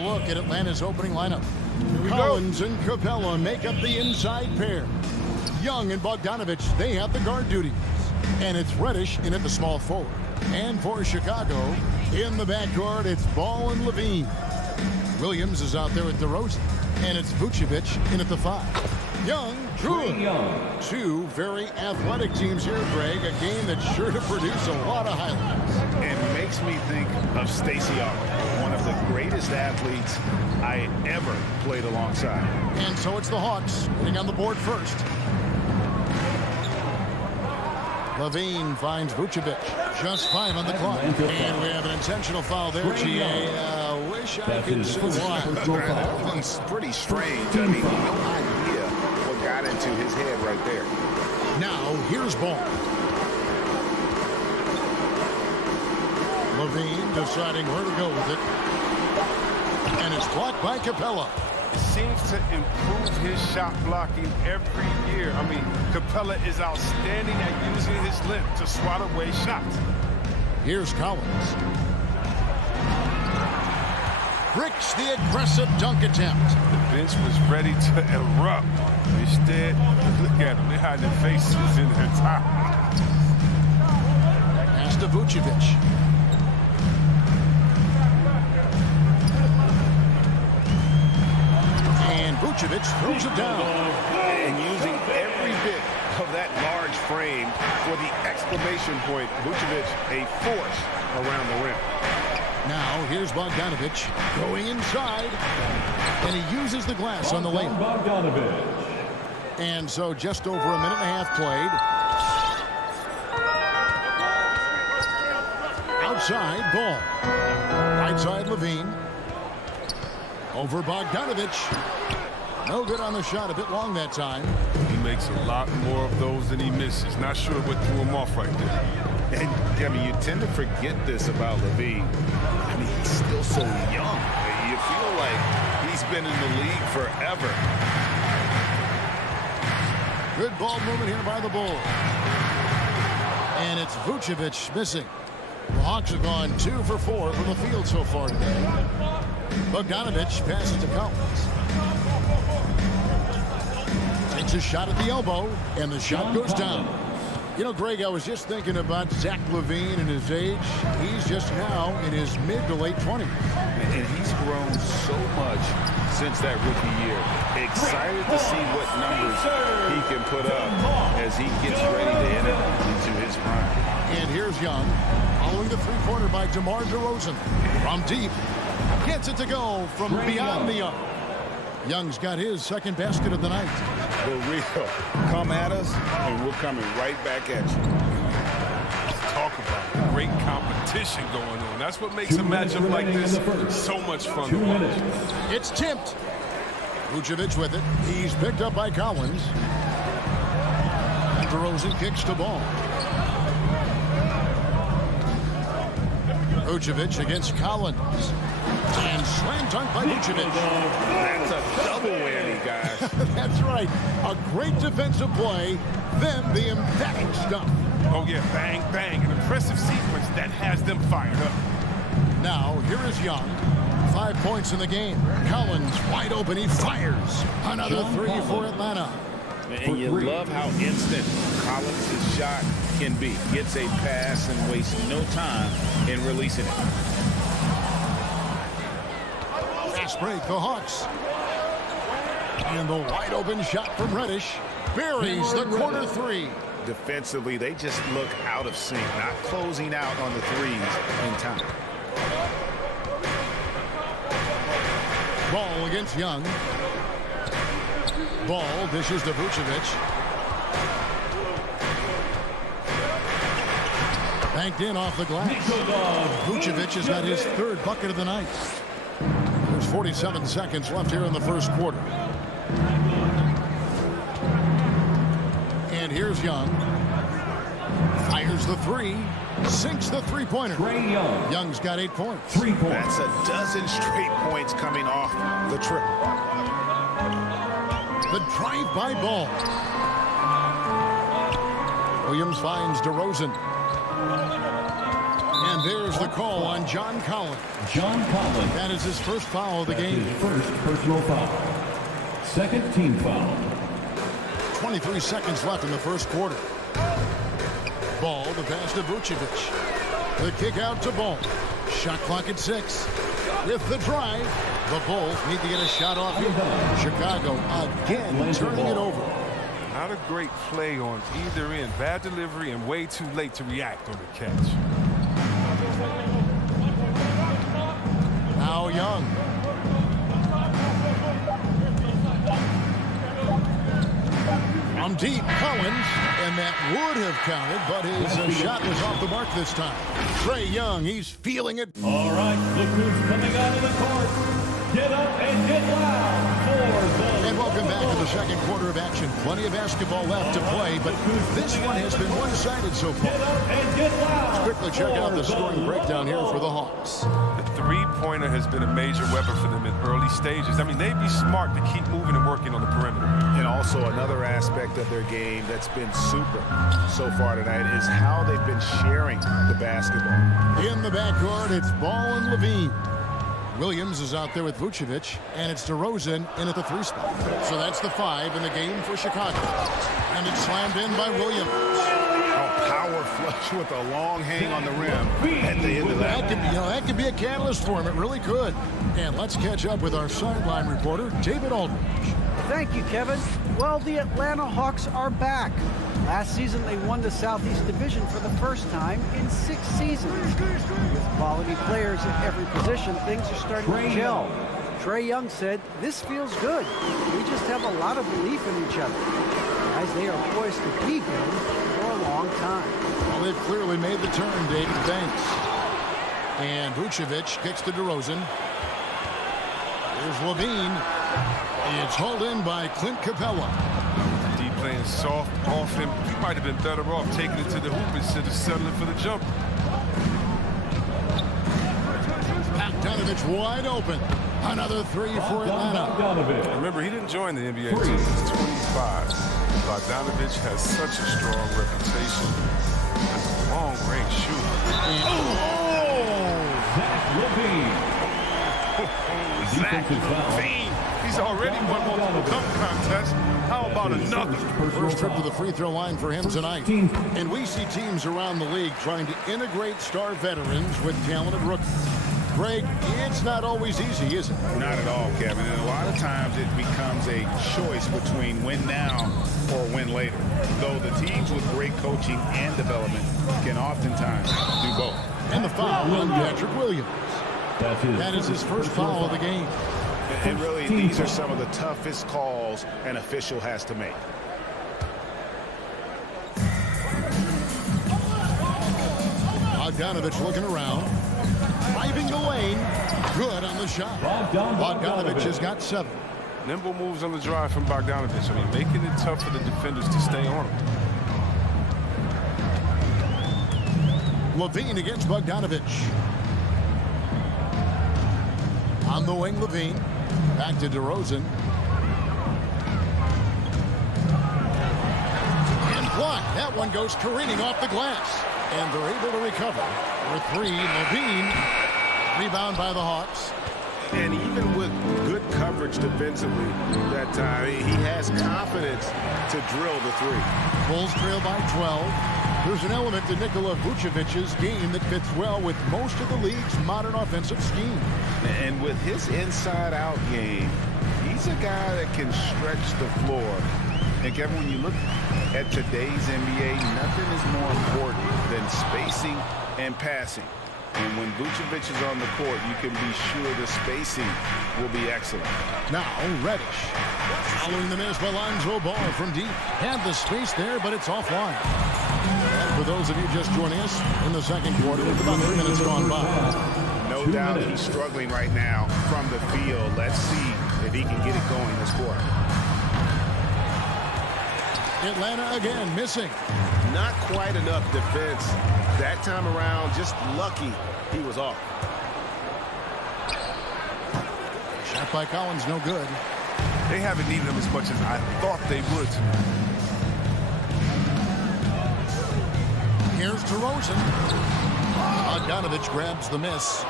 Look at Atlanta's opening lineup. Collins and Capella make up the inside pair. Young and Bogdanovich, they have the guard duties. And it's Reddish in at the small forward. And for Chicago, in the backcourt, it's Ball and Levine. Williams is out there with DeRozan. And it's Vucevic in at the 5. Young, Drew. Two very athletic teams here, Greg. A game that's sure to produce a lot of highlights. And makes me think of Stacey Augmon, one of the greatest athletes I ever played alongside. And so it's the Hawks getting on the board first. Levine finds Vucevic. Just 5 on the clock. And we have an intentional foul there, GA. Wish I could see why. That one's pretty strange. I mean, no idea what got into his head right there. Now, here's Ball. Levine deciding where to go with it. And it's blocked by Capella. Seems to improve his shot blocking every year. I mean, Capella is outstanding at using his length to swat away shots. Here's Collins. Bricks the aggressive dunk attempt. The bench was ready to erupt. Instead, look at them. They're hiding their faces in their top. Pass to Vucevic. Vucevic throws it down. And using every bit of that large frame for the exclamation point, Vucevic a force around the rim. Now here's Bogdanovich going inside, and he uses the glass on the lane. And so just over a minute and a half played. Outside, Ball. Right side, Levine. Over Bogdanovich. No good on the shot, a bit long that time. He makes a lot more of those than he misses. Not sure what threw him off right there. And, I mean, you tend to forget this about Levine. I mean, he's still so young. You feel like he's been in the league forever. Good ball movement here by the Bulls. And it's Vucevic missing. The Hawks have gone 2 for 4 from the field so far today. Bogdanovich passes to Collins. Takes a shot at the elbow, and the shot goes down. You know, Greg, I was just thinking about Zach LaVine and his age. He's just now in his mid to late 20s. And he's grown so much since that rookie year. Excited to see what numbers he can put up as he gets ready to enter into his prime. And here's Young, following the three-pointer by DeMar DeRozan. From deep, gets it to go from beyond the arc. Young's got his second basket of the night. Well, Rico, come at us, and we're coming right back at you. Let's talk about great competition going on. That's what makes a matchup like this so much fun to watch. It's tipped. Vucevic with it. He's picked up by Collins. And DeRozan kicks the ball. Vucevic against Collins. And slam dunk by Vucevic. That's a double whammy, guys. That's right. A great defensive play, then the emphatic stuff. Oh, yeah, bang, bang. An impressive sequence that has them fired up. Now, here is Young. 5 points in the game. Collins wide open. He fires. Another 3 for Atlanta. And you love how instant Collins' shot can be. Gets a pass and wastes no time in releasing it. Fast break, the Hawks. And the wide open shot from Reddish buries the corner 3. Defensively, they just look out of sync, not closing out on the threes in time. Ball against Young. Ball dishes to Vucevic. Banked in off the glass. Vucevic has got his 3rd bucket of the night. There's 47 seconds left here in the first quarter. And here's Young. Fires the 3. Sinks the three-pointer. Young's got 8 points. 3 points. That's a dozen straight points coming off the triple. The drive-by Ball. Williams finds DeRozan. And And there's the call on John Collins. John Collins. That is his first foul of the game. His first personal foul. Second team foul. 23 seconds left in the first quarter. Ball, the pass to Vucevic. The kick out to Ball. Shot clock at 6. With the drive, the Bulls need to get a shot off here. Chicago again turning it over. Not a great play on either end. Bad delivery and way too late to react on the catch. Now Young. From deep, Collins, and that would have counted, but his shot was off the mark this time. Trae Young, he's feeling it. All right, look who's coming out of the court. Get up and get loud for the... And welcome back to the second quarter of action. Plenty of basketball left to play, but this one has been one-sided so far. Get up and get loud. Let's quickly check out the scoring breakdown here for the Hawks. The three-pointer has been a major weapon for them in early stages. I mean, they'd be smart to keep moving and working on the perimeter. And also another aspect of their game that's been super so far tonight is how they've been sharing the basketball. In the backcourt, it's Ball and Levine. Williams is out there with Vucevic, and it's DeRozan in at the 3 spot. So that's the 5 in the game for Chicago. And it's slammed in by Williams. Oh, power flush with a long hang on the rim at the end of that. That could be a catalyst for him. It really could. And let's catch up with our sideline reporter, David Aldridge. Thank you, Kevin. Well, the Atlanta Hawks are back. Last season, they won the Southeast Division for the first time in 6 seasons. With quality players at every position, things are starting to gel. Trae Young said, "This feels good. We just have a lot of belief in each other." Guys, they are poised to be good for a long time. Well, they've clearly made the turn, David. Thanks. And Vucevic kicks to DeRozan. Here's Levine. It's hauled in by Clint Capella. D playing soft off him. He might have been better off taking it to the hoop instead of settling for the jump. Bogdanovich wide open. Another 3 for Atlanta. Remember, he didn't join the NBA until he was 25. Bogdanovich has such a strong reputation as a long-range shooter. Zach Levine. He's already won multiple dunk contests. How about another? First trip to the free throw line for him tonight. And we see teams around the league trying to integrate star veterans with talented rookies. Greg, it's not always easy, is it? Not at all, Kevin. And a lot of times it becomes a choice between win now or win later. Though the teams with great coaching and development can oftentimes do both. And the foul on Patrick Williams. That is his first foul of the game. And really, these are some of the toughest calls an official has to make. Bogdanovich looking around. Driving the lane. Good on the shot. Bogdanovich has got 7. Nimble moves on the drive from Bogdanovich. I mean, making it tough for the defenders to stay on him. Levine against Bogdanovich. On the wing, Levine. Back to DeRozan. And blocked. That one goes careening off the glass. And they're able to recover. For 3, Levine. Rebound by the Hawks. And even with good coverage defensively that time, he has confidence to drill the 3. Bulls trail by 12. There's an element to Nikola Vucevic's game that fits well with most of the league's modern offensive scheme. And with his inside-out game, he's a guy that can stretch the floor. And Kevin, when you look at today's NBA, nothing is more important than spacing and passing. And when Vucevic is on the court, you can be sure the spacing will be excellent. Now, Reddish. Following the miss by Lonzo Ball from deep. Had the space there, but it's offline. And for those of you just joining us in the second quarter, with about 3 minutes gone by. No doubt he's struggling right now from the field. Let's see if he can get it going this quarter. Atlanta again missing. Not quite enough defense. That time around, just lucky he was off. Shot by Collins, no good. They haven't needed him as much as I thought they would tonight. Here's DeRozan. Bogdanovich grabs the miss.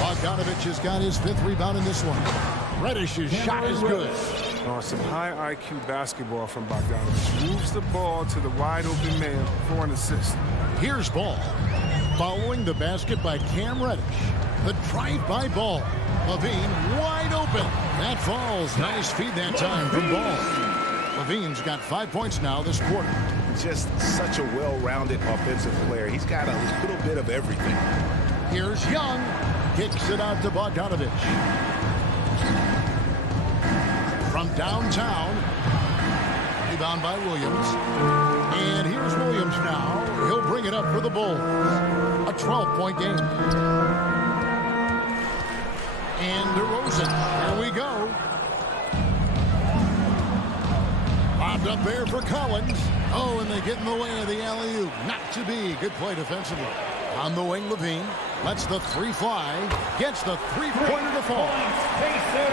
Bogdanovich has got his 5th rebound in this one. Reddish's shot is good. Some high IQ basketball from Bogdanovich. Moves the ball to the wide open man for an assist. Here's Ball. Following the basket by Cam Reddish. The drive-by Ball. Levine wide open. That falls. Nice feed that time from Ball. Levine's got 5 points now this quarter. Just such a well-rounded offensive player. He's got a little bit of everything. Here's Young. Kicks it out to Bogdanovich. From downtown. Rebound by Williams. And here's Williams now. He'll bring it up for the Bulls. A 12-point game. And DeRozan. Here we go. Bobbed up there for Collins. Oh, and they get in the way of the alley-oop. Not to be. Good play defensively. On the wing, Levine. Lets the 3 fly. Gets the 3-pointer to fall.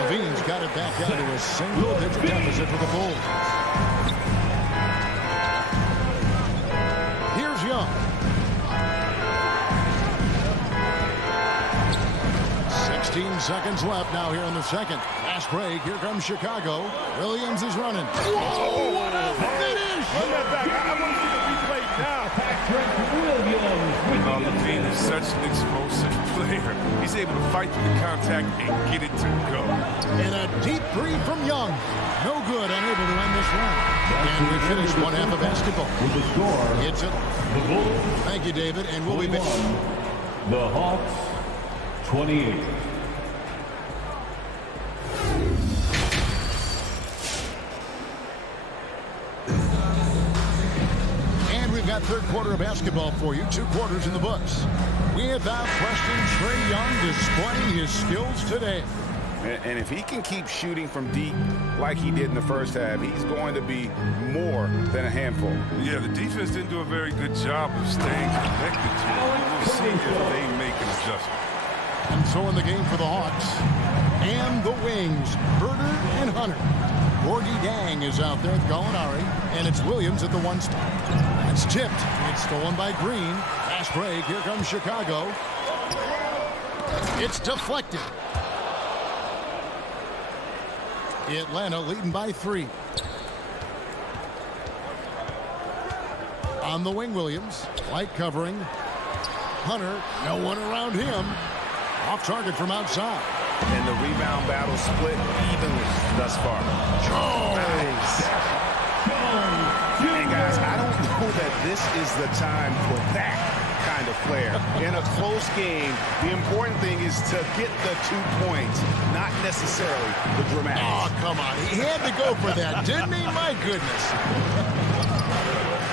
Levine's got it back down to a single-digit deficit for the Bulls. Here's Young. 16 seconds left now here in the second. Fast break. Here comes Chicago. Williams is running. Whoa, what a finish! Run that back. I want to see the replay now. Patrick Williams. Levine is such an explosive player. He's able to fight through the contact and get it to go. And a deep 3 from Young. No good, unable to end this run. And we finished one half of basketball. With the score, It's it. the Bulls Thank you, David, and we'll be 21, back. the Hawks 28. And we've got third quarter of basketball for you. 2 quarters in the books. Without question, Trae Young displaying his skills today. And if he can keep shooting from deep like he did in the first half, he's going to be more than a handful. Yeah, the defense didn't do a very good job of staying connected to him. We'll see if they make an adjustment. And so in the game for the Hawks and the Wings, Herder and Hunter. Gorgie Dang is out there with Gallinari, and it's Williams at the 1 spot. That's tipped. It's stolen by Green. Fast break. Here comes Chicago. It's deflected. Atlanta leading by 3. On the wing, Williams. Light covering. Hunter, no one around him. Off target from outside. And the rebound battle split evenly thus far. Nice. And guys, I don't know that this is the time for that kind of flair. In a close game, the important thing is to get the 2 points, not necessarily the dramatics. Oh, come on. He had to go for that, didn't he? My goodness.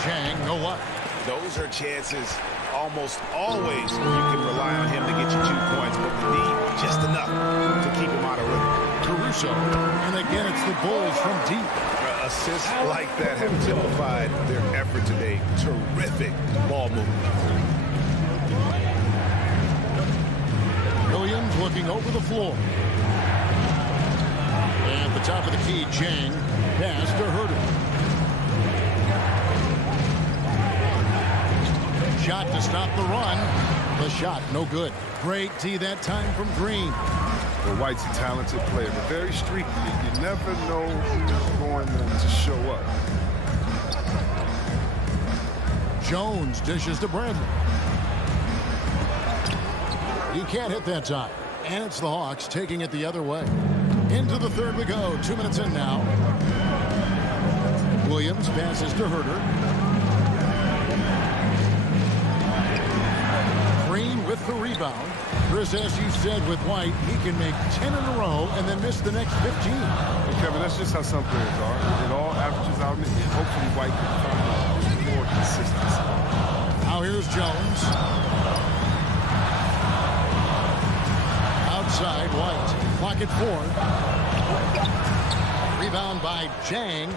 Chang, no what? Those are chances almost always you can rely on him to get you 2 points, but we need just enough to keep him out of rhythm. Caruso. And again, it's the Bulls from deep. Assists like that have typified their effort today. Terrific ball movement. Williams looking over the floor. And at the top of the key, Chang. Pass to Herder. Shot to stop the run. The shot, no good. Great D that time from Green. Well, White's a talented player, but very streaky. You never know who's going to show up. Jones dishes to Bradley. He can't hit that time. And it's the Hawks taking it the other way. Into the third we go. 2 minutes in now. Williams passes to Herder. Green with the rebound. Chris, as you said with White, he can make 10 in a row and then miss the next 15. Well, Kevin, that's just how some players are. It all averages out, and hopefully White can find more consistency. Now here's Jones. Outside, White. Clock at 4. Rebound by Chang.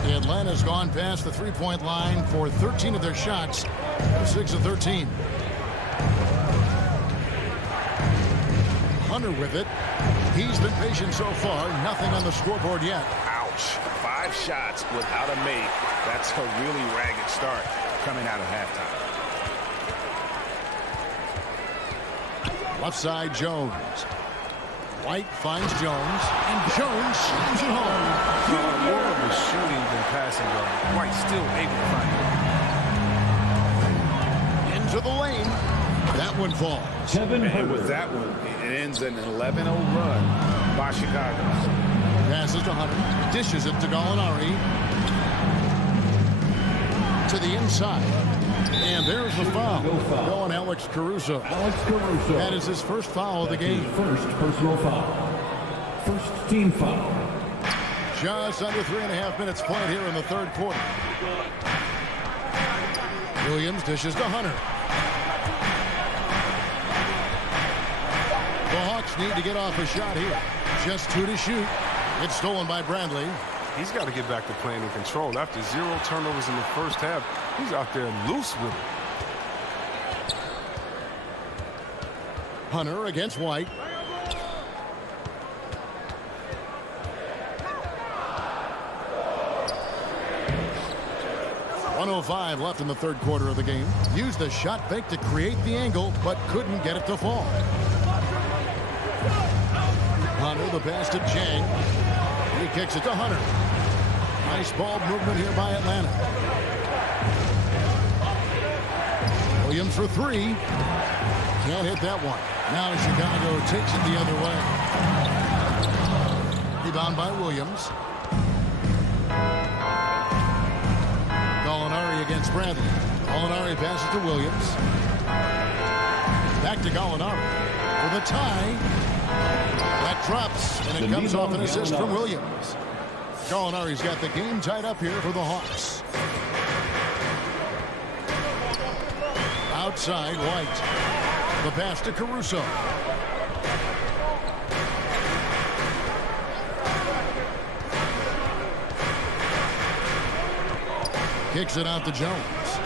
Atlanta's gone past the 3-point line for 13 of their shots. 6 of 13. Hunter with it. He's been patient so far. Nothing on the scoreboard yet. Ouch. 5 shots without a make. That's a really ragged start. coming out of halftime. Left side, Jones. White finds Jones, and Jones slams it home. More of a shooting than passing guard. White still able to find it. Into the lane. That one falls. And with that one, it ends an 11-0 run by Chicago. Passes to Hunter. Dishes it to Gallinari. To the inside. And there's the foul. Going Alex Caruso. That is his first foul of the game. First personal foul. First team foul. Just under 3.5 minutes played here in the third quarter. Williams dishes to Hunter. The Hawks need to get off a shot here. Just 2 to shoot. It's stolen by Bradley. He's got to get back to playing in control. After 0 turnovers in the first half, he's out there loose with it. Hunter against White. .105 left in the third quarter of the game. Used the shot fake to create the angle, but couldn't get it to fall. Hunter, the pass to Chang. He kicks it to Hunter. Nice ball movement here by Atlanta. Williams for 3. Can't hit that one. Now Chicago takes it the other way. Rebound by Williams. Gallinari against Bradley. Gallinari passes to Williams. Back to Gallinari for the tie. That drops, and it comes off an assist from Williams. Gallinari's got the game tied up here for the Hawks. Outside, White. The pass to Caruso. Kicks it out to Jones.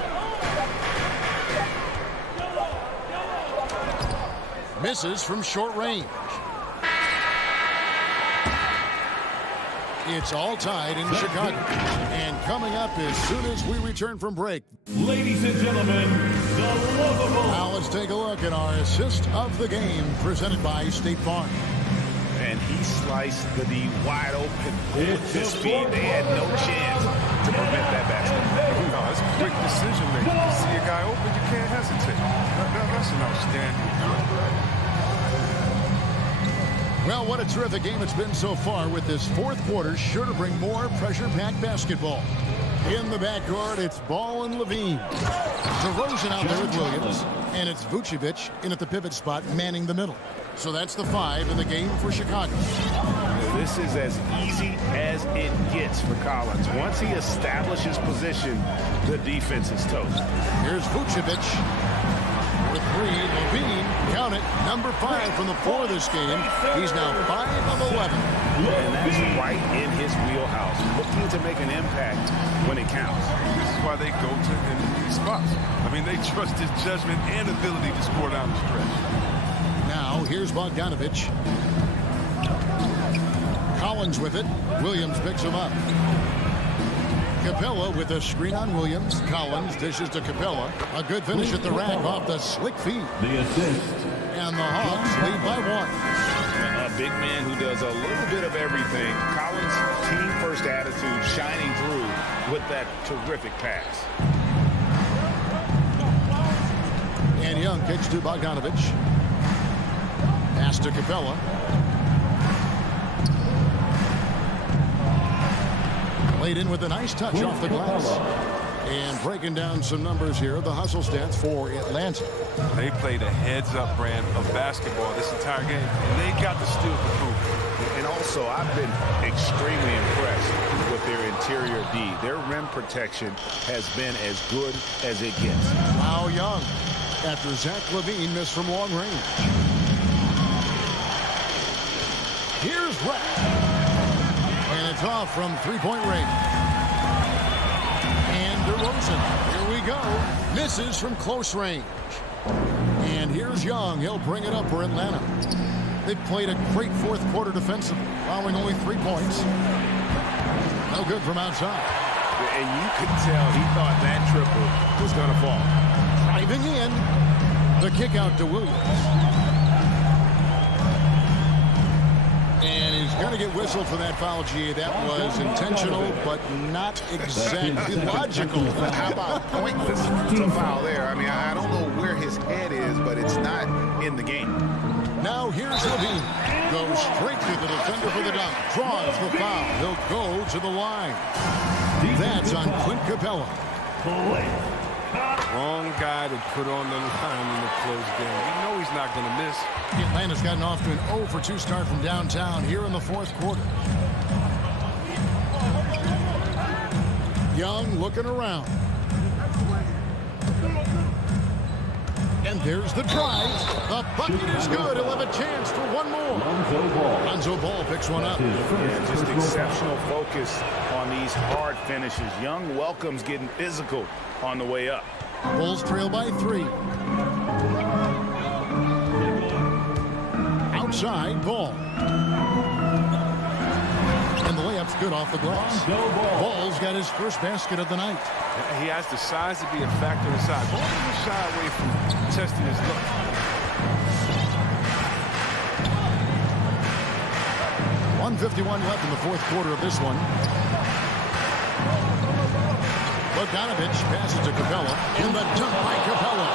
Misses from short range. It's all tied in Chicago. And coming up as soon as we return from break. Ladies and gentlemen, the lovable. Now let's take a look at our assist of the game presented by State Farm. And he sliced the D wide open with his feet. They had no chance to prevent that basket. No, it's quick decision making. You see a guy open, you can't hesitate. That's an outstanding play. Well, what a terrific game it's been so far, with this fourth quarter sure to bring more pressure-packed basketball. In the backcourt, it's Ball and Levine. DeRozan out there with Williams, and it's Vucevic in at the pivot spot, manning the middle. So that's the 5 in the game for Chicago. This is as easy as it gets for Collins. Once he establishes position, the defense is toast. Here's Vucevic. For 3, Levine, count it, number 5 from the floor this game. He's now 5 of 11. And that's right in his wheelhouse, looking to make an impact when it counts. This is why they go to him in these spots. I mean, they trust his judgment and ability to score down the stretch. Now, here's Bogdanovich. Collins with it. Williams picks him up. Capella with a screen on Williams. Collins dishes to Capella. A good finish at the rack off the slick feed. The assist. And the Hawks lead by 1. A big man who does a little bit of everything. Collins' team-first attitude shining through with that terrific pass. And Young kicks to Bogdanovich. Pass to Capella. Laid in with a nice touch off the glass. And breaking down some numbers here, the hustle stats for Atlanta. They played a heads-up brand of basketball this entire game, and they got the steal to prove it. And also, I've been extremely impressed with their interior D. Their rim protection has been as good as it gets. Now Young, after Zach LaVine missed from long range. Here's Rett. And it's off from three-point range. And DeRozan, here we go. Misses from close range. And here's Young. He'll bring it up for Atlanta. They've played a great fourth quarter defensively, allowing only 3 points. No good from outside. And you could tell he thought that triple was going to fall. Driving in. The kick out to Williams. And he's going to get whistled for that foul, G. That was intentional, but not exactly logical. How about pointless to foul there? I mean, I don't know where his head is, but it's not in the game. Now here's Levine. Goes straight to the defender for the dunk. Draws the foul. He'll go to the line. That's on Clint Capella. Wrong guy to put on the line in the close game. You know he's not going to miss. Atlanta's gotten off to an 0 for 2 start from downtown here in the fourth quarter. Young looking around. And there's the drive. The bucket is good. He'll have a chance for one more. Lonzo Ball picks one up. Yeah, just exceptional focus on these hard finishes. Young welcomes getting physical on the way up. Bulls trail by 3. Outside, Ball. And the layup's good off the glass. Ball's got his first basket of the night. He has the size to be a factor inside. Ball doesn't shy away from testing his look. .151 left in the fourth quarter of this one. Bogdanovich passes to Capella. And the dunk by Capella.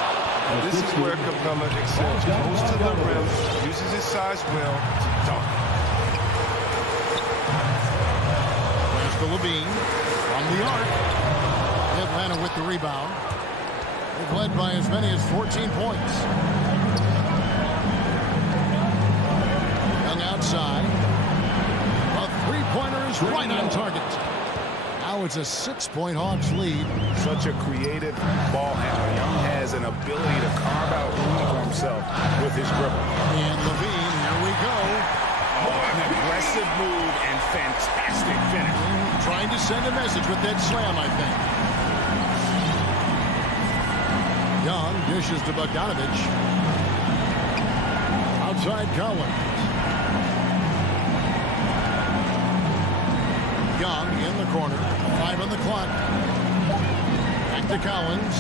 This is where Capella excels. Goes to the rim, uses his size well to dunk. Pass to Levine from the arc. Atlanta with the rebound. They've led by as many as 14 points. Young outside. A three-pointer is right on target. Now it's a 6-point Hawks lead. Such a creative ball handler. Young has an ability to carve out room for himself with his dribble. And Levine, here we go. Oh, an aggressive move and fantastic finish. Trying to send a message with that slam, I think. Young dishes to Bogdanovich. Outside Collins. Young in the corner. 5 on the clock. Back to Collins.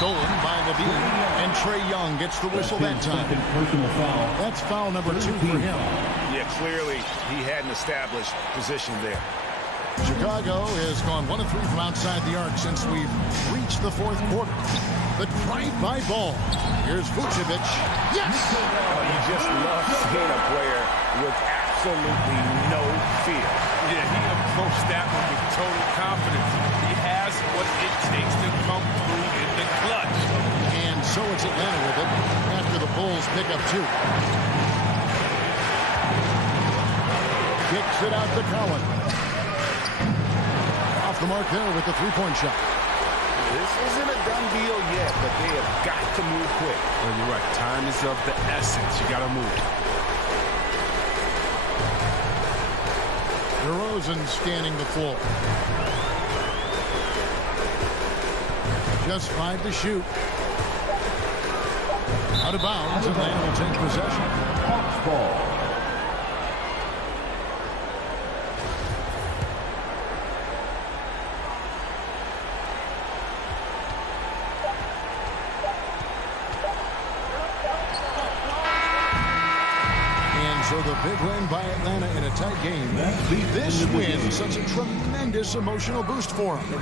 Stolen by Levine. And Trae Young gets the whistle that time. That's foul number 2 for him. Yeah, clearly he hadn't established position there. Chicago has gone 1 of 3 from outside the arc since we've reached the fourth quarter. The drive-by Ball. Here's Vucevic. Yes! Oh, you just love seeing a player with absolutely no fear. Yeah, he approached that one with total confidence. He has what it takes to come through in the clutch. And so it's Atlanta with it after the Bulls pick up 2. Kicks it out to Collins. Off the mark there with the three-point shot. This isn't a done deal yet, but they have got to move quick. Well, you're right. Time is of the essence. You got to move. DeRozan scanning the floor. Just 5 to shoot. Out of bounds, Atlanta will take possession. Hawks ball. So the big win by Atlanta in a tight game. This win, such a tremendous emotional boost for them.